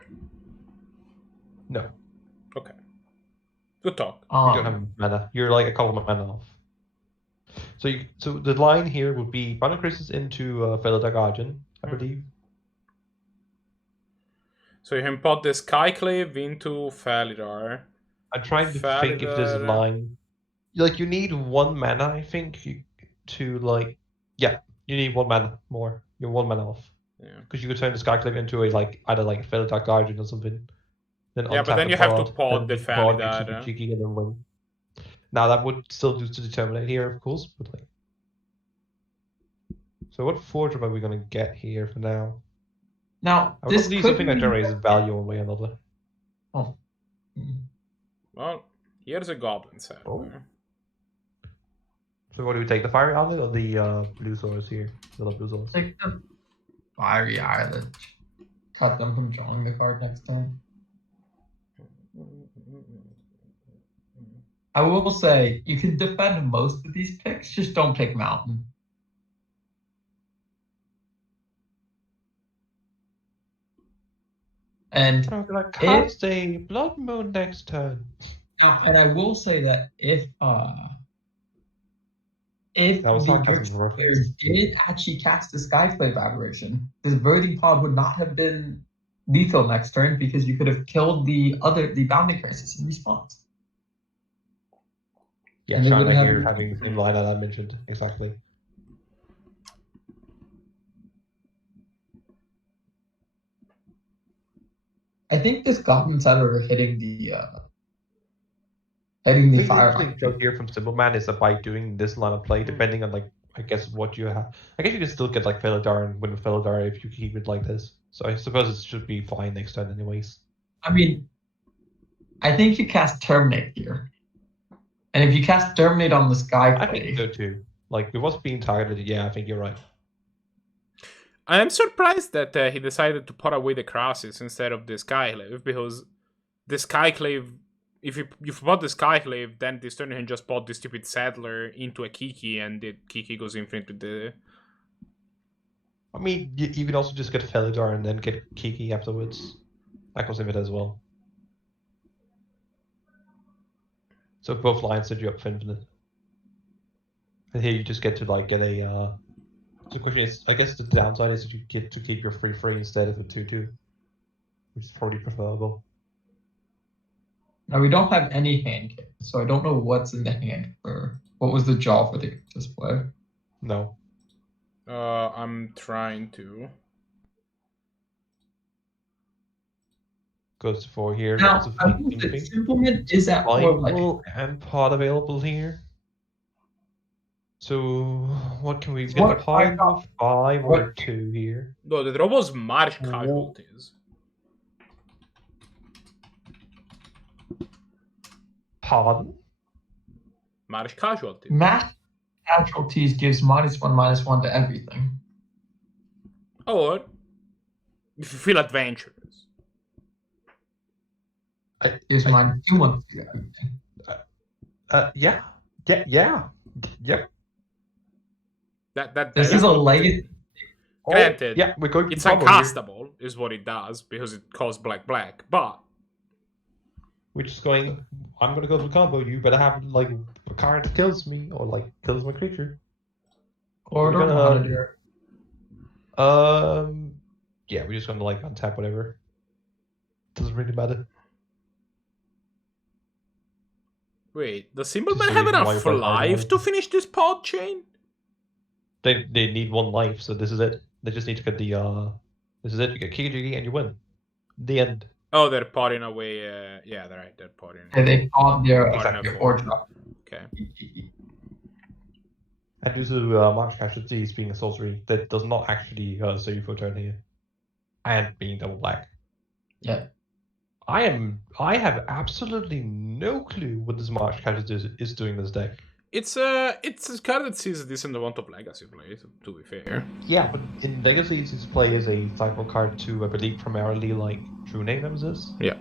No. Okay. Good talk. You don't have mana. You're like a couple of mana off. So the line here would be Brahms and Grixis into Fellow Guardian, I believe. So you can put the Skyclave into Falidar. I'm trying to think if there's a line. Like, you need 1 mana, I think, to, like... Yeah, you need 1 mana more. You're 1 mana off. Yeah. Because you could turn the Skyclave into a, like, either, like, a Fellow Guardian or something. Then Yeah, but untap then the you have to pod, pod then the pod, you Falidar. keep it cheeky, and then win. Now, that would still do to determine here, of course, but, like... So what forge are we going to get here for now? Now, I would this leave could something that be... generates value one way or another. Oh. Well, here's a Goblin Settler. Oh. So what do we take, the Fiery Islet or the Blue Swords here? The Blue Swords. Take the Fiery Islet. Cut them from drawing the card next turn. I will say, you can defend most of these picks, just don't pick Mountain. And I'm gonna cast a Blood Moon next turn. now, and I will say that if the sarcasm, bro. player did actually cast the Skyclave Aberration, this Verding Pod would not have been lethal next turn because you could have killed the Bounding Crisis in response. Yeah, And they Shine wouldn't have here any- having the same line that I mentioned, exactly. I think this Goblin Settler hitting the The fire. interesting joke here from Simpleman is that by doing this line of play, depending on, like, I guess what you have, I guess you can still get like Felidar and win with Felidar if you keep it like this. So I suppose it should be fine next turn anyways. I mean, I think you cast Terminate here. And if you cast Terminate on the I think Skyclave, so too. Like, with what's being targeted, yeah, I think you're right. I am surprised that he decided to put away the Crosses instead of the Skyclave, because the Skyclave, if you bought the Skyclave, then this turn you can just put the stupid Settler into a Kiki, and the Kiki goes infinite with the... I mean, you can also just get Felidar and then get Kiki afterwards. That goes infinite as well. So both lines set you up for infinite. And here you just get to, like, get a... So the question is, I guess the downside is that you get to keep your 3/3 instead of a 2/2. Which is probably preferable. now we don't have any hand kit, so I don't know what's in the hand for what was the jaw for the display. No. I'm trying to... Goes to 4 here. Now, Lots of I think that Simplement is at 4 like Vital and pod available here. So what can we get? What The pod I got- 5 or what- 2 here. No, the draw was March Casualties. Pardon? March Casualties. Mass Casualties gives -1/-1 to everything. Or, if you feel adventurous. Gives -2/1 to everything. Yeah. Yep. That This is a legacy. Granted, yeah, we're going it's for combo here. uncastable, is what it does, because it costs black, but... We're just going, I'm going to go for combo, you better have, like, a card that kills me, or, like, kills my creature. Corridor We're gonna- Monitor. Yeah, we're just going to, like, untap whatever. Doesn't really matter. Wait, does Simpleman Just have the reason why enough you play life Highlander. to finish this pod chain? They need 1 life, so this is it. They just need to get the, this is it, you get Kiki and you win. The end. Oh, they're potting away, yeah, they're right, they're potting. And they called their Exactly. four drop. Okay. And due to March Casualties being a sorcery, that does not actually save you for a turn here. And being double black. Yeah. I have absolutely no clue what this March Casualties is doing this deck. It's a card that sees a decent amount of legacy play, to be fair. Yeah, but in Legacy, its play is a cycle card to, I believe, primarily like True Name Nemesis. Yeah.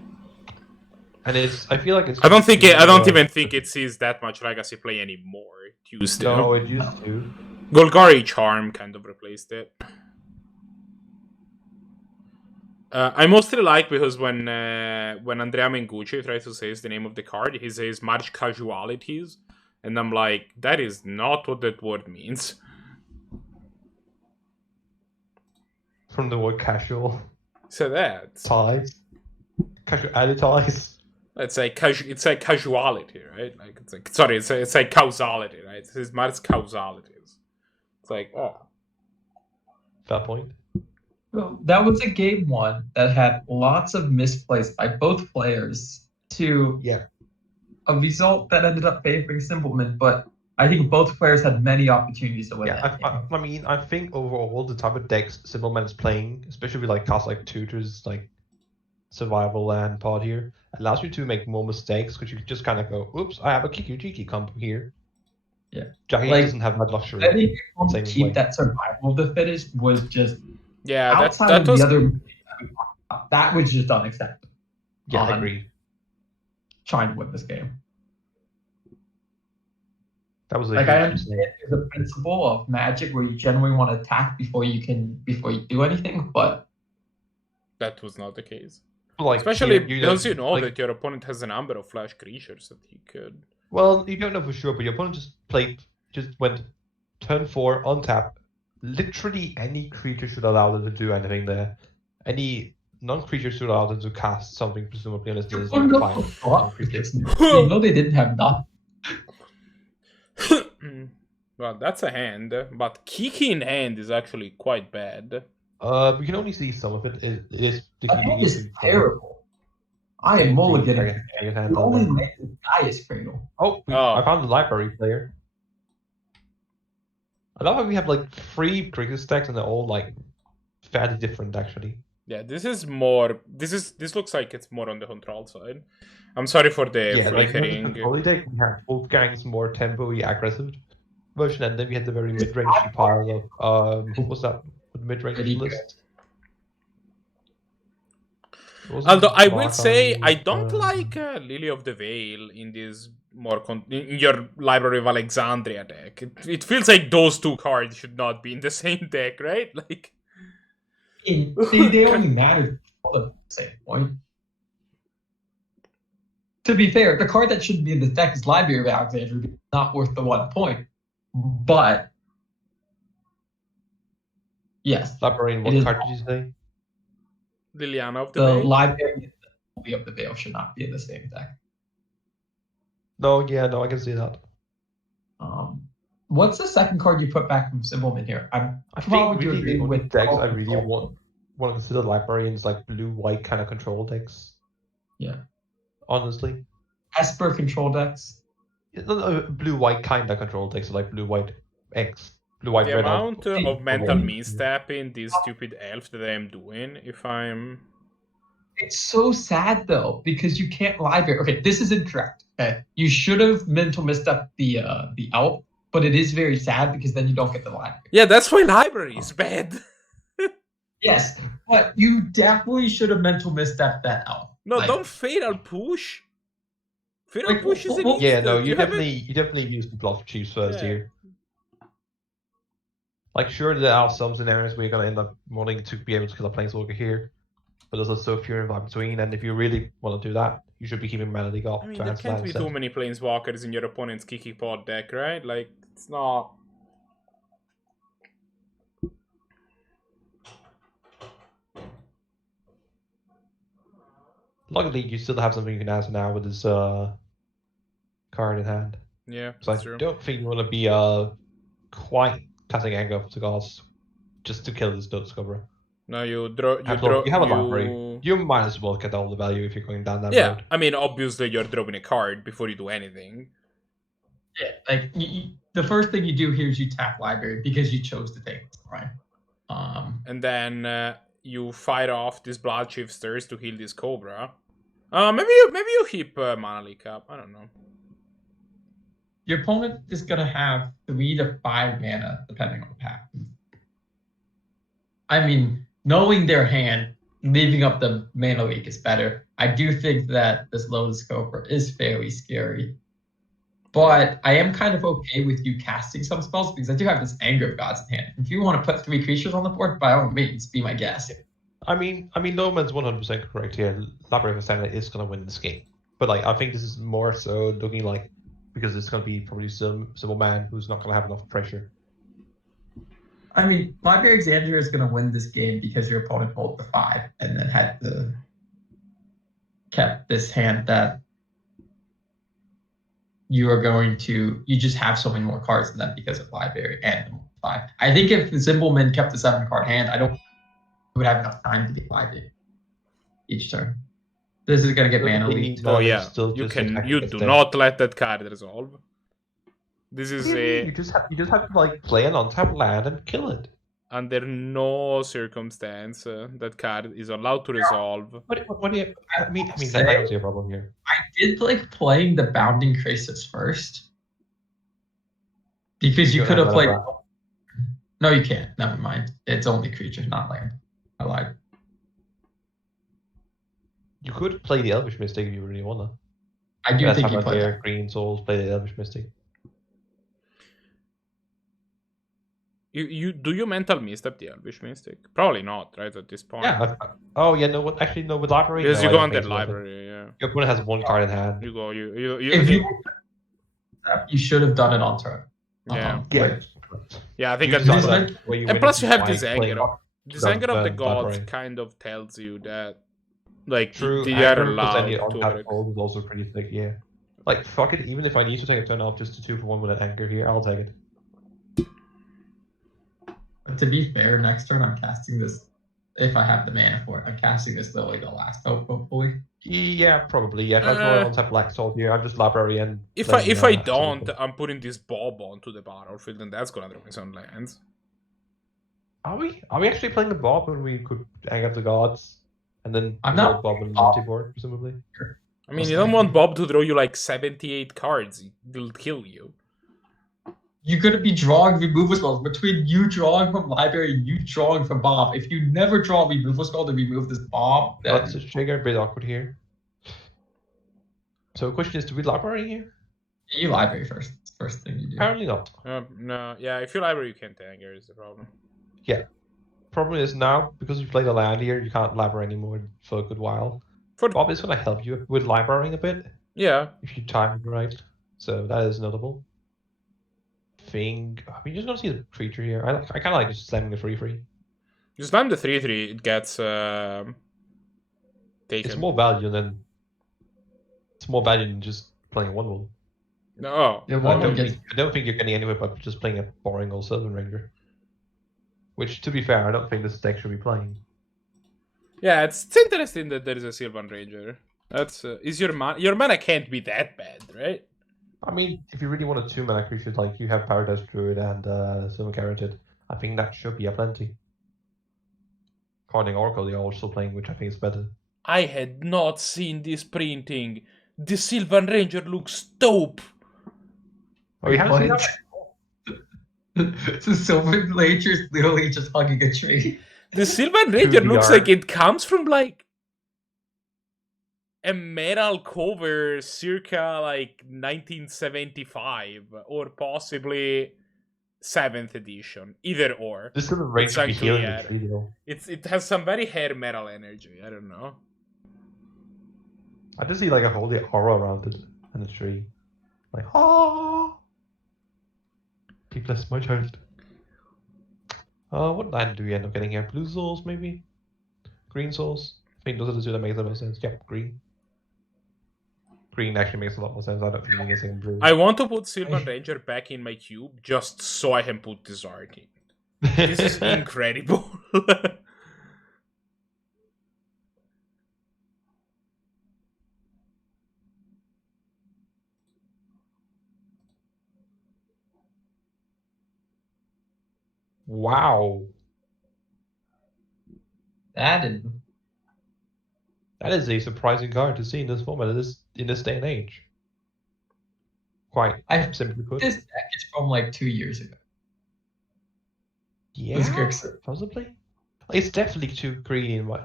And I feel like it's. I don't even think it sees that much legacy play anymore. It used to. No, it used to. Golgari Charm kind of replaced it. I mostly like because when Andrea Mengucci tries to say the name of the card, he says March Casualties, And I'm like, that is not what that word means. From the word casual So that ties. Casuality ties. it's like casuality, right? Like it's like causality, right? It's más causalities. It's like, oh. Fair point. Well, that was a game one that had lots of misplays by both players to Yeah. a result that ended up favoring Simpleman, but I think both players had many opportunities to win Yeah, that game. I mean, I think overall the type of decks Simpleman's playing, especially with like cards like Tutors, like Survival and Pod here, allows you to make more mistakes because you just kind of go, oops, I have a kiki combo here. Yeah. Jackie Like, doesn't have that luxury. I think to Same keep way. that survival of the fittest was just Yeah, outside that of was the other. That was just unacceptable. Yeah, I on agree. Trying to win this game. That was a Like huge I mistake. understand there's a principle of Magic where you generally want to attack before you do anything, but that was not the case. Like, Especially here, because you know like, that your opponent has a number of flash creatures that he could. Well, you don't know for sure, but your opponent just went turn 4 untap. Literally any creature should allow them to do anything there. Any non-creature should allow them to cast something, presumably, unless there's like five creatures. you know they didn't have nothing. Well, that's a hand, but kiki in hand is actually quite bad. We can only see some of it. It is the That hand is terrible. I am mulliganing. The only land this guy is Cradle. I found the library player. I love how we have like 3 Grixis decks and they're all like fairly different actually. Yeah, this looks like it's more on the control side. I'm sorry for the flickering. Like, we deck, we have Wolfgang's more tempo-y aggressive version, and then we had the very mid-range pile of what was that? The mid-range list. Although I will say I don't like Lily of the Veil in this in your Library of Alexandria deck. It feels like those two cards should not be in the same deck, right? Like they only matter for the same point. To be fair, the card that shouldn't be in this deck is Library of Alexandria, not worth the 1 point. But yes, Library. What card did you say? Liliana of the Veil. Veil. Library of the Veil should not be in the same deck. No, I can see that. What's the second card you put back from Simpleman here? I think really the only decks I really want to consider librarians like blue-white kind of control decks. Yeah. Honestly. Esper control decks? Blue-white kind of control decks, like blue-white X. Blue-white the red. amount of mental misstep in this stupid elf that I'm doing, if I'm... It's so sad though, because you can't library. Okay, this is incorrect. Okay, you should have mental misstep the elf, but it is very sad because then you don't get the library. Yeah, that's why library is bad. Yes, but you definitely should have mental misstep that elf. No, don't fatal push. Fatal push is an yeah, no, you definitely use the bluff chiefs first here. Like, sure, there are some scenarios where you're gonna end up wanting to be able to kill a planeswalker here, but there's also few and far between. And if you really want to do that, you should be keeping Melody up. I mean, there can't be too many planeswalkers in your opponent's Kiki pod deck, right? Like, it's not. Luckily, you still have something you can answer now with this card in hand. Yeah, so that's I true. don't think you want to be quite casting anger to gods just to kill this Discoverer. No, you have a library. You might as well get all the value if you're going down that road. Yeah, I mean, obviously you're drawing a card before you do anything. Yeah, like the first thing you do here is you tap library because you chose to take it, right? And then you fire off this Blood Shifters to heal this Cobra. Maybe you keep Mana Leak up. I don't know. Your opponent is gonna have 3 to 5 mana depending on the pack. I mean, knowing their hand, leaving up the Mana Leak is better. I do think that this Lotus Cobra is fairly scary. But I am kind of okay with you casting some spells because I do have this Anger of Gods in hand. If you want to put 3 creatures on the board, by all means, be my guest. I mean, no man's 100% correct here. Library of Ascendant is going to win this game. But like, I think this is more so looking like because it's going to be probably some man who's not going to have enough pressure. I mean, Library Xandria is going to win this game because your opponent rolled the 5 and then kept this hand that you just have so many more cards than them because of Library and the 5. I think if the Zimbelman kept the 7-card hand, I don't would have enough time to be Library each turn. This is going to get mana leaked. Oh yeah, still you just can. attacking You its do deck. not let that card resolve. This is What do you mean? a You just have to like play an on-tap land and kill it. under no circumstance that card is allowed to resolve. What do you? I mean, I Say- don't see a problem here. I did like playing the Bounding Crisis first because you don't could have have played. that. No, you can't. Never mind. It's only creature, not land. I lied. You could play the Elvish Mystic if you really wanna. I do That's think how you about played here, that. Green Souls, play the Elvish Mystic. You do you mental misstep the Elvish Mystic? Probably not, right, at this point. Yeah. Oh yeah, no. Actually, no. With library, Because no, you I go don't under think so. library, yeah. Your opponent has one card in hand. You go, If you should have done it on turn. yeah. Yeah. Yeah, I think You at decide this This- that where you and win plus is you have by this playing anger. rock- This anger of the gods library. kind of tells you that like True. they are Aggro, 'cause allowed then your to on-tap over- fold is also pretty thick. Yeah. Like fuck it. Even if I need to take a turn off just to 2-for-1 with an anchor here, I'll take it. But to be fair, next turn I'm casting this. If I have the mana for it, I'm casting this Lily the Last Hope, hopefully. Yeah, probably. Yeah. If I throw it on tap Black Salt here, I'm just library and. If playing, I something don't, cool. I'm putting this Bob onto the battlefield, and that's gonna draw me some lands. Are we? Are we actually playing the Bob when we could hang up the gods, and then I'm resolve not Bob and Bob. multi-board presumably? I mean, you don't want Bob to draw you like 78 cards; it'll kill you. You're gonna be drawing removal spells between you drawing from library and you drawing from Bob. If you never draw a removal spell to remove this Bob, then That's a trigger, a bit awkward here. So the question is, do we library here? you library first. It's the first thing you do. Apparently not. No, yeah. If you library, you can't anger is the problem. Problem is now, because we played a land here, you can't library anymore for a good while. For Bob is going to help you with librarying a bit, yeah, if you time it right. So that is notable. We're just going to see the creature here. I kind of like just slamming the 3/3. you slam the 3/3, it gets taken. It's more value than just playing a 1/1. No, Yeah, I one don't, gets think, I don't think you're getting anywhere by just playing a boring old Sylvan Ranger. Which, to be fair, I don't think this deck should be playing. yeah. It's interesting that there is a Sylvan Ranger. That's is your mana can't be that bad, right? I mean, if you really want a 2-mana creature, like you have Paradise Druid and Sylvan Carotid, I think that should be a plenty. Carding Oracle, they're also playing, which I think is better. I had not seen this printing. The Sylvan Ranger looks dope. Oh, you haven't seen that? So Sylvan Ranger's literally just hugging a tree. The Sylvan Ranger VR. looks like it comes from like a metal cover circa like 1975 or possibly 7th edition. Either or. This Sylvan Ranger It's should be actually, healing yeah. the tree, though. It has some very hair metal energy. I don't know. I just see like a holy aura around it and the tree. Like, oh! Keep bless my child. What land do we end up getting here? Blue souls, maybe? Green souls? I think those are the two that make the most sense. Yep, green. Green actually makes a lot more sense. I don't think we can get blue. I want to put Sylvan Ranger back in my cube just so I can put this art in. This is incredible. Wow. That is That is a surprising card to see in this format in this day and age. Quite I simply put. this deck is from like 2 years ago. Yeah, This Grixis. possibly. It's definitely too greedy in my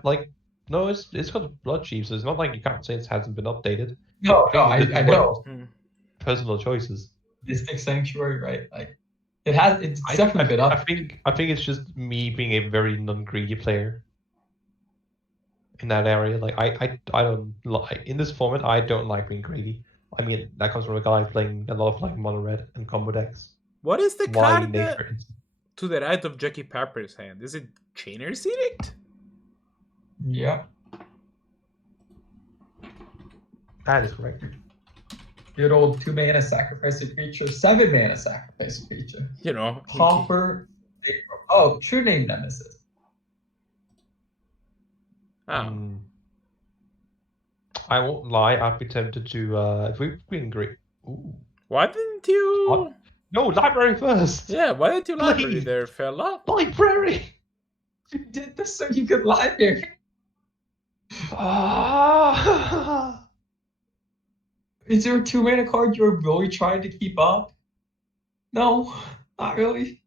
no, it's got blood chief, so it's not like you can't say it hasn't been updated. No, I know. Personal choices. Mystic Sanctuary, right? Like it's definitely been up. I think it's just me being a very non-greedy player in that area. Like I don't like in this format. I don't like being greedy. I mean, that comes from a guy playing a lot of like mono red and combo decks. What is the Why card nature? to the right of JackyPeppers' hand? Is it Chainer's Edict? Yeah. That is correct. Good old 2 mana sacrifice a creature, 7 mana sacrifice a creature. You know, Copper. Oh, True Name Nemesis. Oh. I won't lie, I'd be tempted to if we've been great. Ooh. Why didn't you? What? No, library first. Yeah, why didn't you library Please. there, fella? Library. You did this so you could library. Ah. Is there a 2 mana card you're really trying to keep up? No, not really.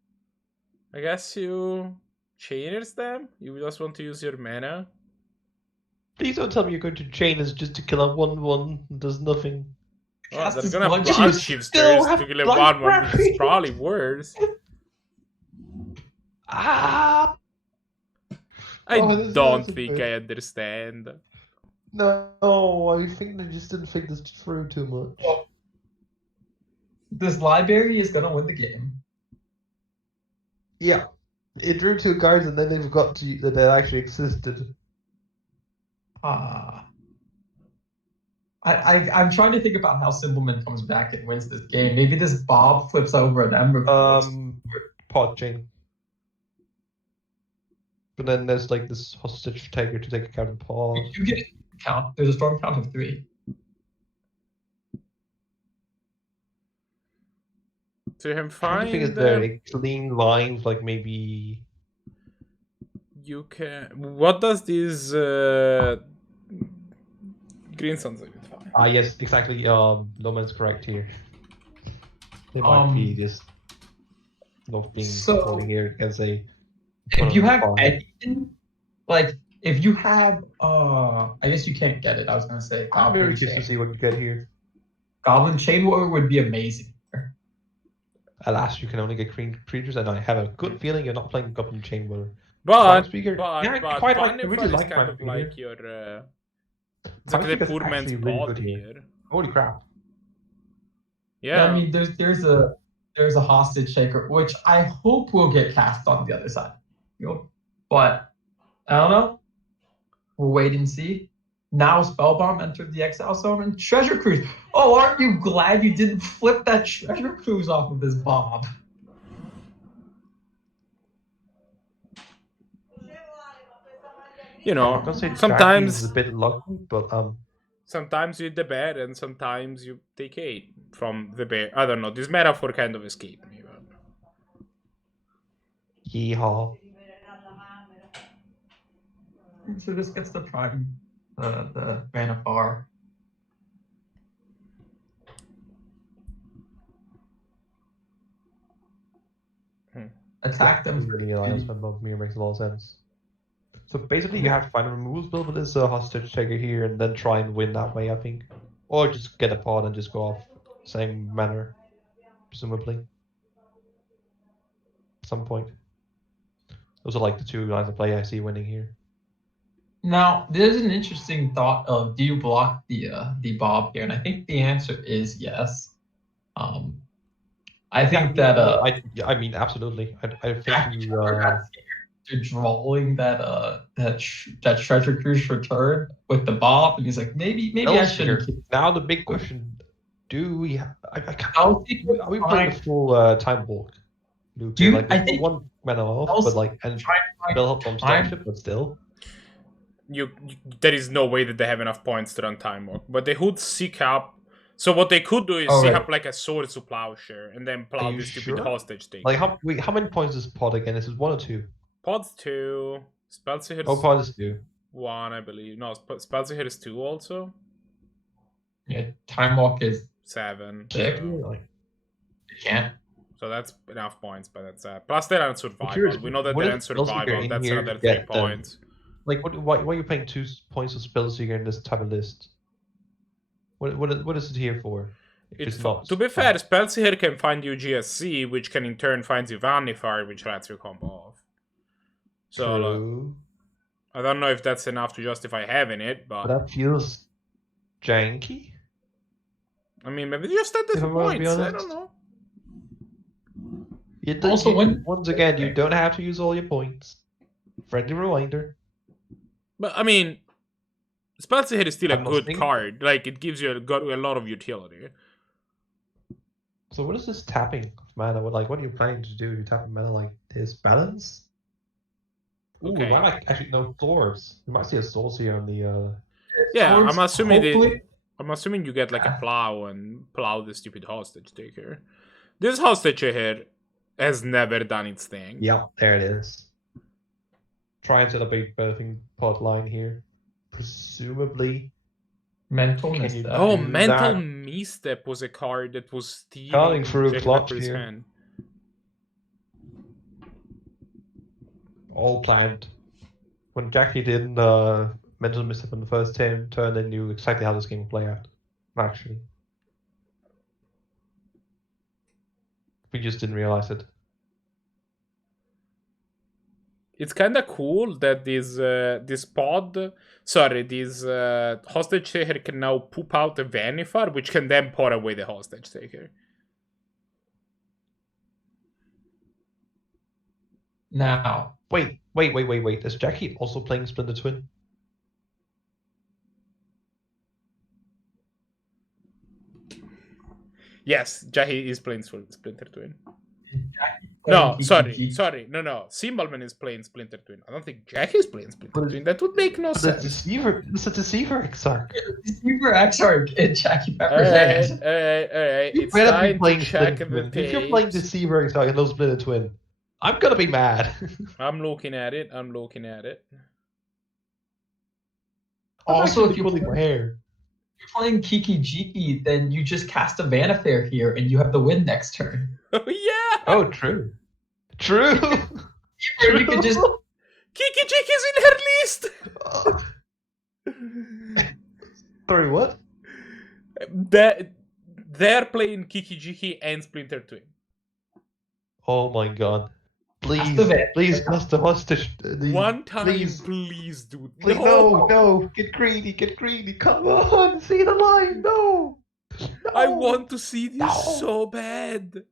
I guess you Chainers them? You just want to use your mana? Please don't tell me you're going to chain us just to kill a 1/1 and does nothing. Well, Cast they're this gonna blood blood shield. shifters Still to have kill a 1/1, which library. is probably worse. Ah. I this don't isn't think good. I understand. No, I think I just didn't think this through too much. This library is gonna win the game. Yeah, it drew 2 cards and then they forgot that it actually existed. I'm trying to think about how Simpleman comes back and wins this game. Maybe this Bob flips over an Ember. Pod chain. But then there's like this hostage taker to take account of pod. You get a count. There's a strong count of 3. To him I find think it's very clean lines, like maybe. you can. What does this Green Sun's identify? Yes, exactly. Loman's correct here. They might be just not being supporting here. You can say. If you have anything, like if you have, I guess you can't get it. I was gonna say I'm very Goblin curious to Chain. see what you get here. Goblin Chain Warrior would be amazing. Alas, you can only get green creatures, and I have a good feeling you're not playing Goblin Chain Warrior. But Speaker, but quite Vanilla like, really is like kind my of figure. like your it's like the Speaker's poor man's actually really pod good here. here. Holy crap! Yeah. I mean, there's a hostage taker, which I hope will get cast on the other side. But I don't know. We'll wait and see. Now Spellbomb entered the Exile Zone and Treasure Cruise. Oh, aren't you glad you didn't flip that Treasure Cruise off of this bomb? You know, I'm gonna say Jackie sometimes is a bit lucky, but sometimes you hit the bear and sometimes you take 8 from the bear. I don't know. This metaphor kind of escaped me. But... yeehaw. So this gets the prime, the Vanifar. Attack them. Really, Alliance above me makes a lot of sense. So basically, you have to find a removal spell with this hostage taker here, and then try and win that way. I think, or just get a pod and just go off same manner, presumably. At some point. Those are like the 2 lines of play I see winning here. Now, there's an interesting thought of do you block the Bob here? And I think the answer is yes. I think that I mean absolutely. I think you're drawing that Treasure Cruise return with the Bob, and he's like maybe I shouldn't. Now the big question: do we? Are we fine. playing the full time walk? I think 1 mana off, but like and they'll help from Starship, but still. There is no way that they have enough points to run Time Walk, but they would seek up. So what they could do is seek up like a Sword to Plowshare and then plow this stupid hostage thing. Like how many points is pod again? Is it 1 or 2? Pod's 2. Spellseeker. Oh, pod is 2. 1, I believe. No, Spellseeker is 2 also. Yeah, Time Walk is 7. So. You can't. So that's enough points, but that's plus they're on survival. We know that they're on survival. That's another 3 points. Like why are you paying 2 points of Spellseeker in this type of list? What is it here for? To be fair, Spellseeker can find you GSC, which can in turn find you Vanifar, which lets you combo off. So I don't know if that's enough to justify having it, but that feels janky. I mean, maybe they just added If I'm gonna be points. I honest. don't know. Also, Once again, you don't have to use all your points. Friendly reminder. But I mean, Spellseeker is still a I'm not good saying- card. Like, it gives you a lot of utility. So what is this tapping of mana? What are you planning to do? You tap mana like this? Balance? Ooh, Okay. we might actually no swords. We might see a swords here on the Yeah, I'm Swords, assuming hopefully- I'm assuming you get like a plow and plow the stupid hostage taker. This hostage here has never done its thing. Yeah, there it is. Try and set up a birthing pod line here. Presumably. mental Can you misstep. Oh, do Mental that? Misstep was a card that was stealing Cutting through clock JackyPeppers' here. hand. All planned. When Jackie did mental misstep on the first turn, they knew exactly how this game would play out. Actually. We just didn't realize it. It's kind of cool that this hostage taker can now poop out a Vanifar, which can then pour away the hostage taker. Now, Wait. Is Jackie also playing Splinter Twin? Yes, Jackie is playing Splinter Twin. playing No, Kiki. sorry. No. Symbolman is playing Splinter Twin. I don't think Jackie is playing Splinter Twin. That would make no The sense. deceiver. It's a deceiver exarch. Super Exarch in JackyPeppers' Alright, hand. alright. You It's better be time to playing check Splinter the Twin. If you're playing tapes. deceiver exarch and no Splinter Twin, I'm gonna be mad. I'm looking at it. Also, if you're you're hair. playing Kiki Jiki, then you just cast a Vanifair here and you have the win next turn. Oh, yeah! Oh, true. True. Or you could just Kiki Jiki is in her list! Sorry, what? They're playing Kiki Jiki and Splinter Twin. Oh my god. Please, the vet. please cast the hostage. One time, please. please, dude. Please, no, get greedy, come on, see the line, no! I want to see this No. so bad.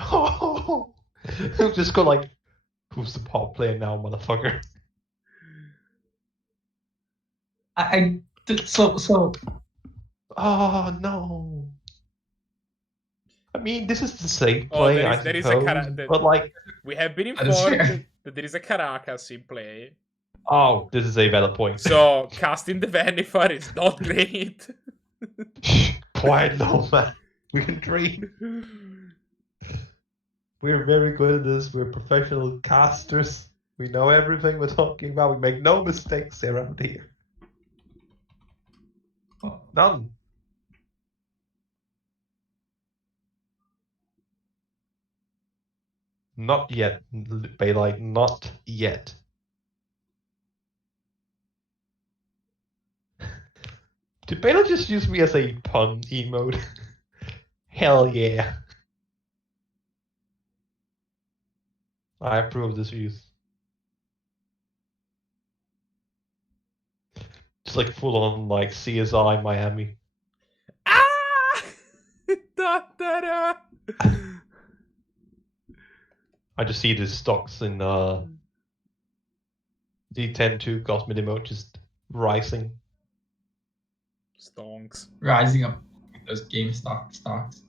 No! Just go like, who's the pop player now, motherfucker? so Oh no! I mean, this is the safe Oh, play, there is a suppose, but like, We have been That is fair. informed that there is a Caracas in play. oh, this is a valid point. So, casting the Vanifar is not great. Quiet now, man. We can dream. We're very good at this. We're professional casters. We know everything we're talking about. We make no mistakes around here. None. Not yet, Bailite. Not yet. Did Bailite just use me as a pun emote? Hell yeah. I approve of this use. Just like full on like CSI Miami. Ah! Da, da, da. I just see the stocks in D10-2 Cosmic Emote just rising. Stonks. rising up those GameStop stocks.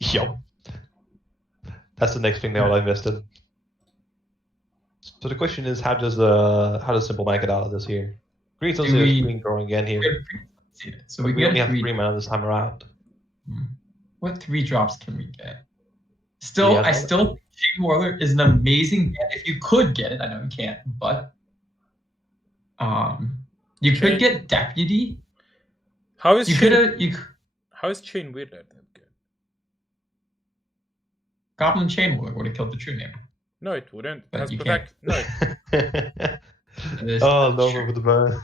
Yup. That's the next thing that I'll invest in. So the question is, how does Simple Man get out of this here? Green Do is we- green growing again here. So we We get only have three. 3 mana this time around. What 3 drops can we get? Still, Yeah. I still think Chain Whirler is an amazing get if you could get it. I know you can't, but you could get Deputy. How is You Chain, could you how is Chain Whirler that good? Goblin Chain Whirler would have killed the true name. No, it wouldn't. It But has you protect. No, That is- Oh, that's no, true. over the burn.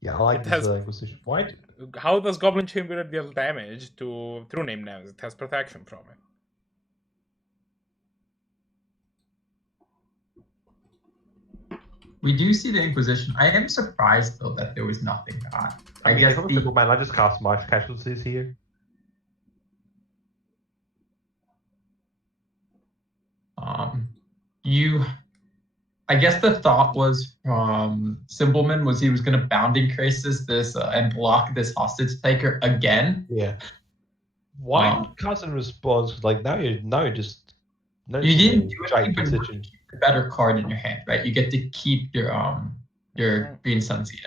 Yeah, I like It this has- acquisition. Why? how does Goblin Chain Whirler deal damage to true name names? It has protection from it. We do see the Inquisition. I am surprised though that there was nothing bad. I mean, guess if I'm a simple man, I just cast March Casualties here. I guess the thought was from Simpleman was he was going to Bounding Crisis this and block this hostage taker again. Yeah. Why cast in response? Like now you're just. You didn't do giant anything but position. keep the better card in your hand, right? You get to keep your Green Sunseed,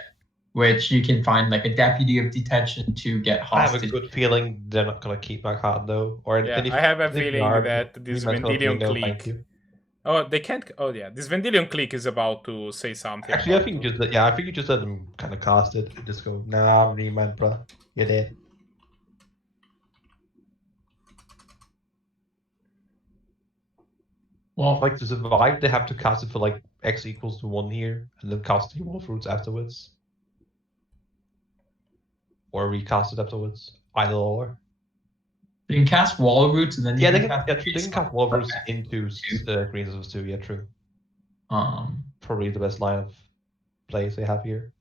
which you can find like a Deputy of Detention to get hostage. I have a good feeling they're not gonna keep my card though. Or Yeah, if, I have a if they feeling are, that this we might well Vendilion say no, thank click. you. Oh, they can't. Oh, yeah, this Vendilion click is about to say something. Actually, I think you just let them kind of cast it. And just go, nah, remand, bro. You're dead. Well, Like to survive, they have to cast it for like X equals to 1 here, and then cast the Wolf Roots afterwards. Or recast it afterwards. Either or. you can cast Wall Roots and then you Yeah, they can can cast Wolf Roots into Grizis too, yeah, true. Probably the best line of plays they have here.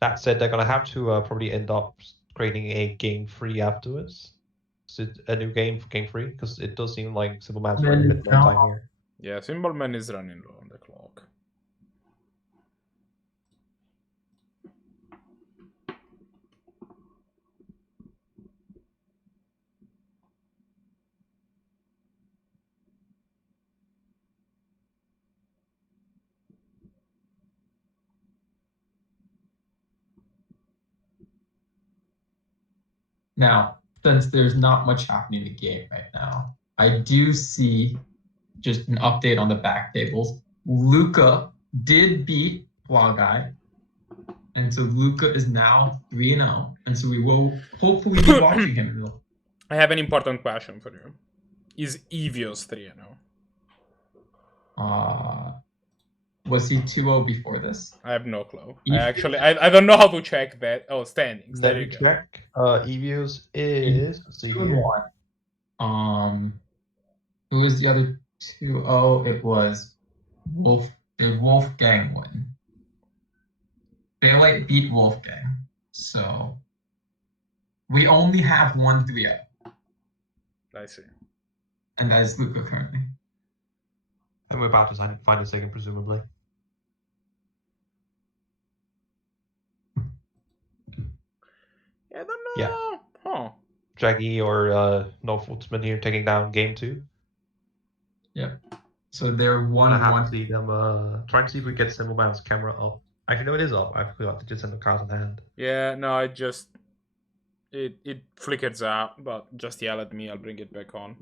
That said, they're gonna have to probably end up creating a game 3 afterwards. So a new game for game 3, because it does seem like Simple Man's running a bit more time here. Yeah, Simpleman is running low on the clock. Now, since there's not much happening in the game right now, I do see just an update on the back tables. Luca did beat Blahguy, and so Luca is now 3-0, and so we will hopefully be watching him. I have an important question for you. Is Evios 3-0? Was he 2-0 before this? I have no clue. I don't know how to check that. Oh, standings. There you go. Check. Evios is 2-1. Who was the other 2-0? It was Wolfgang win. Bailite beat Wolfgang. So we only have 1 3-0. I see. And that is Luca currently. And we're about to find a second, presumably. I don't know. Yeah. Huh. Jackie or No Footsman here taking down game 2. Yep. So they're I 1-1. have to see them trying to see if we get Simple Man's camera up. Actually, no, it is up. I forgot to just send the cards in hand. Yeah, no, it flickers out, but just yell at me, I'll bring it back on.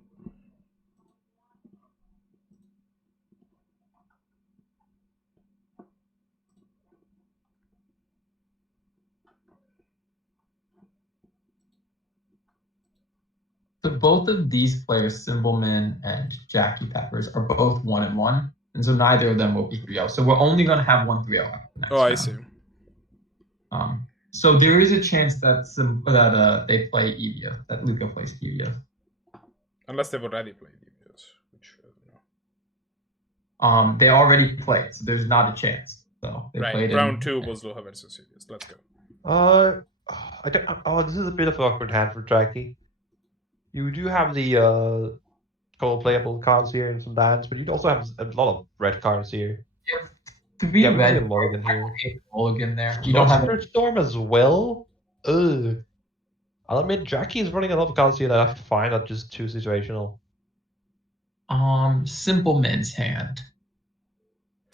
So both of these players, Simpleman and JackyPeppers, are both 1-1, and so neither of them will be 3-0. So we're only going to have 1 3-0 after the next Oh, I round. see. So there is a chance that they play Evia, that Luca plays Evia. Unless they've already played Evios, which I don't know. They already played, so there's not a chance. So they Right, played round 2 was Luha versus Evios. Let's go. This is a bit of an awkward hand for Jackie. You do have the gold playable cards here and some lands, but you also have a lot of red cards here. Three we red need a mulligan here. Mulligan there. You don't have a Storm as well. Ugh. I'll admit Jackie is running a lot of cards here that I find are just too situational. Simpleman's hand.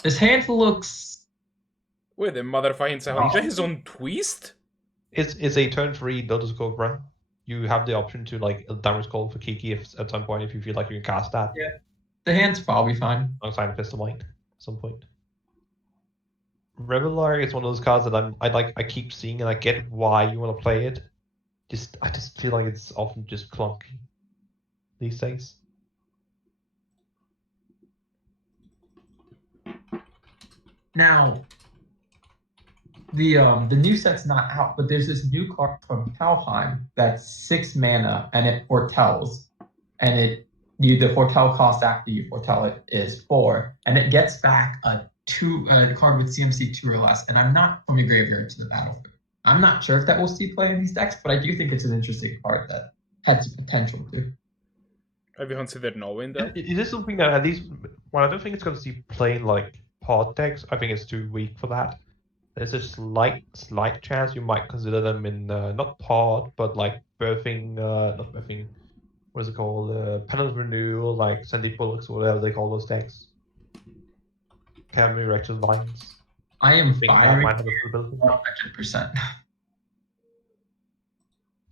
His hand looks. Wait, the motherfucking Sahanja his own twist? It's a turn 3 Lotus Cobra. You have the option to like damage call for Kiki at some point if you feel like you can cast that. Yeah. The hand's probably fine. Alongside a Pistol Light at some point. Revelar is one of those cards that I keep seeing and I get why you want to play it. I just feel like it's often just clunky these days. Now, the new set's not out, but there's this new card from Kalheim that's 6 mana and it foretells, and the foretell cost after you foretell it is 4, and it gets back a card with CMC 2 or less, and I'm not from your graveyard to the battlefield. I'm not sure if that will see play in these decks, but I do think it's an interesting card that has potential to. Have you considered knowing that? It is something that at least, well, I don't think it's going to see playing like pod decks. I think it's too weak for that. There's a slight chance you might consider them in not pod, but like birthing, not birthing. What is it called? Penance Renewal, like Sandy Bullocks or whatever they call those decks. Academy Erection Lines. I am think that firing might have a possibility. 100%.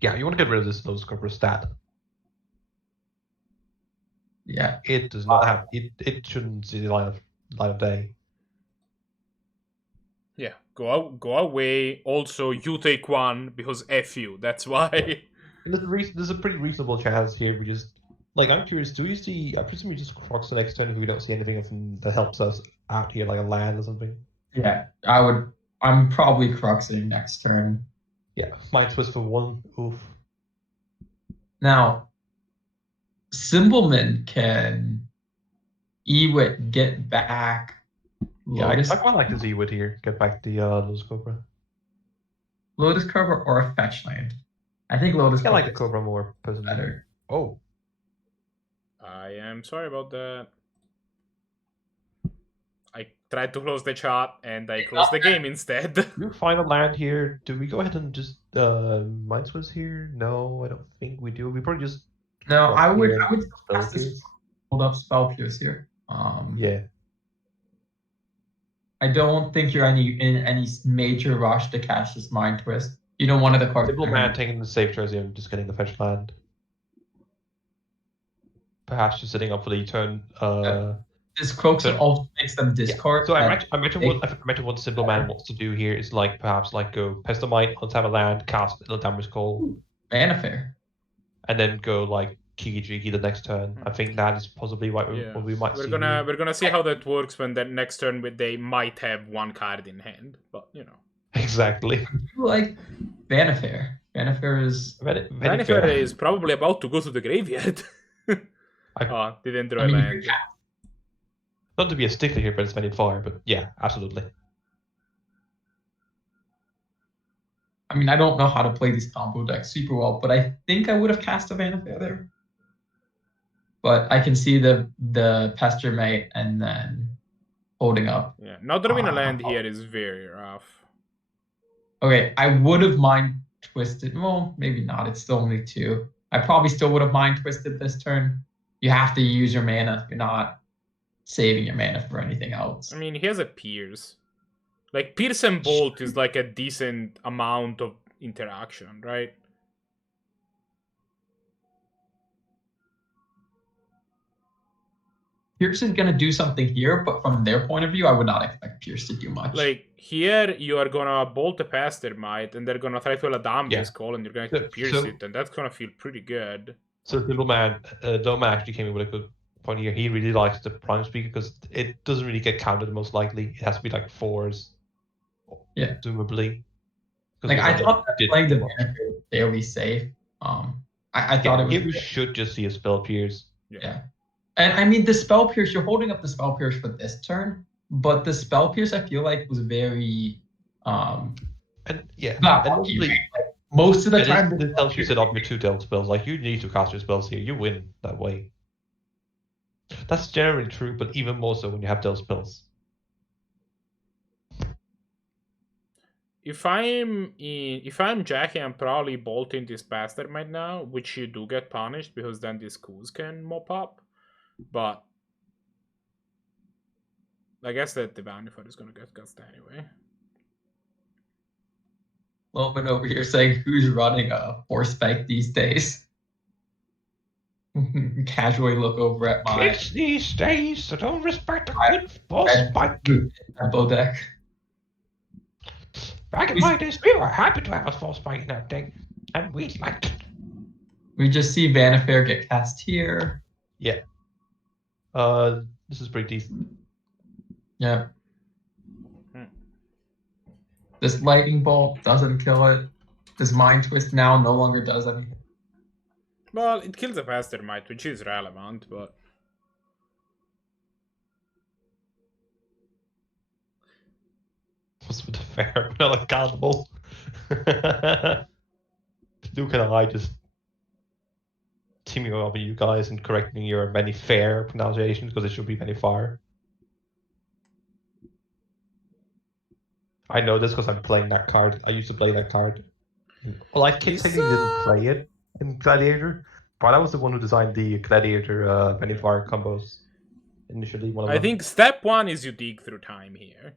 Yeah, you want to get rid of this low scoper stat. Yeah. It does not have it shouldn't see the light of day. Yeah, go away. Also, you take one because F you. That's why. There's a pretty reasonable chance here. We just like I'm curious. Do you see? I presume you just crocs the next turn if we don't see anything that helps us out here, like a land or something. Yeah, I would. I'm probably cruxing next turn. Yeah, Mind Twist for 1. Oof. Now, Symbolman can Ewit get back. Yeah, Lotus, I quite like to see Wood here. Get back the Lotus Cobra. Lotus Cobra or a fetch land. I think Lotus I Cobra like the is Cobra more personally. better. Oh, I am sorry about that. I tried to close the chat and I closed the game instead. you find a land here. Do we go ahead and just Mind Twist here? No, I don't think we do. We probably just No, Croc I would. here I would and cast Spell this. Pierce. Hold up, Spell Pierce here. Yeah. I don't think you're in any major rush to cast this Mind Twist. You don't want the card. Simple man taking the safe jersey and just getting the fetch land. Perhaps just sitting up for the turn. This Croaks So- also makes them discard. So I and mentioned what Simple Man wants to do here is like perhaps like go Pestomite on top of land, cast Little Damage Call, Mana Fair. and then go like Kiki Jiki the next turn. I think that is possibly what we might we're see. gonna see how that works when the next turn they might have one card in hand, but you know. Exactly. Like Vanifair. Vanifair is. Vanifair is probably about to go to the graveyard. Didn't draw I mean, land. Not to be a stickler here, but it's Venom Fire. But yeah, absolutely. I mean, I don't know how to play these combo decks super well, but I think I would have cast a Vanifair there. But I can see the Pester Mate and then holding up. Yeah, not drawing a land here is very rough. Okay, I would have Mind Twisted. Well, maybe not. It's still only 2. I probably still would have Mind Twisted this turn. You have to use your mana. You're not saving your mana for anything else. I mean, he has a Pierce. Like, Pierce and Bolt is like a decent amount of interaction, right? Pierce is going to do something here, but from their point of view, I would not expect Pierce to do much. Like, here you are gonna bolt a Pastermite, and they're gonna try to Ladam this call, and you're going to pierce it, and that's gonna feel pretty good. So Little Man actually came in with a good point here. He really likes the Prime Speaker because it doesn't really get counted most likely. It has to be like 4s. Yeah. Presumably. Like, I thought that playing the Vanifair was fairly safe. I thought it was. should just see a Spell Pierce. Yeah. And I mean, the Spell Pierce, you're holding up the Spell Pierce for this turn, but the Spell Pierce, I feel like, was very. And yeah. Not and lucky, mostly- right? Like, most of the time. This helps you set up your 2 dealt spells. Like, you need to cast your spells here. You win that way. That's generally true, but even more so when you have dealt spells. If I'm Jackie, I'm probably bolting this Pastermite now, which you do get punished because then these Coos can mop up. But I guess that the Vanifair is gonna get cast anyway. Loman over here saying who's running a Force Spike these days. Casually look over at my Kids these days that don't respect a good boss spike. tempo deck. Back in my days, we were happy to have a false spike in that deck, and we liked it. We just see Vanifair get cast here. Yeah. This is pretty decent. Yeah. This Lightning Bolt doesn't kill it. This Mind Twist now no longer does anything. Well, it kills a Pastermite, which is relevant, but fair, but not accountable. Luke and I just teaming up with you guys and correcting your many fair pronunciations because it should be many far. I know this because I'm playing that card. I used to play that card. Well, I technically didn't play it in Gladiator, but I was the one who designed the Gladiator many far combos. Initially, one of I them. think step 1 is you dig through time here.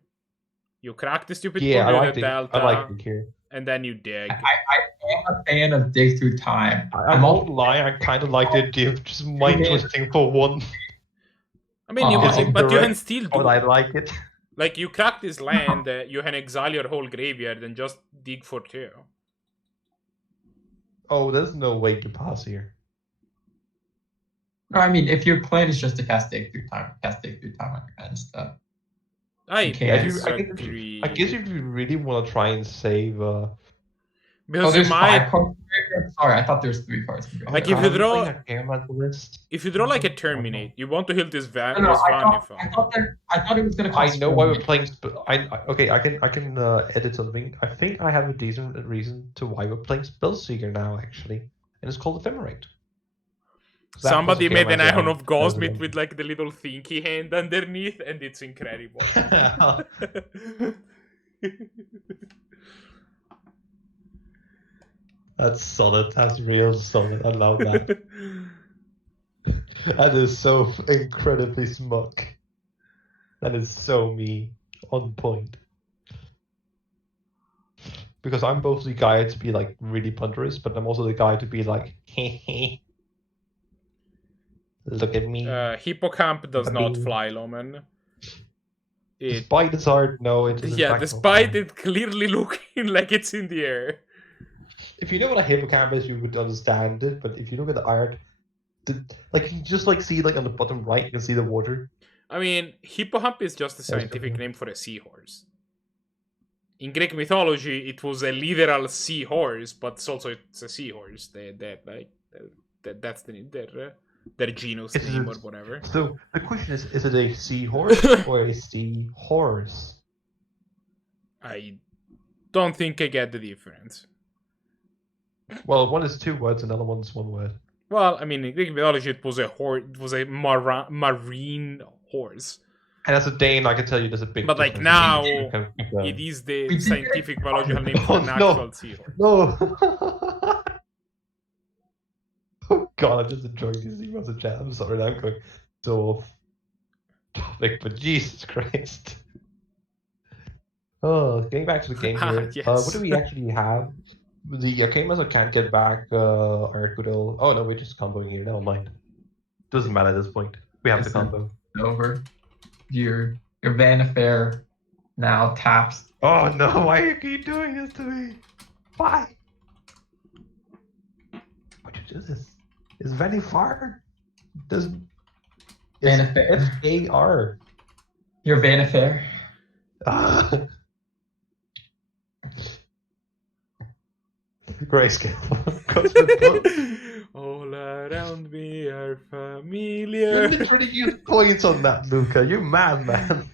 You crack the stupid Yeah, I pool like the it. delta, I like it here. and then you dig. I am a fan of dig through time. I won't lie, I kind of like the idea of just mind twisting for one. I mean, you It's but you can incorrect, still do but I like it. Like, you crack this land, you can exile your whole graveyard and just dig for 2. Oh, there's no way to pass here. No, I mean, if your plan is just to cast dig through time on your end stuff. I disagree. I guess if you really want to try and save... because there's you might... 5 cards. Sorry, I thought there was 3 cards. Like, if you draw... list. If you draw, like, a Terminate, you want to heal this No, this I thought it was going to cost I know why we're 4 playing... Okay, I can edit something. I think I have a decent reason to why we're playing Spellseeker now, actually. And it's called Ephemerate. Somebody made an Iron of Gosmith with, like, the little thinky hand underneath, and it's incredible. That's solid. That's real solid. I love that. That is so incredibly smug. That is so me. On point. Because I'm both the guy to be like really punterous, but I'm also the guy to be like, hey, look at me. Hippocamp does not fly, Loman. Despite its art, no, it is. Yeah, despite it clearly looking like it's in the air. If you know what a hippocamp is, you would understand it. But if you look at the art, like you just like see like on the bottom right, you can see the water. I mean, hippocamp is just a scientific name for a seahorse. In Greek mythology, it was a literal seahorse, but it's a seahorse. That's their genus name or whatever. So the question is it a seahorse or a seahorse? I don't think I get the difference. Well, one is 2 words, another one's 1 word. Well, I mean, in Greek mythology, it was a marine horse. And as a Dane, I can tell you there's a big But like difference. now, it is the scientific biological name for an actual seahorse. No! Oh god, I'm just enjoying these emails in chat. I'm sorry, I'm going so off topic, but Jesus Christ. Oh, getting back to the game here. Yes. What do we actually have? The game master can't get back Arcudo. Oh no, we're just comboing here. Never mind. Doesn't matter at this point. We have the combo. Over. Your Vanifair now taps. Oh no, why are you doing this to me? Why? Why'd you do this? Is Vanifar? Doesn't. Vanifair. F-A-R. Your Vanifair. Grayscale. All around me are You familiar. literally use points on that, Luca. You mad, man.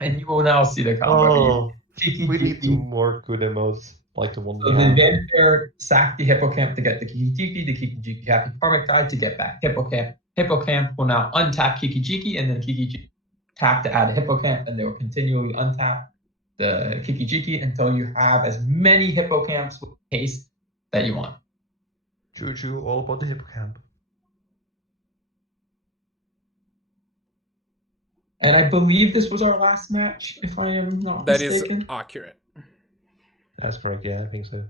And you will now see the combo. Oh, we need some more good emotes, like the one So we the have. Vanifair sacked the Hippocamp to get the Kiki-Jiki. The Kiki-Jiki happy Karmic died to get back Hippocamp. Hippocamp will now untap Kiki-Jiki, and then Kiki-Jiki tap to add a Hippocamp, and they will continually untap the Kiki-Jiki until you have as many Hippocamps with haste that you want. Choo-choo, all about the hippocamp. And I believe this was our last match, if I am not That mistaken. is accurate. That's correct, yeah, I think so.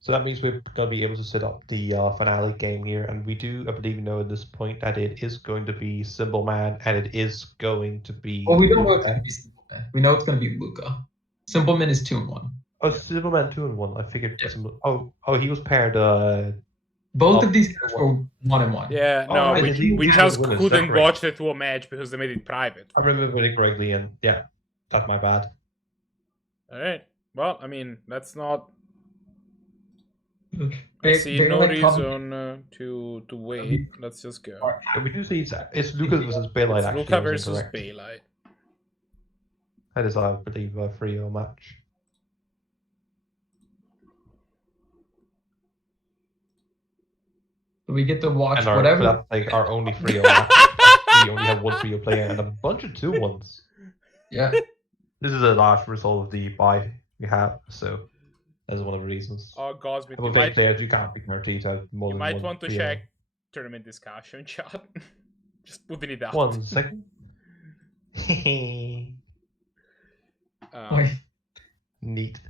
So that means we're going to be able to set up the finale game here, and we do, I believe, know at this point that it is going to be Symbol Man, and it is going to be... Well, we don't know it's going to be Symbolman. We know it's going to be Luca. Symbolman is 2-1. Oh, Symbol Man 2-1. I figured. Yeah. Oh, he was paired. Both of these guys were 1-1. Yeah, Oh, no, right, we we just had winners, couldn't that's right. watch the 2 match because they made it private. I remember it correctly, and yeah, that's my bad. Alright. Well, I mean, let's not I see no Bailite comes- reason to wait. Let's just go. Yeah, we do see it's Lucas versus Bailite It's actually. Luca I was versus incorrect. Bailite. That is, I believe, a 3-0 match. We get to watch And whatever. that's like our only 3-0 match. We only have one 3-0 player and a bunch of 2-1s. Yeah. This is a large result of the bye we have, so that's one of the reasons. Oh, Gosmith, About 8 players, you can't be guaranteed to have more you than might one want to 3-0. check tournament discussion chat. Just putting it out. 1 second. Wait. Neat.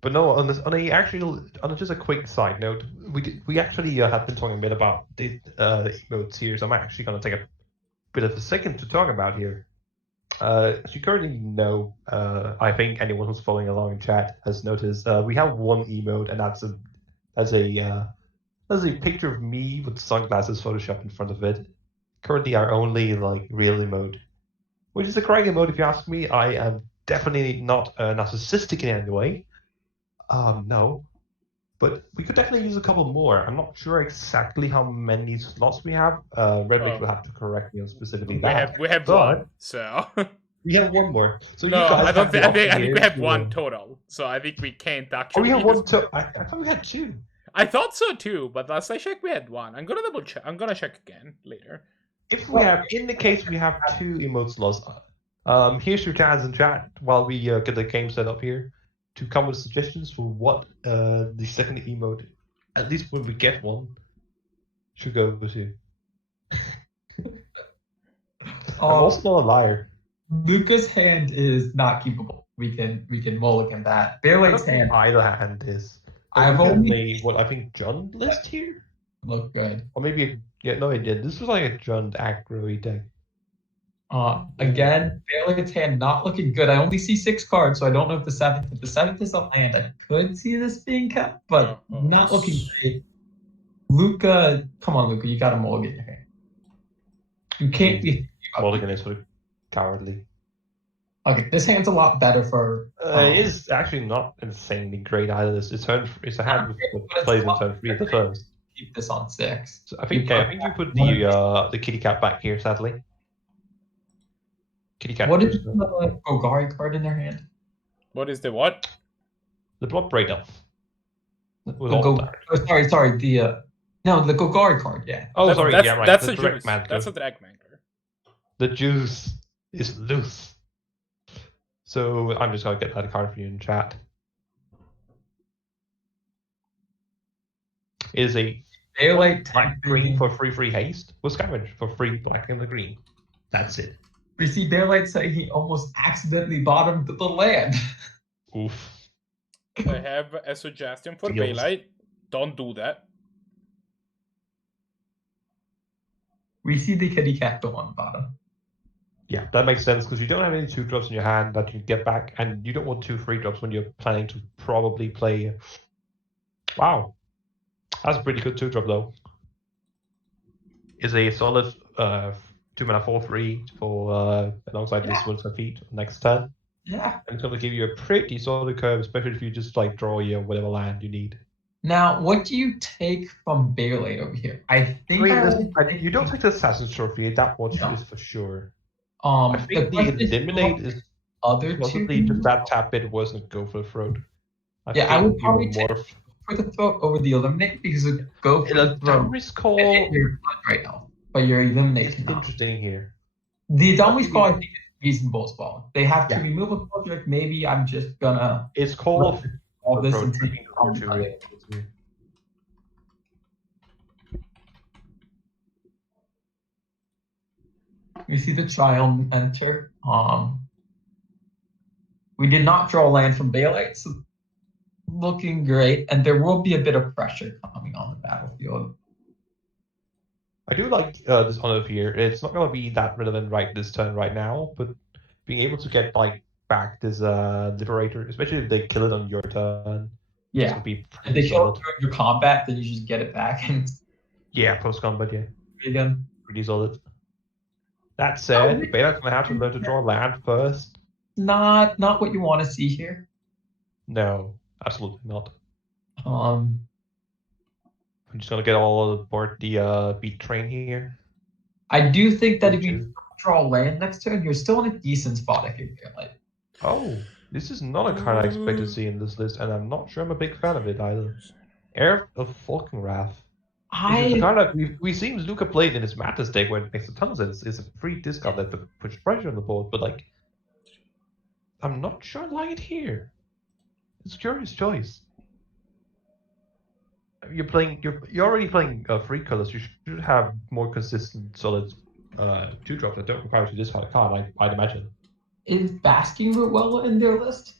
But no, on just a quick side note, we actually have been talking a bit about the emotes here. So I'm actually going to take a bit of a second to talk about here. As you currently know, I think anyone who's following along in chat has noticed we have one emote, and that's a picture of me with sunglasses photoshopped in front of it. Currently, our only real emote, which is a correct emote if you ask me. I am definitely not narcissistic in any way. No, but we could definitely use a couple more. I'm not sure exactly how many slots we have. Redmond will have to correct me on specifically that. We have but one, so. We have one more. So No, you guys I don't think. I think we have to, one total. So I think we can't actually. Oh, we have one. I thought we had 2. I thought so too, but last I checked, we had one. I'm gonna double check. I'm gonna check again later. If we have, in the case we have 2 emote slots, here's your chance in chat while we get the game set up here to come with suggestions for what the second emote, at least when we get one, should go to. I'm also not a liar. Lucas' hand is not keepable. We can mulligan that. Bailite's hand. Either hand is. I've only what I think John list here. Look good. Or maybe no, it did. This was like a John Aggro deck. Again, Bailite's hand not looking good. I only see 6 cards, so I don't know if the 7th is on hand. I could see this being kept, but not looking great. Luca, come on, Luca, you got to mulligan your hand. You can't be mulligan is sort of cowardly. Okay, this hand's a lot better for. It is actually not insanely great either. It's a hand that plays in turn 3 at the first. Keep this on 6. So I think you put the kitty cat back here. Sadly, kitty cat. What is the Blahguy card in their hand? What is the what? The blood braid off. Sorry. The Blahguy card. Yeah. Oh, sorry. That's, yeah, right. That's the a juice. That's a drag manker. The juice is loose. So I'm just gonna get that card for you in chat. It is a Bailite black green for free haste with scavenge for free black and the green. That's it. We see Bailite say he almost accidentally bottomed the land. Oof. I have a suggestion for Bailite. Don't do that. We see the kitty cat go on bottom. Yeah, that makes sense because you don't have any 2-drops in your hand that you get back, and you don't want 2 3-drops when you're planning to probably play. Wow, that's a pretty good 2-drop though. Is a solid 2-mana 4/3 for alongside this one's feet next turn. Yeah, and it's going to give you a pretty solid curve, especially if you just draw your whatever land you need. Now, what do you take from Bailite over here? I think you don't take the Assassin's Trophy. That one is for sure. I think the Eliminate is other possibly just that tap it wasn't go for the throat. I would probably take for the throat over the Eliminate because it go for the throat. Call right now, but your Eliminate. It's interesting here. The Dummies call I think is reasonable as well. They have to remove a project. Maybe I'm just gonna. It's called all this and take You see the child enter. We did not draw land from Bailite, so looking great, and there will be a bit of pressure coming on the battlefield. I do like this honor here. It's not going to be that relevant this turn right now, but being able to get back this Liberator, especially if they kill it on your turn. Yeah, if they kill it during your combat, then you just get it back and. Yeah, post combat, yeah. Again. Pretty solid. That said, Bailite's gonna have to learn to draw land first. Not what you want to see here. No, absolutely not. Um, I'm just gonna get all aboard the beat train here. I do think that if Which you is- draw land next turn, you're still in a decent spot if you feel like. Oh, this is not a card I expect to see in this list, and I'm not sure I'm a big fan of it either. Heir of Falkenrath. It's a card that we've seen Luca played in his Madness deck where it makes a ton of sense. It's a free discard that puts pressure on the board, but like, I'm not sure I like it here. It's a curious choice. You're already playing 3 colors. You should have more consistent, solid 2-drops that don't require you to discard a card. I'd imagine. Is Basking Root well in their list?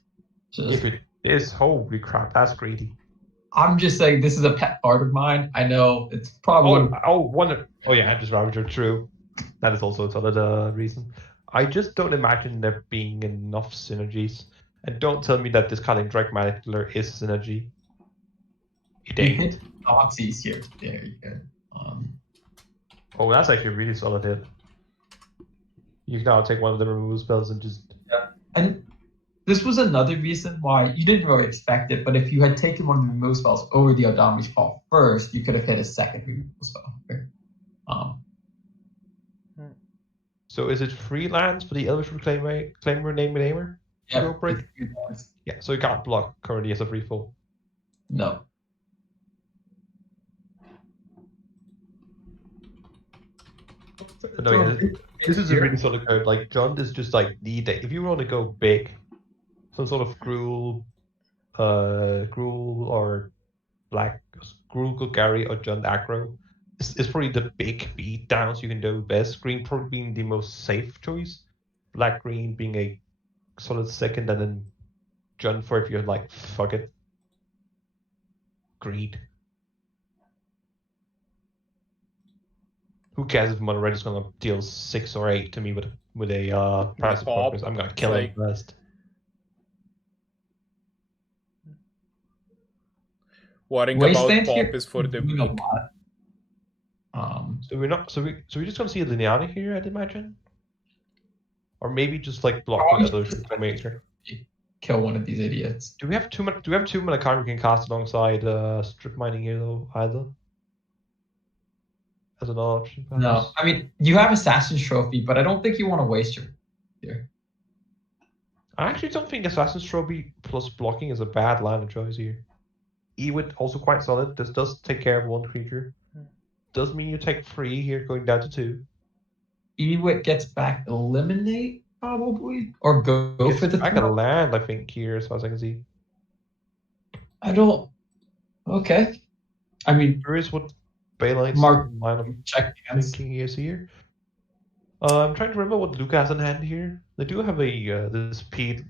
If it is, holy crap, that's greedy. I'm just saying this is a pet part of mine. I know it's probably Yeah, just Ravager, true. That is also a solid reason. I just don't imagine there being enough synergies. And don't tell me that discarding Dragmanator is synergy. It you ain't. hit Nazis here. There you go. Oh, that's actually a really solid hit. You can now take one of the removal spells and just... And this was another reason why you didn't really expect it, but if you had taken one of the removal spells over the Aldami's Paw first, you could have hit a second removal spell. So is it free lands for the Elvish Reclaimer, Name and Aimer? Yeah. Yeah, so you can't block currently as a free fall. No. But no, yeah, this is a really solid card. Like, Jund is just like the deck. If you want to go big, some sort of Gruul or Gruul, Golgari, or Jund Aggro is probably the big beat downs you can do best. Green probably being the most safe choice. Black green being a solid second, and then Jund for if you're like, fuck it. Greed. Who cares if Monterey is gonna deal 6 or 8 to me with a price of pop, progress? I'm gonna kill him first. Worrying Wasteland about pop here is for the doing a weak. lot. So we're not. So we're just gonna see a Lineana here, I'd imagine, or maybe just like blocking other maker. Kill one of these idiots. Do we have too much? Do we have too many cards we can cast alongside strip mining here though? Either as an option. Perhaps? No, I mean you have Assassin's Trophy, but I don't think you want to waste your here. I actually don't think Assassin's Trophy plus blocking is a bad line of choice here. Ewit also quite solid. This does take care of 1 creature. Does mean you take 3 here, going down to 2. Ewit gets back eliminate probably, or go for the. I can land, I think, here as far as I can see. I don't. Okay. I mean, Curious what Bailite's Mark, line of check hands. thinking is here. I'm trying to remember what Luca has in hand here. They do have a this Pete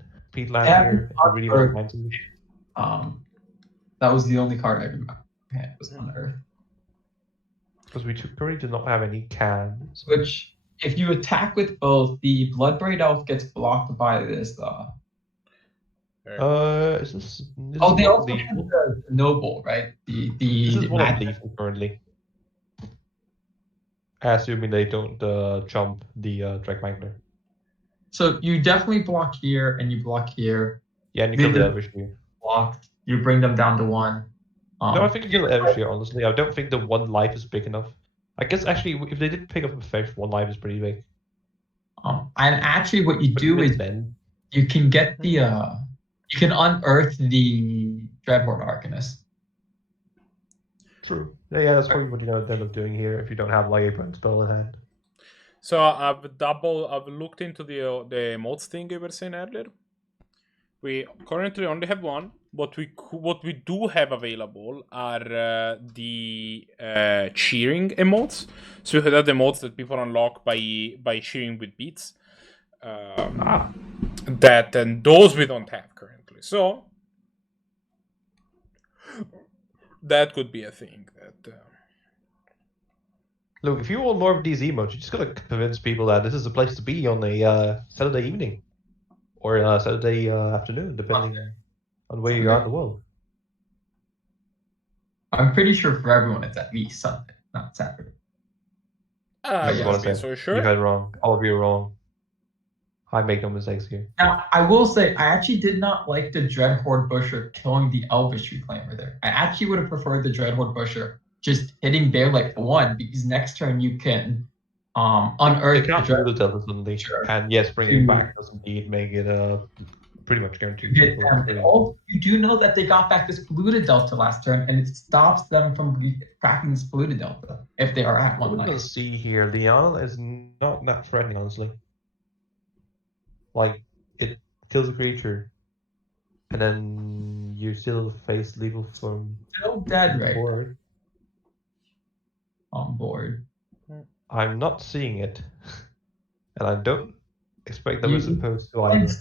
land here. I really want to That was the only card I remember. Okay, it was on Earth. Because we currently do not have any cans. Which, if you attack with both, the Bloodbraid Elf gets blocked by this. Is this They also have the Noble, right? This is one of lethal currently. Assuming they don't jump the Dragmangler. So you definitely block here, and you block here. Yeah, and you kill the Elvish here. Blocked. You bring them down to 1. No, I think you kill the Elvish here, honestly. I don't think the 1 life is big enough. I guess actually, if they did pick up a fish, 1 life is pretty big. And actually, what you do is you can get the you can unearth the Dreadhorde Arcanist. True. Yeah, that's probably what you end up doing here if you don't have like a burn spell in hand. So I've looked into the mods thing you were saying earlier. We currently only have 1. What we do have available are the cheering emotes. So you have the emotes that people unlock by cheering with beats. That and those we don't have currently. So that could be a thing. That Look, if you want more of these emotes, you just gotta convince people that this is a place to be on a Saturday evening or Saturday afternoon, depending on where you are in the world. I'm pretty sure for everyone it's at least Sunday, not Saturday. I That's what I wouldn't be said. so You sure. heard wrong. All of you are wrong. I make no mistakes here. Now, I will say, I actually did not like the Dreadhorde Busher killing the Elvish Reclaimer there. I actually would have preferred the Dreadhorde Busher just hitting Bailite for 1, because next turn you can They unearth the can't do the Dreadhorde Delta suddenly. Sure. And yes, bringing it back does indeed make it pretty much guaranteed. hit them. And all, you do know that they got back this polluted delta last turn, and it stops them from cracking this polluted delta if they are at What 1 we're gonna life. see here, Leon is not that threatening, honestly. Like, it kills a creature, and then you still face lethal from Still dead the right board. on board. I'm not seeing it, and I don't expect that we're You- supposed to either.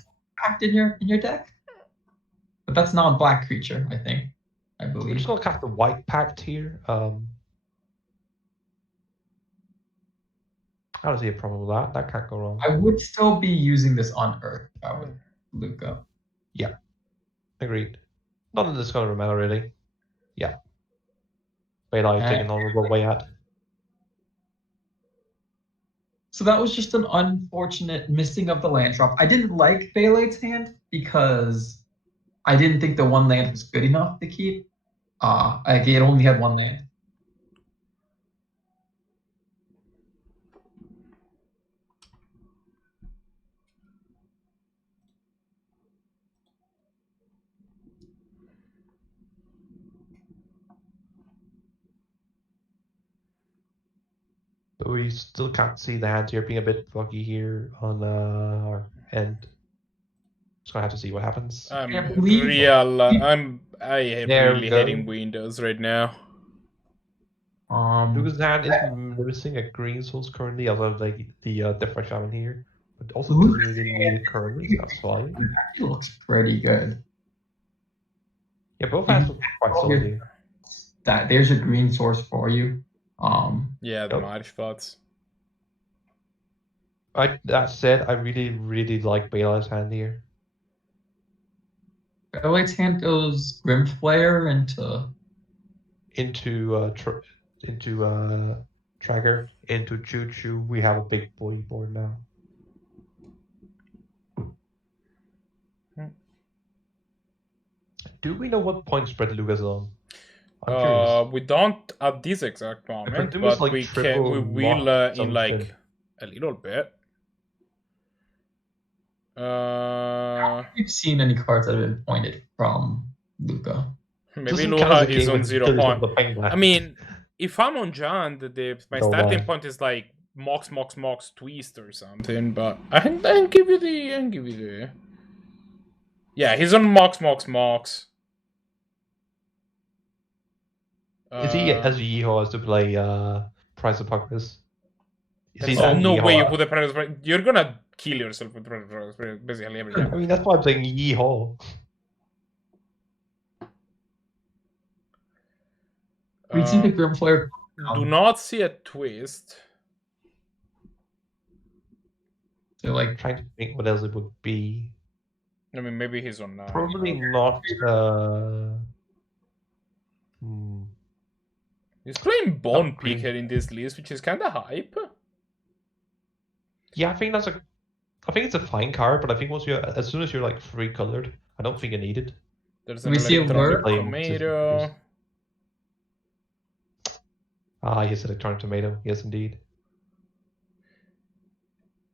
Act in your deck, but that's not a black creature. I think, I We're believe. just gonna cast the White Pact here. I don't see a problem with that. That can't go wrong. I would still be using this on Earth if I would Luca. Agreed. None of this is gonna matter really. Yeah. Bailite taking honorable way out. So that was just an unfortunate missing of the land drop. I didn't like Bailite's hand because I didn't think the 1 land was good enough to keep. Like it only had 1 land. But we still can't see the hand here being a bit buggy here on our end. Just gonna have to see what happens. I'm can't believe it. I am There we really go. hating Windows right now. Lucas' hand is missing a green source currently, although like the Death Shaman here. But also Lucas' doesn't really need it currently, so that's fine. It actually looks pretty good. Yeah, both hands look quite solid here. That there's a green source for you. Yeah, the Yep. Marsh spots. That said, I really like Bailite's hand here. Bailite's hand goes Grimflayer Into Tracker, into Choo Choo. We have a big boy board now. Do we know what point spread Lucas is on? I'm curious. We don't at this exact moment, it was but like we triple will lock in like something. a little bit. We've seen any cards that have been pointed from Luca. Maybe Doesn't count as Luha a is game on when 0 you kill point. yourself with a paint I blast. mean, if I'm on Jand, my No starting way. point is like Mox Twist or something. But I can give you the. Yeah, he's on Mox. Is he as yeehaw as to play Price of Progress? Is he There's on no way you yeehaw? put the Predator. You're gonna kill yourself with Predators basically every I time. mean, that's why I'm saying yeehaw. We see the Grimflayer. Do not see a twist. So like I'm trying to think what else it would be. I mean, maybe he's on. Probably not. He's playing Bone Not green. Picker in this list, which is kind of hype. Yeah, I think it's a fine card, but I think as soon as you're like 3 colored, I don't think you need it. There's We see a Electronic word. Tomato. Ah, yes, Electronic Tomato. Yes, indeed.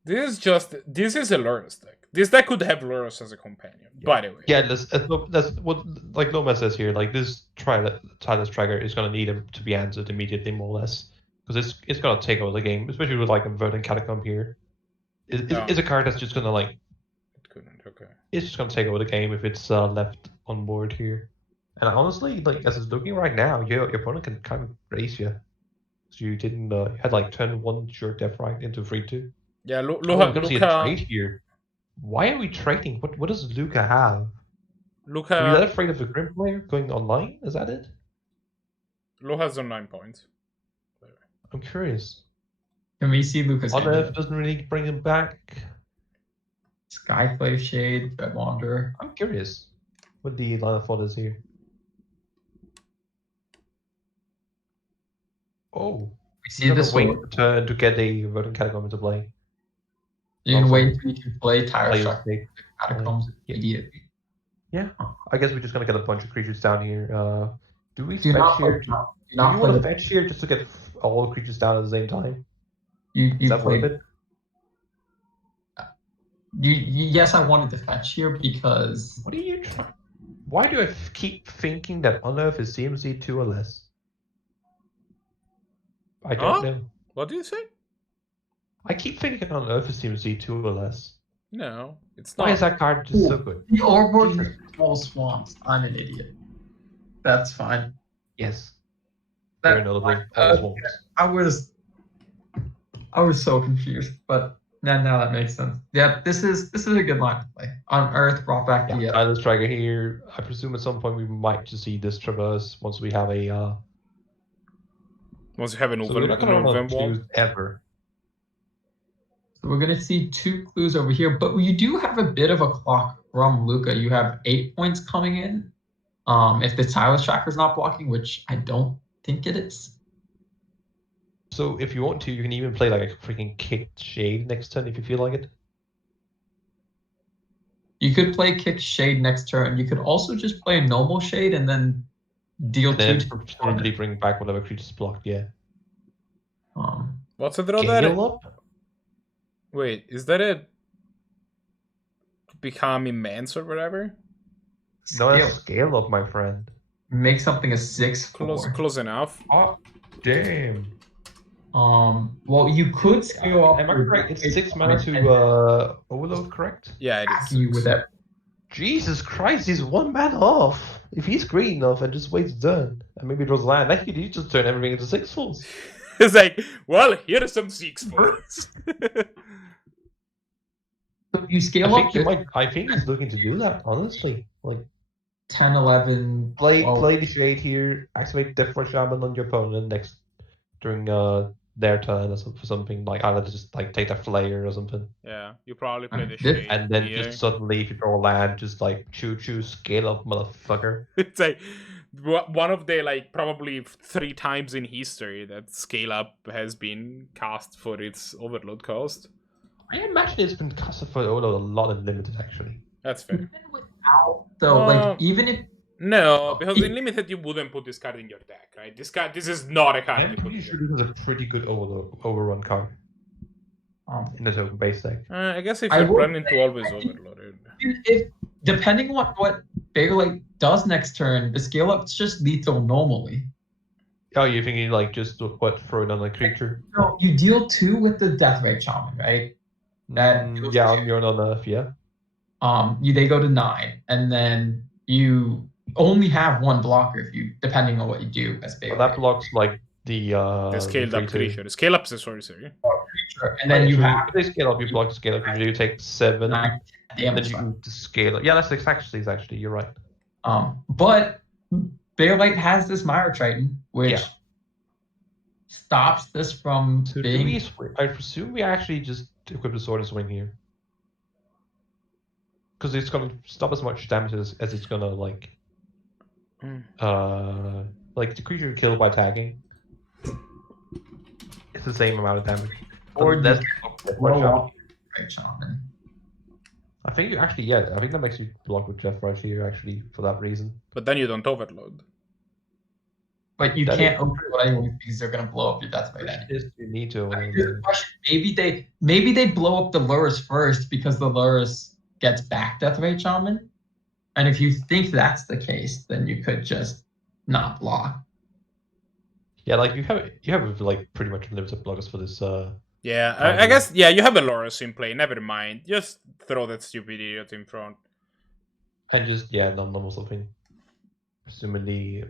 This is a Lurrus deck. This deck could have Lurrus as a companion, by the way. Yeah, that's what like Loma says here. Like this Tireless Tracker is gonna need him to be answered immediately, more or less, because it's gonna take over the game, especially with like a Verdant Catacomb here. It's a card that's just gonna like. It couldn't. Okay. It's just gonna take over the game if it's left on board here. And honestly, like as it's looking right now, your opponent can kind of race you. So you didn't you had like turn 1 short Death Right into 3/2. Yeah, We're gonna see a Luca. trade here. Why are we trading? What does Luca have? Are we that Luca. afraid of the Grim player going online? Is that it? Luca's on 9 points. I'm curious. Can we see Lucas? Unearth doesn't really bring him back. Skyflame Shade, Red Wanderer. I'm curious what the line of thought is here. Oh, See You're this gonna wait one? your turn to get a Verdant Catacomb into play. You can Also, wait until you can play Tire Play Struck mistake. Catacombs Yeah. immediately. Yeah, I guess we're just gonna get a bunch of creatures down here. Do we Do fetch not play, here? do Do you not play want to the, fetch here just to get all the creatures down at the same time? you Is that play, worth it? yes, I wanted to fetch here because What are you trying? Why do I keep thinking that Unearth is CMC 2 or less? I don't Huh? know. What do you say? I keep thinking Unearth is CMC 2 or less. No, it's Why is not. that card just so good? the overboard is small swamps. I'm an idiot. That's fine. Yes. That- Very notably, all swamps. I was so confused, but now that makes sense. Yeah, this is a good line to play. On Earth, brought back Yeah, the Silent Striker here. I presume at some point we might just see this traverse once we have a. Once you have an So we're not gonna run on wall. twos ever. So we're gonna see 2 clues over here, but you do have a bit of a clock from Luca. You have 8 points coming in. If the Silas Tracker's not blocking, which I don't think it is. So if you want to, you can even play like a freaking kicked shade next turn if you feel like it. You could play Kick Shade next turn. You could also just play a normal Shade and then deal And then 2 presumably bring back whatever creature's blocked. Yeah. What's the draw Scale there? up. Wait, is that a become immense or whatever? No, that's scale up, my friend. Make something a 6/4. Close enough. Oh, damn. Well, you could scale up. Am I correct? It's 6 mana to Overload, correct? Yeah, it attacking you is. with that. Jesus Christ, he's 1 mana off. If he's green enough and just waits turn, and maybe draws land, that could just turn everything into 6/4s. It's like, well, here are some 6/4s. So you scale up. I think he's looking to do that, honestly. Like 10, 11. play 12. the shade here, activate Deathfire Shaman on your opponent next during their turn or something like either just like take a flare or something. Yeah, you probably play the This- shade. And then here. just suddenly if you draw land, just like choo scale up, motherfucker. It's like one of the like probably 3 times in history that scale up has been cast for its overload cost. I imagine it's been casted for Overload a lot in limited actually. That's fair. Even without, though, like even if No, because in limited you wouldn't put this card in your deck, right? This is not a card I'm you put pretty in sure your this is a pretty good overrun card in the token base deck. I guess if I you're will planning to say- always overload it. if depending on what Bailite does next turn, the scale up's just lethal normally. Oh, you're thinking like just what throw it on a creature? So you deal 2 with the Death Ray Shaman, right? That Yeah, on your on yeah. They go to 9, and then you only have 1 blocker if you, depending on what you do as Bailite. That blocks like the The scaled up 3/2. creature. The scale up is a sorcery. And then you Actually, have if they scale up, you block scale up creature, you take 7, 9 and then damage. you can just scale up. Yeah, that's actually you're right. But Bailite has this Myra Triton, which Yeah. stops this from So being. I presume we actually just equip the sword and swing here. Because it's gonna stop as much damage as it's gonna like like the creature killed by tagging. It's the same amount of damage. Or Unless- Ray Shaman. I think you actually I think that makes you block with Jeff right here actually for that reason. But then you don't overload. But you That can't overload anyway because they're gonna blow up your Death Ray. You need to. Here's the question. Maybe they blow up the Lurus first because the Lurus gets back Death Ray Shaman. And if you think that's the case, then you could just not block. Yeah, like you have like pretty much unlimited blockers for this. Yeah, I guess, yeah, you have a Loras in play, never mind. Just throw that stupid idiot in front. And just non-normal something. Presumably.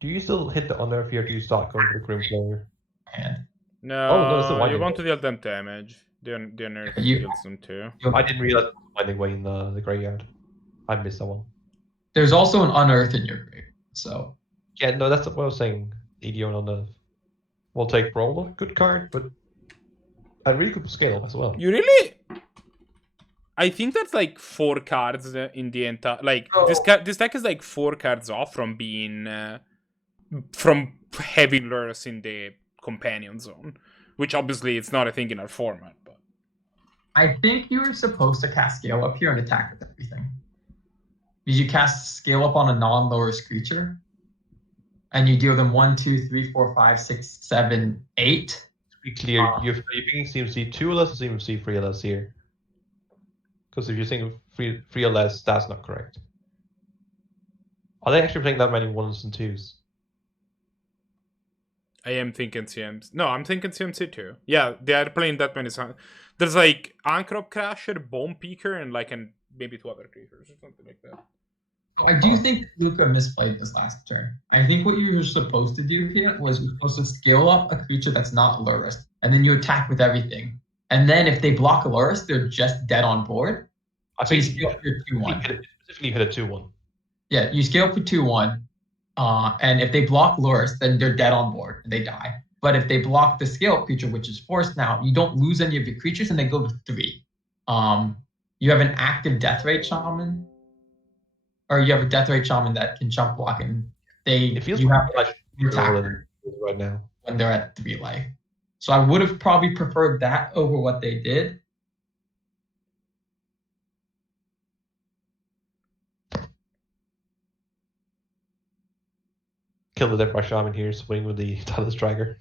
Do you still hit the unearth here? Or do you start going to the Grim player? And No, it's the you winding want to way. deal them damage. The unearth You- kills them too. I didn't realize it was finding way in the graveyard. I missed that one. there's also an Unearth in your grave. So Yeah, no, that's what I was saying. EDO and unearth. We'll take Brawler, good card, but a really good scale as well. You really? I think that's like 4 cards in the entire. Like this deck is like 4 cards off from being from having Lurus in the companion zone, which obviously it's not a thing in our format. But I think you were supposed to cast Scale Up here and attack with everything. Did you cast Scale Up on a non-lowest creature? And you deal them 1, 2, 3, 4, 5, 6, 7, 8. To be clear, you're picking CMC 2 or less or CMC 3 or less here. Because if you're saying 3 or less, that's not correct. Are they actually playing that many 1s and 2s? I am thinking CMC. No, I'm thinking CMC too. Yeah, they are playing that many. There's like Ancrop Crasher, Bone Peaker, and like maybe 2 other creatures or something like that. I do think Luca misplayed this last turn. I think what you were supposed to do here was you're supposed to scale up a creature that's not lowest, and then you attack with everything. And then if they block a lowest, they're just dead on board. So you scale up your 2/1. Specifically hit a 2/1. Yeah, you scale up for 2/1. And if they block lowest, then they're dead on board and they die. But if they block the scale up creature, which is forced now, you don't lose any of your creatures and they go to 3. You have an active Death Rate Shaman. Or you have a Death Rate Shaman that can jump block, and It feels you have like attacker right now when they're at 3 life. So I would have probably preferred that over what they did. Kill the Death by Shaman here, swing with the Talus Dragger.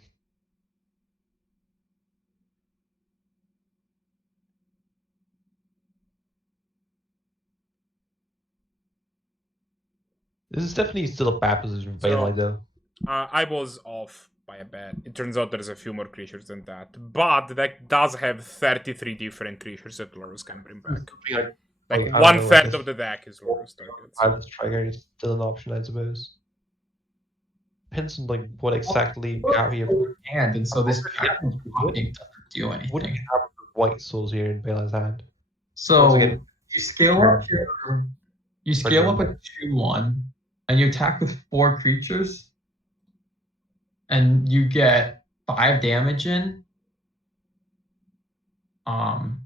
This is definitely still a bad position for Bailite, though. I was off by a bit. It turns out there's a few more creatures than that. But the deck does have 33 different creatures that Lurus can bring back. Like 1/3 of the deck is Lurus targets. Talus Dragger is still an option, I suppose. Depends on like what exactly we have here. And so this doesn't do anything. What do you have for white souls here in Bailite's hand? So you scale up a 2/1, and you attack with 4 creatures, and you get 5 damage in. And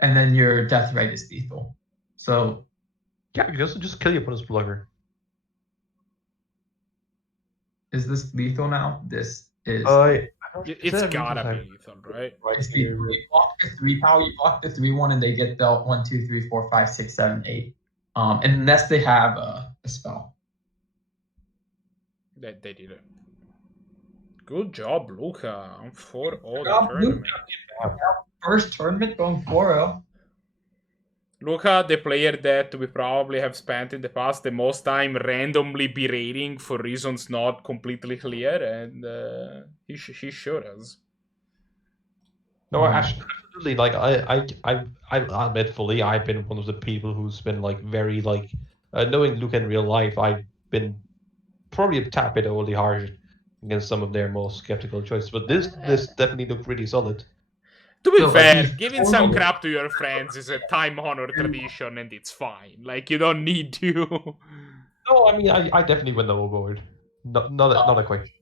then your death rate is lethal. So yeah, you just kill your opponent's blocker. is this lethal now? This is. It's gotta be lethal, right? It's lethal. You block the 3 power, you block the 3/1, and they get dealt 1, 2, 3, 4, 5, 6, 7, 8. Unless they have a spell. They did it. Good job, Luca. I'm for all the job, tournament. First tournament going 4-0. Luca, the player that we probably have spent in the past the most time randomly berating for reasons not completely clear, and he showed us. No, absolutely. Like I admit fully, I've been one of the people who's been like very like knowing Luca in real life. I've been probably a tad bit overly harsh against some of their more skeptical choices, but this definitely looked really solid. To be fair, giving some crap to your friends is a time-honored tradition, and it's fine. Like, you don't need to. No, I mean, I definitely went overboard. Not a question.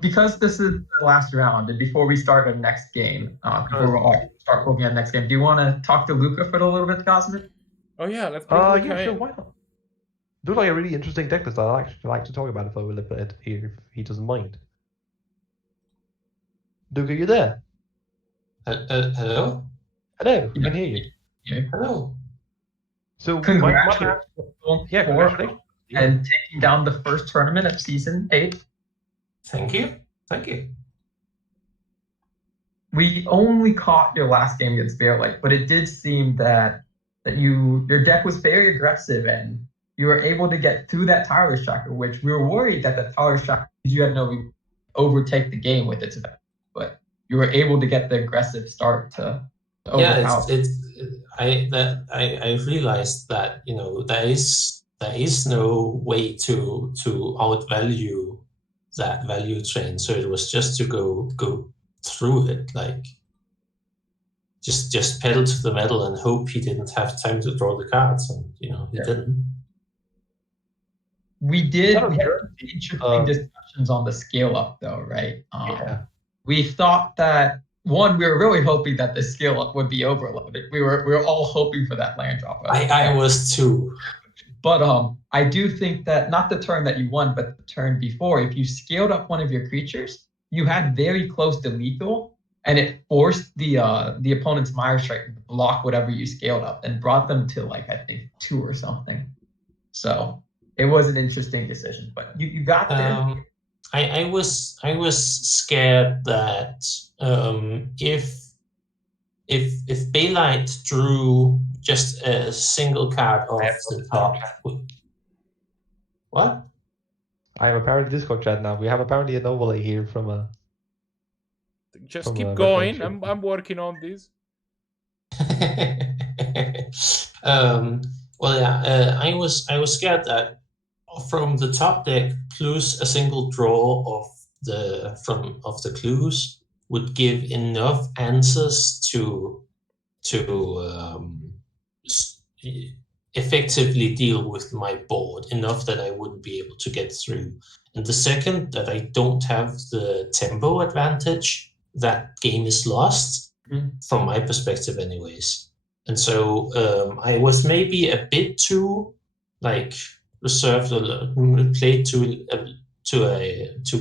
Because this is the last round, and before we start our next game, before we start looking at the next game, do you want to talk to Luca for a little bit, Cosmic? Oh yeah, let's. Yeah, sure. Why not? Looks like a really interesting deck list. I'd actually like to talk about it for a little bit here, if he doesn't mind. Luca, you there? Hello? Hello, I can hear you. Yeah. Hello. So, Congratulations congratulations. and taking down the first tournament of season 8. Thank you. Thank you. We only caught your last game against Bailite, but it did seem that your deck was very aggressive and you were able to get through that tireless tracker, which we were worried that the tireless tracker, you had no overtake the game with its effect. But you were able to get the aggressive start to overpower. I realized that there is no way to outvalue that value train, so it was just to go through it, like just pedal to the metal and hope he didn't have time to draw the cards, and he didn't. We had interesting discussions on the scale up though, right? We thought that we were really hoping that the scale up would be overloaded. We were all hoping for that land drop. I was too. But I do think that not the turn that you won, but the turn before, if you scaled up one of your creatures, you had very close to lethal, and it forced the opponent's Mire Strike to block whatever you scaled up and brought them to like I think 2 or something. So it was an interesting decision, but you got there. I was scared that if Bailite drew just a single card off the top. What? I am apparently Discord chat now. We have apparently an overlay here from a. Just keep going. I'm working on this. Well, yeah. I was scared that from the top deck plus a single draw of the clues would give enough answers to effectively deal with my board, enough that I wouldn't be able to get through. And the second that I don't have the tempo advantage, that game is lost, from my perspective anyways. And so I was maybe a bit too like reserved or played too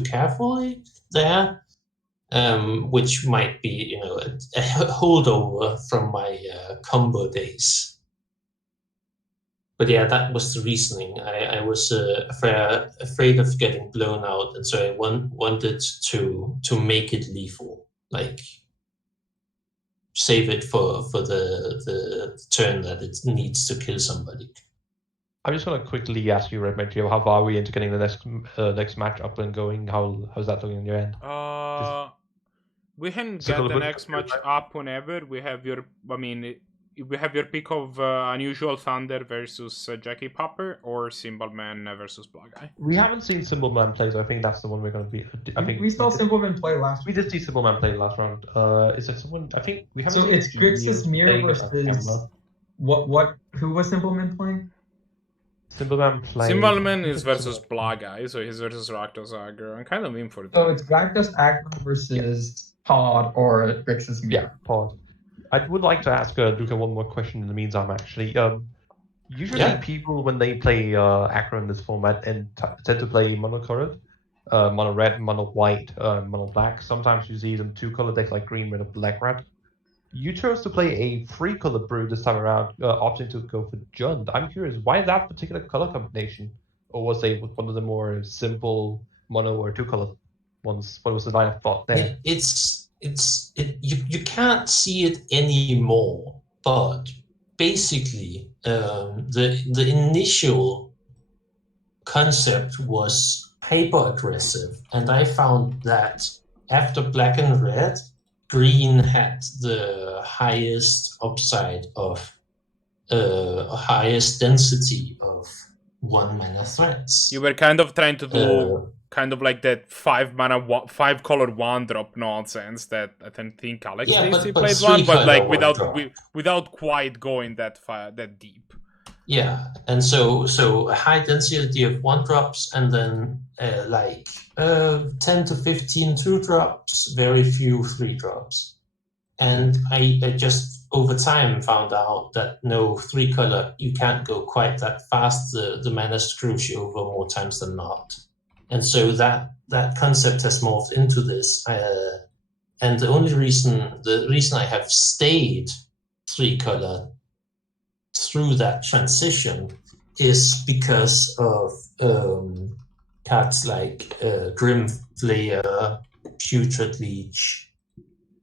carefully there, which might be a holdover from my combo days. But yeah, that was the reasoning. I was afraid of getting blown out, and so I wanted to make it lethal, like save it for the turn that it needs to kill somebody. I'm just going to quickly ask you, Red Metrio, how far are we into getting the next match up and going? How's that looking on your end? We can get the next match up whenever we have your. We have your pick of UnusualThunder versus JackyPeppers or Simpleman versus Blahguy. We haven't seen Simpleman play, so I think that's the one we're going to be. I think we saw Simpleman play last. We did see Simpleman play last round. Is it someone? I think we haven't. So it's Grixis Mirror versus what? Who was Simpleman playing? Simpleman is versus Blahguy, so he's versus Rakdos Aggro. I'm kind of in for that. So it's Rakdos Aggro versus Pod or Grixis Mirror. Yeah, Pod. I would like to ask Luca one more question in the meantime, actually. Usually people, when they play Aggro in this format, tend to play monocolored, mono red, mono white, mono black. Sometimes you see them two-color decks like green, red, or black, red. You chose to play a three-color brew this time around, opting to go for Jund. I'm curious, why that particular color combination? Or was it one of the more simple mono or two-color ones? What was the line of thought there? You can't see it anymore, but basically the initial concept was hyper aggressive, and I found that after black and red, green had the highest upside of highest density of 1-mana threats. You were kind of trying to do kind of like that 5-mana 5-color 1-drop nonsense that I think Alex Tasty played one, but like without quite going that deep. Yeah, and so a high density of 1-drops, and then 10 to 15 2-drops, very few 3-drops. And I just over time found out that no 3-color, you can't go quite that fast. The mana screws you over more times than not. And so that concept has morphed into this. And the reason I have stayed 3-color through that transition is because of cards like Grim Flayer, Putrid Leech,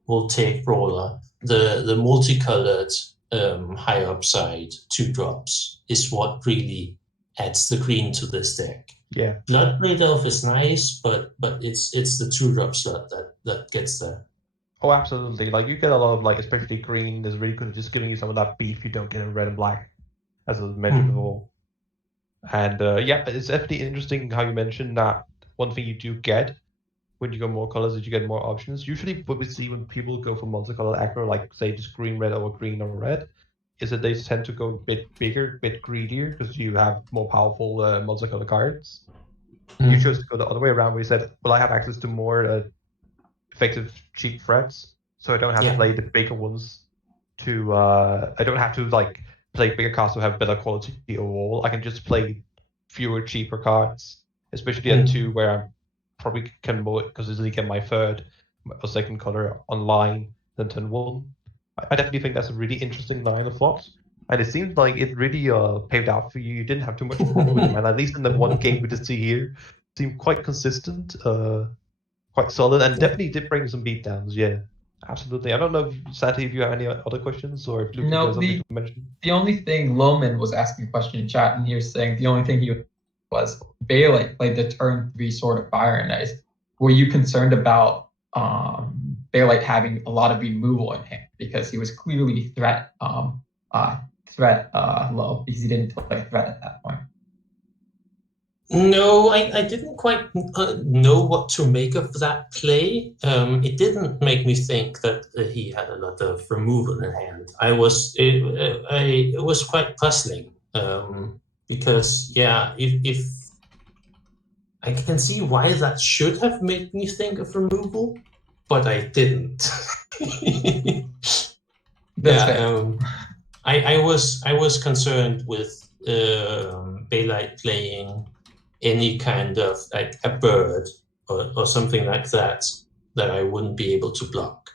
Voltaic Brawler. The multicolored high upside 2-drops is what really adds the green to this deck. Yeah, Bloodbraid Elf is nice, but it's the 2-drop slot that gets there. Oh, absolutely. Like, you get a lot of, especially green is really good at just giving you some of that beef you don't get in red and black, as I mentioned before. And, it's definitely interesting how you mentioned that one thing you do get when you go more colors is you get more options. Usually what we see when people go for multicolored aggro, like, say, just green, red, or green or red, is that they tend to go a bit bigger, a bit greedier, because you have more powerful multicolored cards. You chose to go the other way around, where you said, well, I have access to more effective cheap threats, so I don't have to play the bigger ones I don't have to play bigger cards to have better quality overall. I can just play fewer, cheaper cards, especially at 2, where I probably can more because easily get my third or second color online than turn 1. I definitely think that's a really interesting line of thought. And it seems like it really paved out for you. You didn't have too much problem with them, and at least in the one game we did see here, seemed quite consistent, quite solid, and definitely did bring some beatdowns. Yeah, absolutely. I don't know, Santi, if you have any other questions, or if Luke No, has something to mention. The only thing, Loman was asking a question in chat, and he was saying the only thing he was Bailite played the turn 3 Sword of Fire and Ice. Were you concerned about Bailite having a lot of removal in hand because he was clearly threat low because he didn't play threat at that point? No, I didn't quite know what to make of that play. It didn't make me think that he had a lot of removal in hand. It was quite puzzling because if I can see why that should have made me think of removal, but I didn't. I was concerned with Bailite playing any kind of like a bird or something like that I wouldn't be able to block.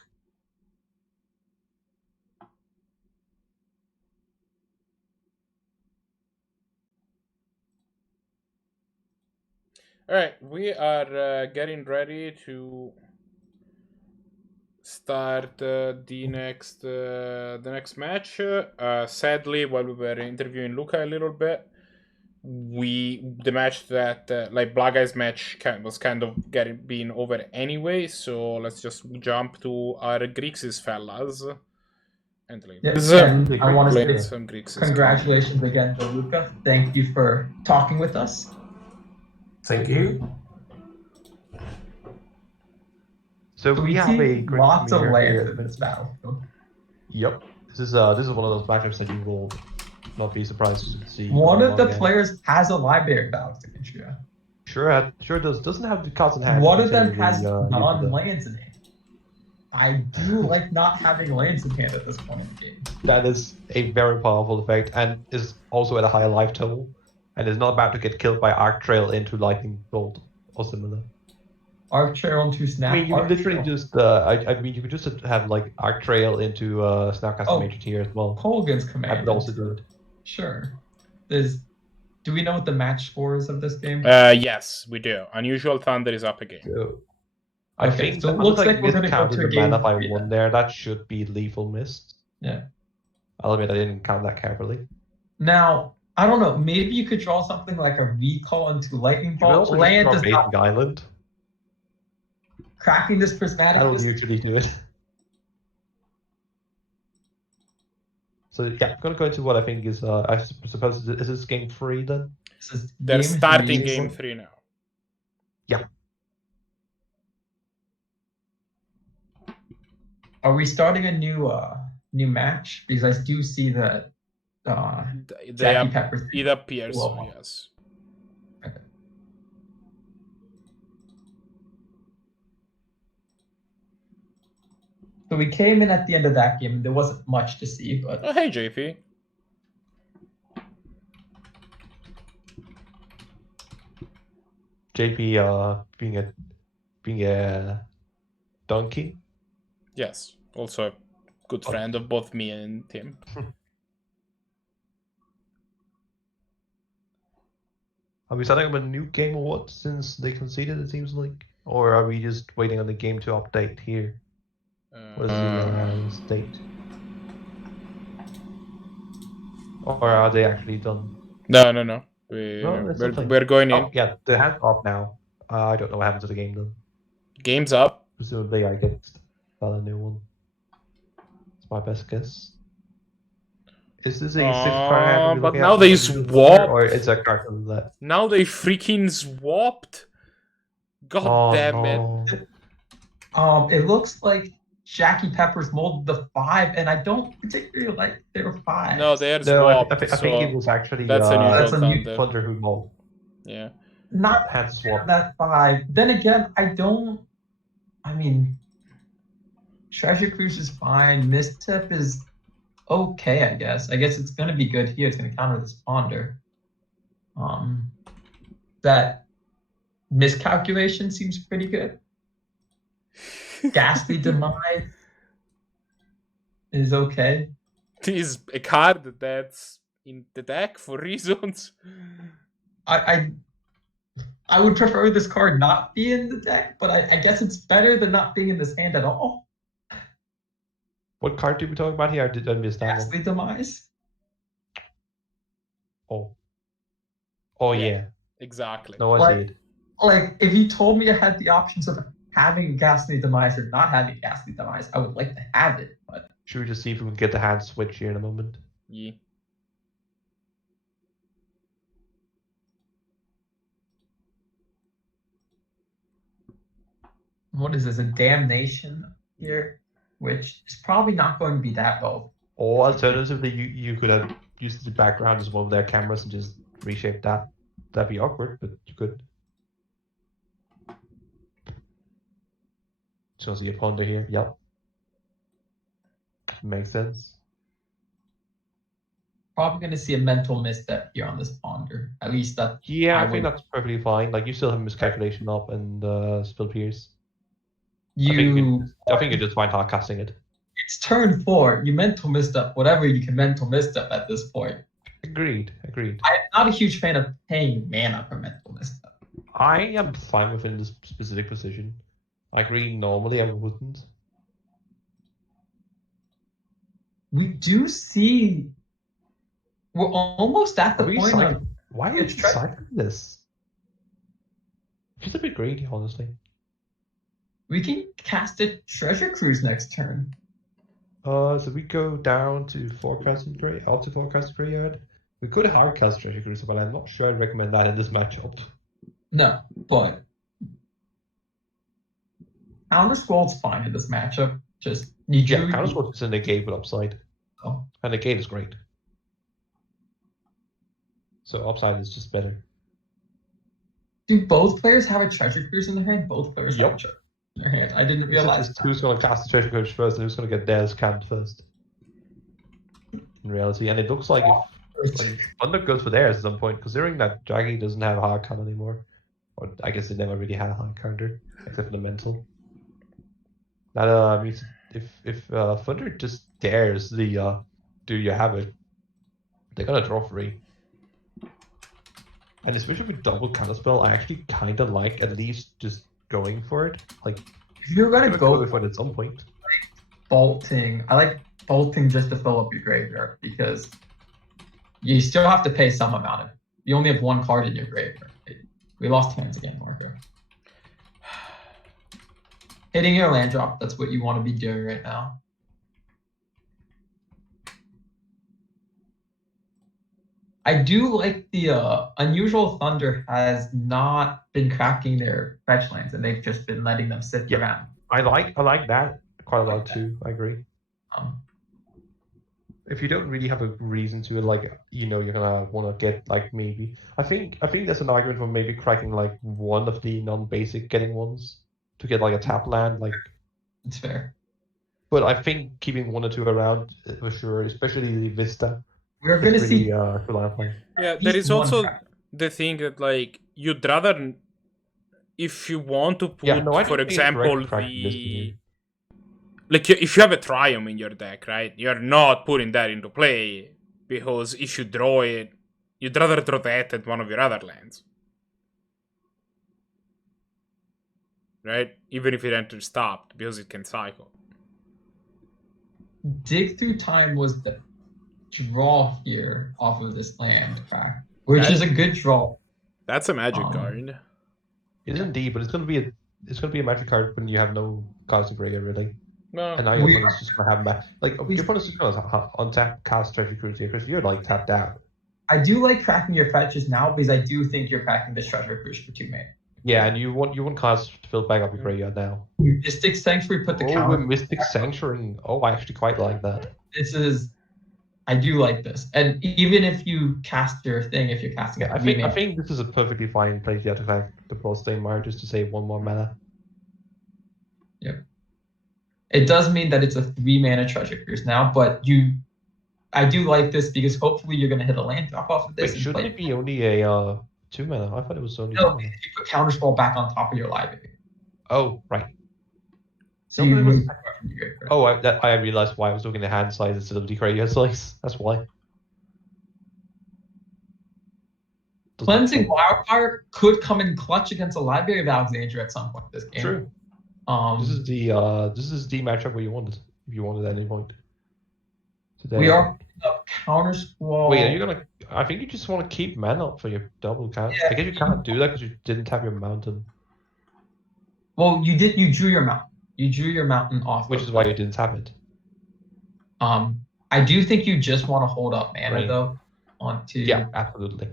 All right, we are getting ready to start the next match. Sadly, while we were interviewing Luca a little bit, the match that like Blahguy's match was kind of being over anyway. So let's just jump to our Grixis fellas. And I want to say some Grixis. Congratulations again to Luca. Thank you for talking with us. Thank you. So we have a great lots of premiere lands here. in this battlefield. Yep, this is one of those matchups that you will not be surprised to see. One of the players has a library of Alexandria. Sure does. Doesn't have the cards in hand. One of them has non-lands in hand. I do like not having lands in hand at this point in the game. That is a very powerful effect, and is also at a higher life total, and is not about to get killed by Arc Trail into Lightning Bolt or similar. Arc Trail into Snap. I mean, you could literally just. I mean, you could just have like Arc Trail into Snapcaster Major Tier as well. Colgan's command. I would also do it. Sure. Do we know what the match score is of this game? Yes, we do. UnusualThunder is up again. So, I think so it looks like we're going to go to a game mana by 1 there. That should be Lethal Mist. Yeah. I'll admit I didn't count that carefully. Now, I don't know. Maybe you could draw something like a recall into Lightning Bolt. Land does not. Island. Cracking this prismatic. I don't usually do it. So yeah, I'm gonna go into what I think is. I suppose is this game 3 then? They're starting game 3 now. Yeah. Are we starting a new match? Because I do see that JackyPeppers. It appears so, yes. Okay. So we came in at the end of that game, and there wasn't much to see, but... Oh, hey, JP. JP, being a donkey. Yes, also a good friend of both me and Tim. Are we starting up a new game or what? Since they conceded, it seems like, or are we just waiting on the game to update here? What is the state? Or are they actually done? No. We're going in. Oh, yeah, the hand's up now. I don't know what happened to the game then. Game's up. Presumably I get a new one. That's my best guess. Is this a 6-card? But now they swapped. Or is that card from that? Now they freaking swapped. God damn it. It looks like JackyPeppers molded the 5, and I don't particularly like their 5. No, they're swapped. I think it was actually that's UnusualThunder who molded. Yeah. Not had swapped that 5. Then again, I mean, Treasure Cruise is fine. Misstep is okay, I guess. I guess it's gonna be good here. It's gonna counter this Ponder. That miscalculation seems pretty good. Ghastly Demise is okay. Is a card that's in the deck for reasons. I would prefer this card not be in the deck, but I guess it's better than not being in this hand at all. What card did we talk about here? I miss that Ghastly one. Demise. Oh yeah. Exactly. No, I Like- see it. Like, if you told me I had the options of having Ghastly Demise or not having Ghastly Demise, I would like to have it, but Should we just see if we can get the hand switch here in a moment? Yeah. what is this, a damnation here? Which is probably not going to be that well. Or alternatively, you could have used the background as one of their cameras and just reshape that. That'd be awkward, but you could. So see a Ponder here. Yep. Makes sense. Probably going to see a mental misstep here on this Ponder. At least that. Yeah, I I think would- that's perfectly fine. Like you still have miscalculation up and Spill Pierce. You. I think you're just fine hard casting it. It's turn 4. You mental misstep whatever you can mental misstep at this point. Agreed. I'm not a huge fan of paying mana for mental misstep. I am fine within this specific position. I agree. Normally, I wouldn't. We do see. We're almost at the point of. Why would It's you tra- cycle this? Just a bit greedy, honestly. We can cast a Treasure Cruise next turn. So we go down to 4 Crescent Gray, out to 4 Crescent Graveyard. We could hard cast Treasure Cruise, but I'm not sure I'd recommend that in this matchup. No, but Counter Scold's fine in this matchup. Just you Yeah, do. Counter Sword is in the gate with upside. Oh. And the gate is great. So upside is just better. Do both players have a Treasure Cruise in their hand? Both players have a Yep. Treasure Cruise in their hand. I didn't It's realize just that. who's going to cast the Treasure Cruise first and who's going to get theirs camped first. In reality, and it looks like if Thunder goes for theirs at some point, considering that Jackie doesn't have a hard count anymore. Or I guess they never really had a hard counter, except for the mental. That means if Thunder just dares the do you have it, they're gonna draw 3. And especially with double counterspell, I actually kinda like at least just going for it. Like If you're gonna go for it at some point. bolting, I like bolting just to fill up your graveyard because you still have to pay some amount of. You only have 1 card in your graveyard. We lost hands again, Marco. Hitting your land drop, that's what you want to be doing right now. I do like the UnusualThunder has not been cracking their fetch lands, and they've just been letting them sit Yeah. around. I like that quite a lot that. too, I agree. Um, If you don't really have a reason to, like, you're gonna want to get, like, maybe I think there's an argument for maybe cracking like one of the non-basic getting ones to get like a tap land, like. it's fair. But I think keeping 1 or 2 around for sure, especially the Vista, We're gonna is really see reliable. Yeah, at there least is one also crack. the thing that like you'd rather, if you want to put, Yeah, no, I for think it's correct example, cracking this the here. like if you have a Triumph in your deck, right? You're not putting that into play because if you draw it, you'd rather draw that at one of your other lands, right? Even if it enters stopped because it can cycle. Dig Through Time was the draw here off of this land crack, which That- is a good draw. That's a magic Um, card. It is indeed, but it's gonna be a magic card when you have no cards in graveyard really. No, And now your We- opponent's just gonna have them back. Like your opponent's just gonna untap cast Treasure Cruise here because you're like tapped out. I do like cracking your fetches now because I do think you're cracking this Treasure Cruise for 2 mana. Yeah, and you want cards to fill back up your graveyard now. Mystic Sanctuary put the Oh, counter. with Mystic Sanctuary. Oh, I actually quite like that. I do like this. And even if you cast your thing, if you're casting it, I think this is a perfectly fine place to attack the Bloodstained Mire just to save 1 more mana. it does mean that it's a 3 mana Treasure Cruise now, but I do like this because hopefully you're gonna hit a land drop off of this. Wait, and shouldn't play. it be only a 2 mana? I thought it was only No, 2 mana. you put counterspell back on top of your library. Oh, right. So No, you but it was- remove that card from your graveyard. Oh, I realized why I was looking at hand size instead of the creator size. That's why. Doesn't Cleansing make- Wildfire could come in clutch against a Library of Alexandria at some point this game. True. This is the matchup where you wanted, if you wanted at any point. Today. We are picking up Counter Squall. Wait, are you gonna? I think you just want to keep mana up for your double count. Yeah. I guess you can't do that because you didn't have your mountain, Well, you did. You drew your mountain. You drew your mountain off. which of is why you didn't have it. I do think you just want to hold up mana Right. though. Onto Yeah, absolutely.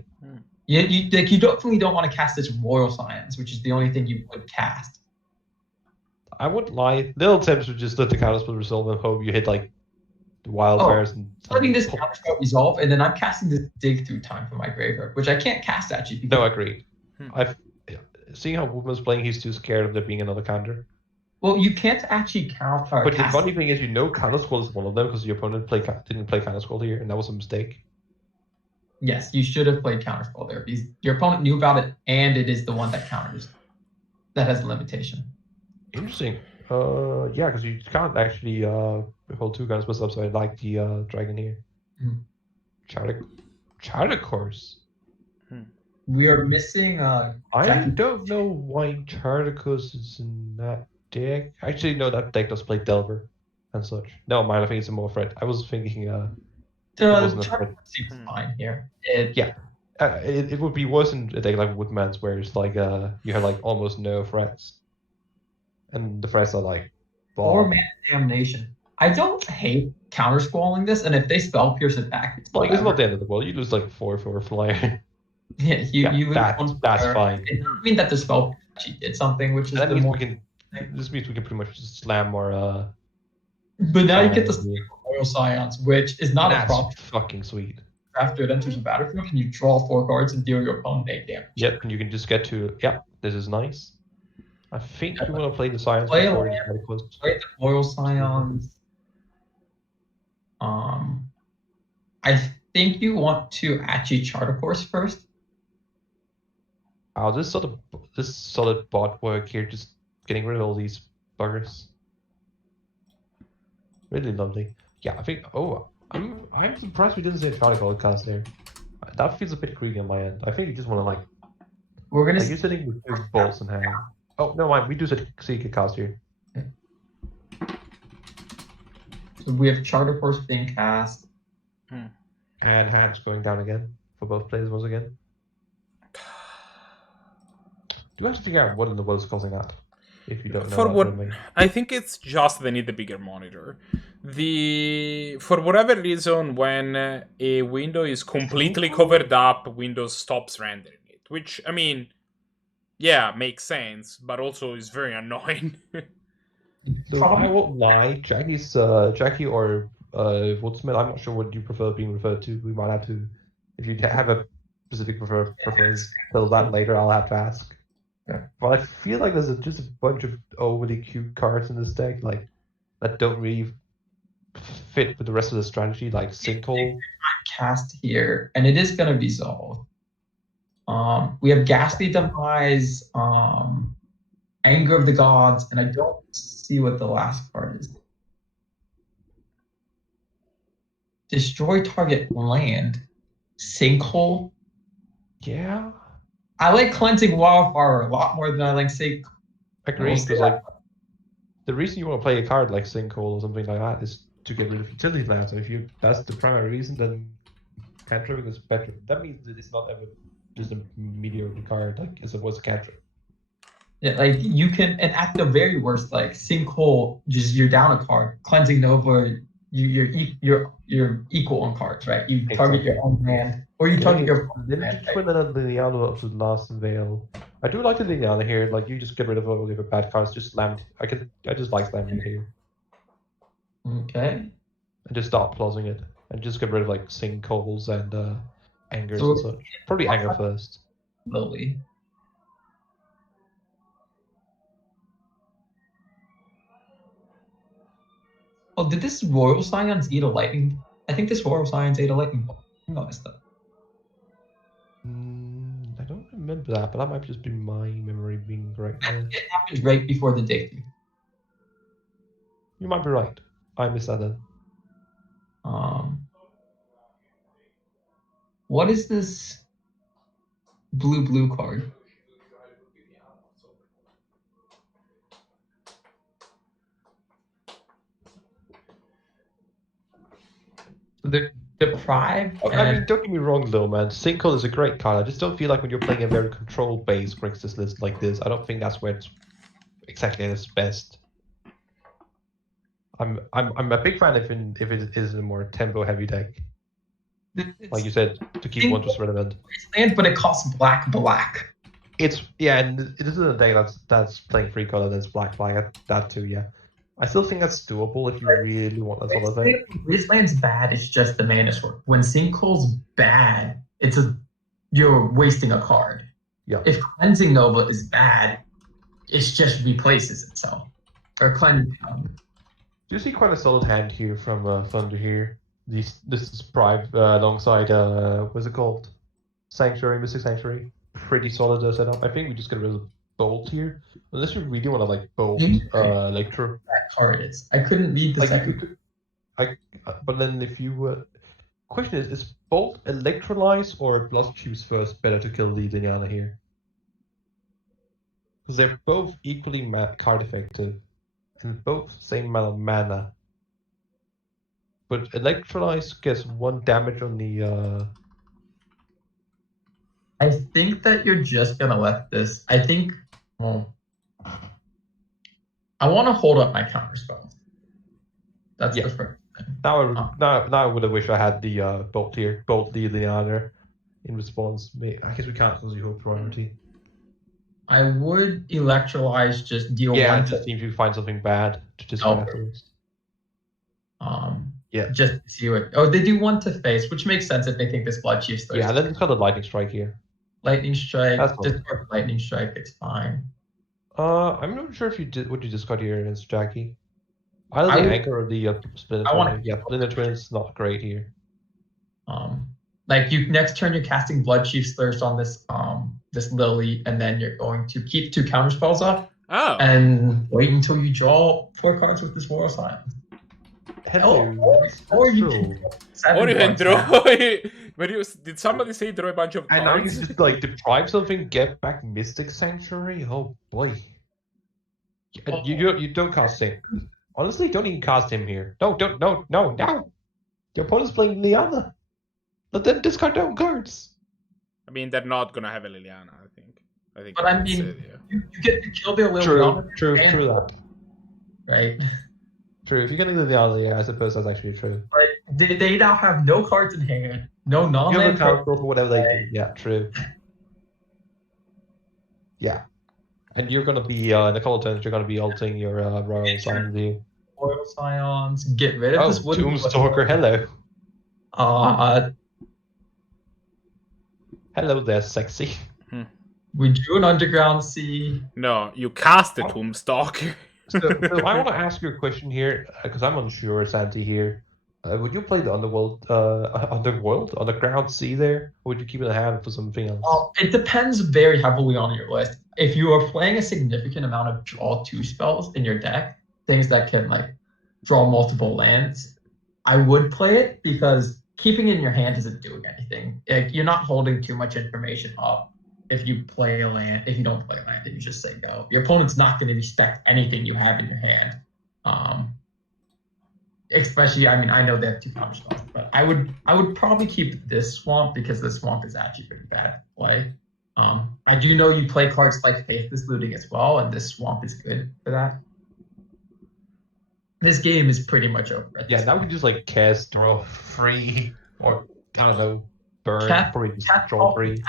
you definitely don't want to cast this Royal Science, which is the only thing you would cast. I wouldn't lie. Little tips would just let the counterspell resolve and hope you hit like the wildfires and. Letting this counterspell resolve, and then I'm casting this dig through time for my graveyard, which I can't cast actually. Because No, I agree. I've seeing how Woodman's playing. He's too scared of there being another counter. well, you can't actually counter. But the cast funny thing is, you know, Countersquall is one of them because your opponent didn't play Countersquall here, and that was a mistake. Yes, you should have played counterspell there because your opponent knew about it, and it is the one that counters. That has a limitation. Interesting. Yeah, because you can't actually hold 2 guns plus up, so I like the dragon here. Mhm. Charter Course. We are missing. I Jackie- don't know why Charter Course is in that deck. Actually, no, that deck does play Delver and such. No, mind, I think it's a more threat. I was thinking wasn't a Charter threat. seems fine here. Yeah. It would be worse in a deck like Woodman's, where it's like you have like almost no threats, and the threats are like. Or Bob. Mana Damnation. I don't hate countersqualling this, and if they spell pierce it back, it's Like, it's whatever. not the end of the world. You lose like 4 for a flyer. Yeah, you lose that's one that's player. fine. It doesn't mean that the spell actually did something, which is That the means more. we can. This means we can pretty much just slam more. But now you get the yeah. Royal Scions, which is not a That's problem. fucking sweet. After it enters the battlefield, and you draw 4 cards and deal your opponent 8 damage. Yep, and you can just get to. Yep, this is nice. I think you want to play the science Play before a you get close. Play the Royal Scions. I think you want to actually chart a course first. Oh, this solid bot work here, just getting rid of all these buggers. Really lovely. Yeah, I think. Oh, I'm surprised we didn't say Charlie podcast there. That feels a bit greedy on my end. I think you just want to like. We're gonna Like you're sitting with 2 balls in hand. Oh no, mind, we do see a cast here. so we have charter course being cast. And hands going down again for both players once again. You have to figure out what in the world is causing that. If you don't know. For what Really. I think it's just they need the bigger monitor. For whatever reason, when a window is completely covered up, Windows stops rendering it. Which, I mean, yeah, makes sense, but also is very annoying. So I won't lie, Jackie or Woodsmith, I'm not sure what you prefer being referred to. We might have to, if you have a specific preference, tell that later. I'll have to ask. Yeah. But I feel like there's just a bunch of overly cute cards in this deck, like that don't really fit with the rest of the strategy, like Sinkhole. Cast here, and it is gonna resolve. We have Ghastly Demise, Anger of the Gods, and I don't see what the last card is. Destroy target land. Sinkhole. Yeah, I like Cleansing Wildfire a lot more than I like Sinkhole. agree. Because like the reason you want to play a card like Sinkhole or something like that is to get rid of utility lands. So if that's the primary reason, then cantripping is better. That means that it's not ever just a mediocre card like as it was a cantrip. Yeah, like you can, and at the very worst, like Sinkhole, just you're down a card. Cleansing Nova, you're equal on cards, right? You target your own land, or you target your opponent's Then land. just twin and Liliana up to Last Veil. I do like the Liliana here. Like you just get rid of all your bad cards. Just slam. I just like slamming it here Okay. and just start plotting it and just get rid of like Sinkholes and Angers So- and such. Probably Anger first. Lily. Oh, did this Royal Scions eat a lightning I think this Horror Science ate a lightning bolt. I noticed that. I don't remember that, but that might just be my memory being correct. Then. It happened right before the dig. You might be right. I missed that then. What is this blue card? The Deprive. I mean, don't get me wrong, though, man. Sinkhole is a great card. I just don't feel like when you're playing a very control-based Grixis list like this, I don't think that's where it's exactly at its best. I'm a big fan if it is a more tempo-heavy deck. Like you said, to keep one just relevant. Land, but it costs black. It's and it isn't a deck that's playing 3 color, that's black. That too, yeah. I still think that's doable if you really want that sort of thing. Wasteland's bad, it's just the mana sword. When Sinkhole's bad, you're wasting a card. Yeah. If Cleansing Nova is bad, it just replaces itself. Or Cleansing Nova. Do you see quite a solid hand here from Thunder here? This is Prime alongside what's it called? Sanctuary, Mystic Sanctuary. Pretty solid setup. I think we just get rid of Bolt here. Unless we really want to like Bolt Electro. That card is. I couldn't read the second. But then if you question is Bolt Electrolyze or Blood Choose first better to kill the Liliana here? Because they're both equally card effective and both same amount of mana. But Electrolyze gets 1 damage on the I think that you're just gonna let this. I think. Well, I want to hold up my counter spells. That's the first thing. Now I would have wished I had the Bolt here, Bolt the Leander in response. I guess we can't because you hold priority. I would Electrolyze, just deal one. one. Just see if you find something bad to discard afterwards. Just to see what. Oh, they do 1 to face, which makes sense if they think this Blood Chief's thirsty. Yeah, then it's got a Lightning Strike here. Lightning Strike, discard Lightning Strike, it's fine. I'm not sure if you did what you discard here against Jackie. Either the Anchor or the Splinter Twin. Yeah, Splinter Twin's not great here. Like you next turn you're casting Blood Chief's Thirst on this this Lily, and then you're going to keep 2 counter spells up. Oh. And wait until you draw 4 cards with this War Silence. Or you can draw. Did somebody say draw a bunch of cards? And now you just like deprive something, get back Mystic Sanctuary? Oh boy. You don't cast him. Honestly, don't even cast him here. No. Your opponent's playing Liliana. Let them discard their own cards. I mean, they're not gonna have a Liliana, I think. But I mean, you get to kill their Liliana. True that. Right. True, if you're getting Liliana, yeah, I suppose that's actually true. But they now have no cards in hand, no non-land cards for whatever they do. Yeah, true. Yeah. And you're gonna be in a couple of turns. You're gonna be altering your Royal Scions here. Royal Scions. Get rid of this wooden. Tombstalker. Hello. Hello there, sexy. We drew an Underground Sea. No, you cast the Tombstalker. So I want to ask you a question here because I'm unsure, Santi. Here, would you play the Underground Sea there, or would you keep it in hand for something else? It depends very heavily on your list. If you are playing a significant amount of draw 2 spells in your deck, things that can like draw multiple lands, I would play it because keeping it in your hand isn't doing anything. You're not holding too much information up. If you play a land, if you don't play a land, then you just say go. Your opponent's not going to respect anything you have in your hand. Especially, I mean, I know they have 2 counter spells, but I would probably keep this Swamp because this Swamp is actually pretty bad to play. I do know you play cards like Faithless Looting as well, and this Swamp is good for that. This game is pretty much over. Yeah, now we just like cast, draw 3, or I don't know. Probably just draw 3.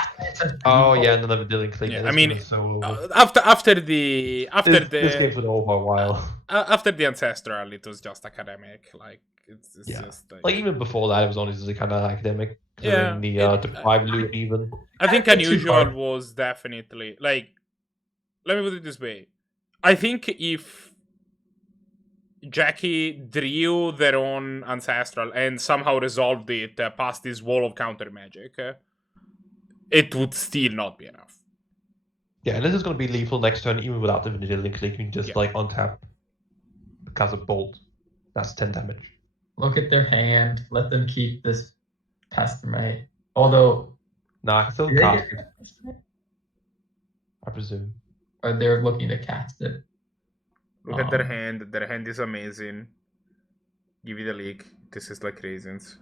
Oh yeah, another dealing clean. Yeah, I mean, after this game's been over a while. After the Ancestral, it was just academic. Like it's just like even before that, it was only just kind of academic. Yeah, the Deprive loop even. I think Unusual was definitely like. Let me put it this way. I think if Jackie drew their own ancestral and somehow resolved it past this wall of counter magic, it would still not be enough. Yeah, and this is going to be lethal next turn, even without Divinity Link. You can just like untap because of Bolt. That's 10 damage. Look at their hand. Let them keep this Pestamite. Although, Nah, I can still do they cast get it, Pestamite? I presume. Or they're looking to cast it. Look at their hand. Their hand is amazing. Give it a leak. This is like raisins.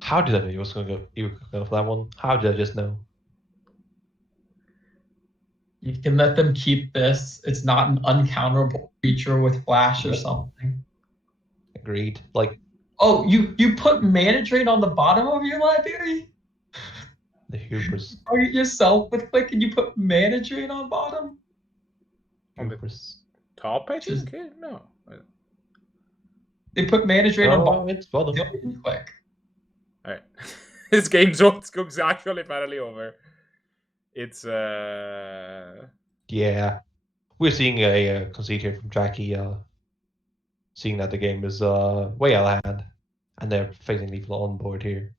How did I know you were going to go for that one? How did I just know? You can let them keep this. It's not an uncounterable creature with flash or something. Agreed. Like, oh, you put Mana Drain on the bottom of your library? the hubris. Target yourself with click and you put Mana Drain on bottom? Hubris. Top, I think? No. They put Mana Drain on Oh, bottom. it's bottom. Click. Alright. This game's actually finally over. It's Yeah. We're seeing a concede here from Jackie, seeing that the game is way out of hand. And they're facing lethal on board here.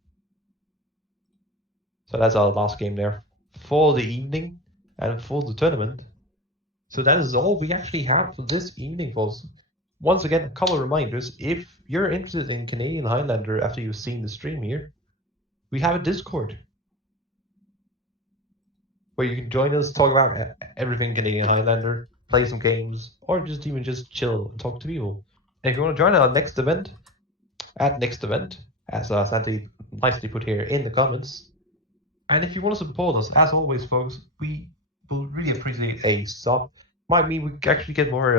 So that's our last game there for the evening and for the tournament. So that is all we actually have for this evening, folks. Once again, a couple of reminders. If you're interested in Canadian Highlander after you've seen the stream here, we have a Discord where you can join us, talk about everything Canadian Highlander, play some games, or even just chill and talk to people. And if you want to join our next event, as Santi nicely put here in the comments. And if you want to support us, as always, folks, we will really appreciate a sub. Might mean we actually get more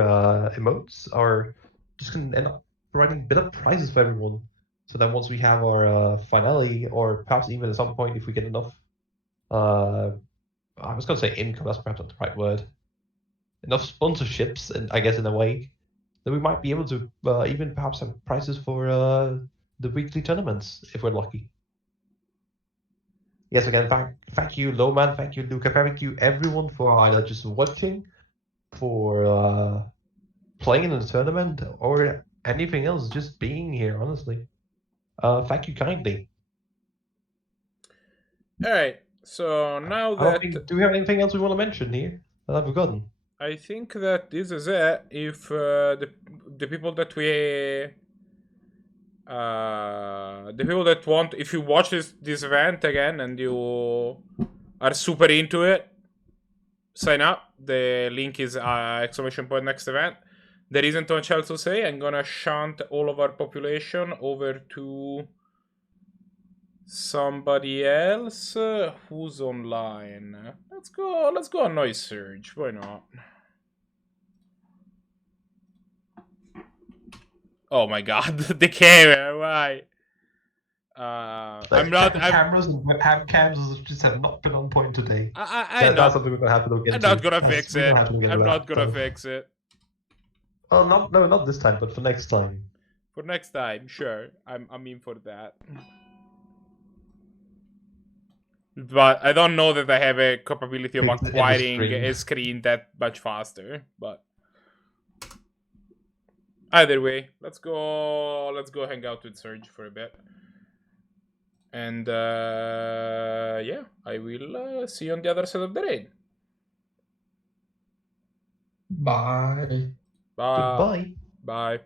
emotes, or just can end up providing a bit of prizes for everyone. So then once we have our finale, or perhaps even at some point if we get enough, I was going to say income, that's perhaps not the right word, enough sponsorships, and I guess in a way, then we might be able to even perhaps have prizes for the weekly tournaments, if we're lucky. Yes, again, thank you, Lowman, thank you, Luca, thank you, everyone, for either just watching, for playing in the tournament, or anything else, just being here, honestly. Thank you kindly. Alright, so now that... do we have anything else we want to mention here that I've forgotten? I think that this is it. If the people that want, if you watch this event again and you are super into it, sign up. The link is !next event. There isn't much else to say. I'm gonna shunt all of our population over to somebody else who's online. Let's go on Noise Surge. Why not? Oh my god, the camera, why? I'm not. Cameras and webcams just have not been on point today. That's something we're gonna have to look into. I'm not gonna fix it. I'm not gonna fix it. Oh, not this time, but for next time. For next time, sure. I'm in for that. But I don't know that I have a capability of acquiring a screen that much faster. But either way, let's go hang out with Surge for a bit. And yeah, I will see you on the other side of the raid. Bye. Bye. Goodbye. Bye.